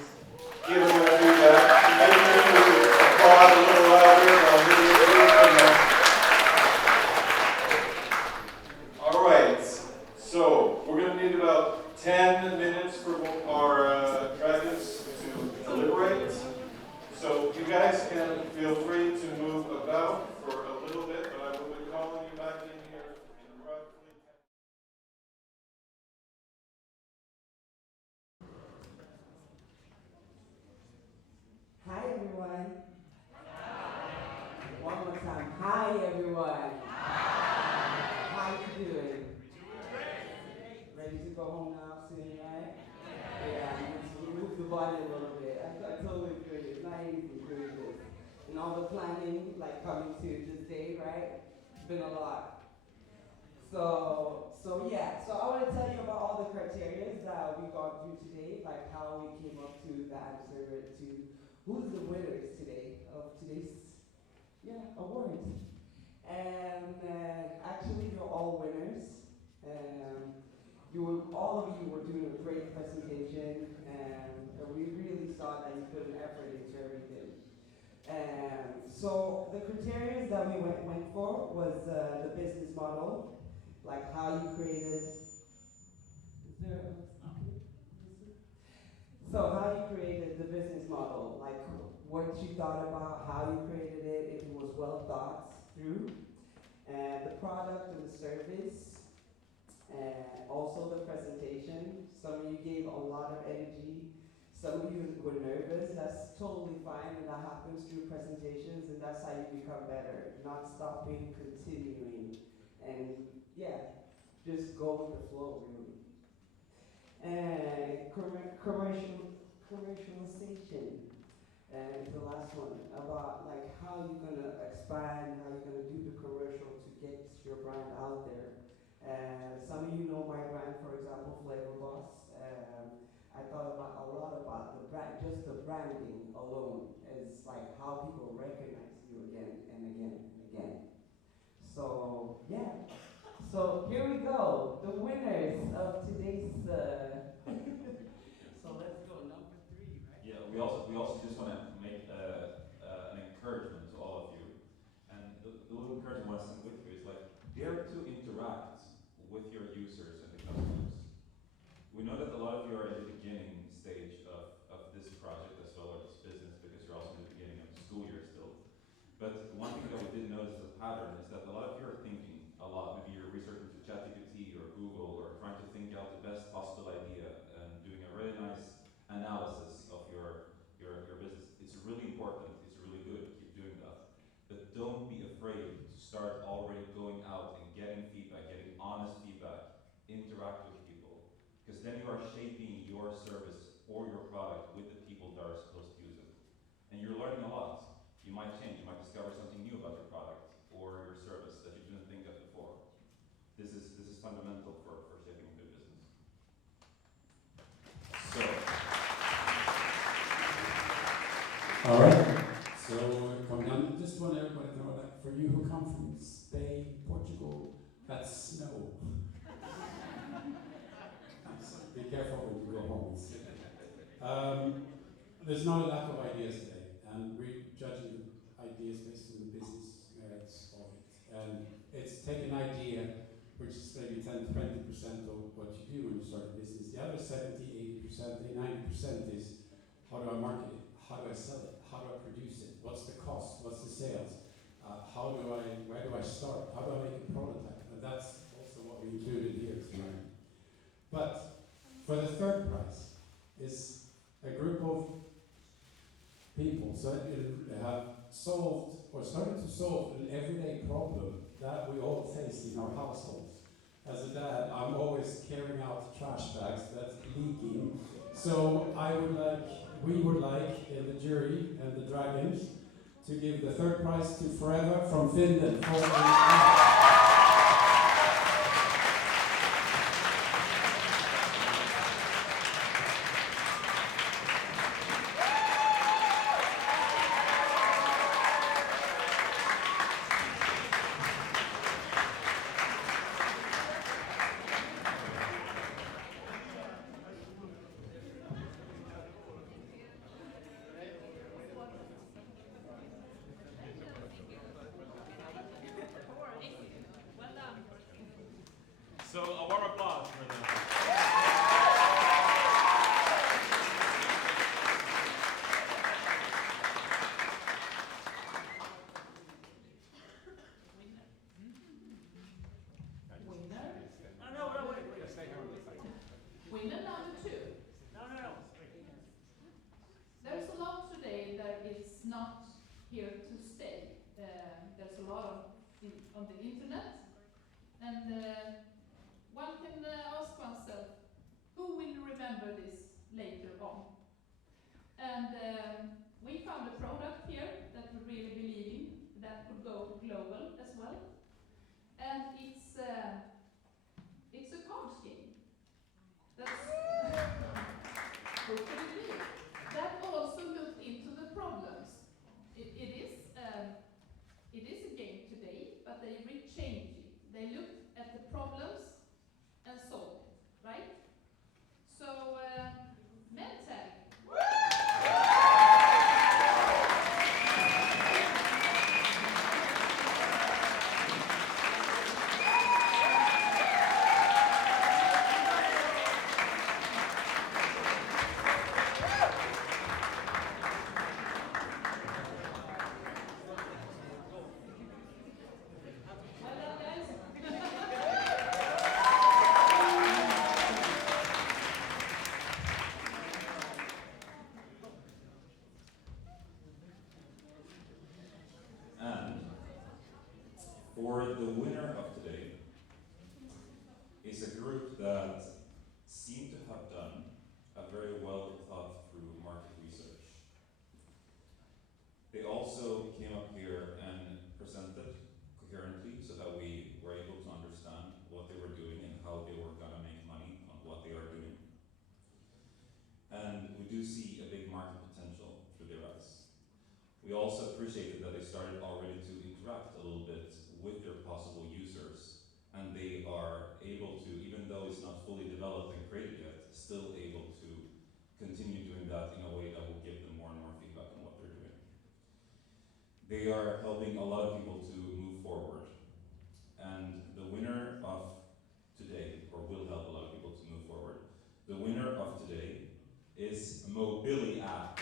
Give them their feedback. Maybe we could applaud a little louder. All right, so we're going to need about 10 minutes for our dragons to deliberate. So you guys can feel free to move about for a little bit, but I will be calling you back in here in roughly 10. Hi everyone. One more time. Hi everyone. How you doing? Ready to go home now soon, right? Yeah, you move the body a little bit. I totally feel it. It's not easy doing this. And all the planning, like coming to this day, right? It's been a lot. So yeah, so I want to tell you about all the criteria that we've gone through today, like how we came up to the answer to who's the winners today of today's awards. And actually, you're all winners. All of you were doing a great presentation, and we really saw that you put an effort into everything. So the criteria that we went for was the business model, like how you created. So how you created the business model, like what you thought about, how you created it, if it was well thought through, and the product and the service, and also the presentation. Some of you gave a lot of energy. Some of you were nervous. That's totally fine, and that happens through presentations, and that's how you become better. Not stopping, continuing, and yeah, just go with the flow, really. Commercialization. And the last one about like how you're gonna expand, how you're gonna do the commercial to get your brand out there. Some of you know my brand, for example, Flavor Boss. I thought about a lot about the brand, just the branding alone is like how people recognize you again and again and again. So yeah, so here we go, the winners of today's. So let's go number 3, right? Yeah, we also just want to make an encouragement to all of you, and the little encouragement I want to send with you is like dare to interact with your users and the customers. We know that a lot of you are in the beginning stage of this project as well, or this business, because you're also in the beginning of the school year still. But one thing that we did notice as a pattern is that a lot of you are thinking a lot. Maybe you're researching to ChatGPT or Google or trying to think out the best possible idea and doing a really nice analysis of your business. It's really important, it's really good, keep doing that. But don't be afraid to start already going out and getting feedback, getting honest feedback, interact with people. Because then you are shaping your service or your product with the people that are supposed to use it. And you're learning a lot. You might change, you might discover something new about your product or your service that you didn't think of before. This is fundamental for shaping a good business. So. All right. So coming on, just want everybody to know that for you who come from Spain, Portugal, that's snow. So be careful when you go home. There's not a lack of ideas today, and we're judging the ideas based on the business merits of it. And it's take an idea, which is maybe 10-20% of what you do when you start a business. The other 70-80%, 90% is how do I market it? How do I sell it? How do I produce it? What's the cost? What's the sales? Where do I start? How do I make a prototype? And that's also what we included here tonight. But for the third prize is a group of people that have solved or started to solve an everyday problem that we all face in our households. As a dad, I'm always carrying out trash bags that's leaking. So we would like in the jury and the dragons to give the third prize to Forever from Finland. So a warm applause for them. Winner number 2. No. There's a lot today that is not here to stay. There's a lot on the internet, and one can ask oneself, who will remember this later on? And we found a product here that we really believe in, that could go global as well. And it's a card game. Who could it be? That also looked into the problems. It is a game today, but they rechanged it. They looked at the problems and solved it, right? So, Medtech. is a group that seemed to have done a very well thought through market research. They also came up here and presented coherently so that we were able to understand what they were doing and how they were going to make money on what they are doing. And we do see a big market potential through their ads. We also appreciated that they started already to interact a little bit with their possible users, and they are able to, even though it's not fully developed and created yet, still able to continue doing that in a way that will give them more and more feedback on what they're doing. They are helping a lot of people to move forward, and the winner of today, or will help a lot of people to move forward, the winner of today is Mobility App.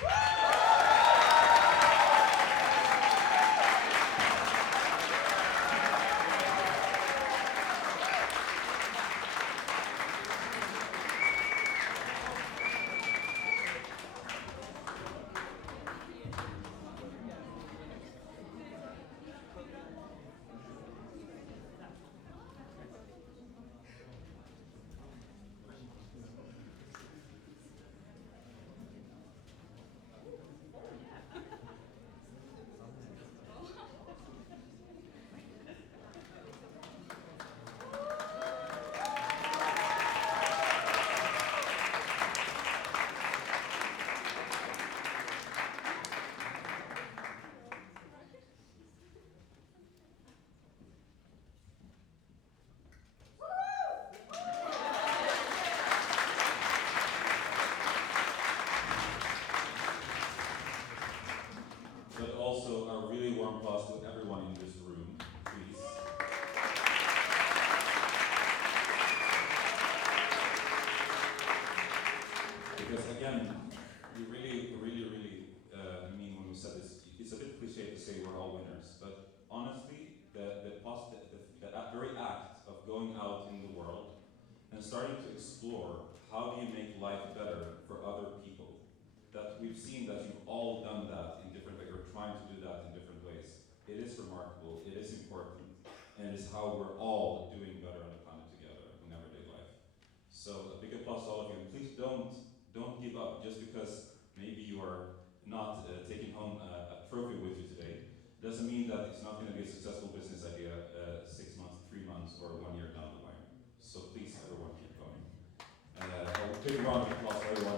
But also a really warm applause to everyone in this room, please. Because again, we really mean when we said this, it's a bit cliche to say we're all winners, but honestly, the very act of going out in the world and starting to explore how do you make life better for other people, that we've seen that you've all done that in different ways, or trying to do that in different ways. It is remarkable, it is important, and it is how we're all doing better on the planet together in everyday life. So a big applause to all of you, and please don't give up just because maybe you are not taking home a trophy with you today. Doesn't mean that it's not going to be a successful business idea 6 months, 3 months, or 1 year down the line. So please, everyone, keep going. A big round of applause for everyone.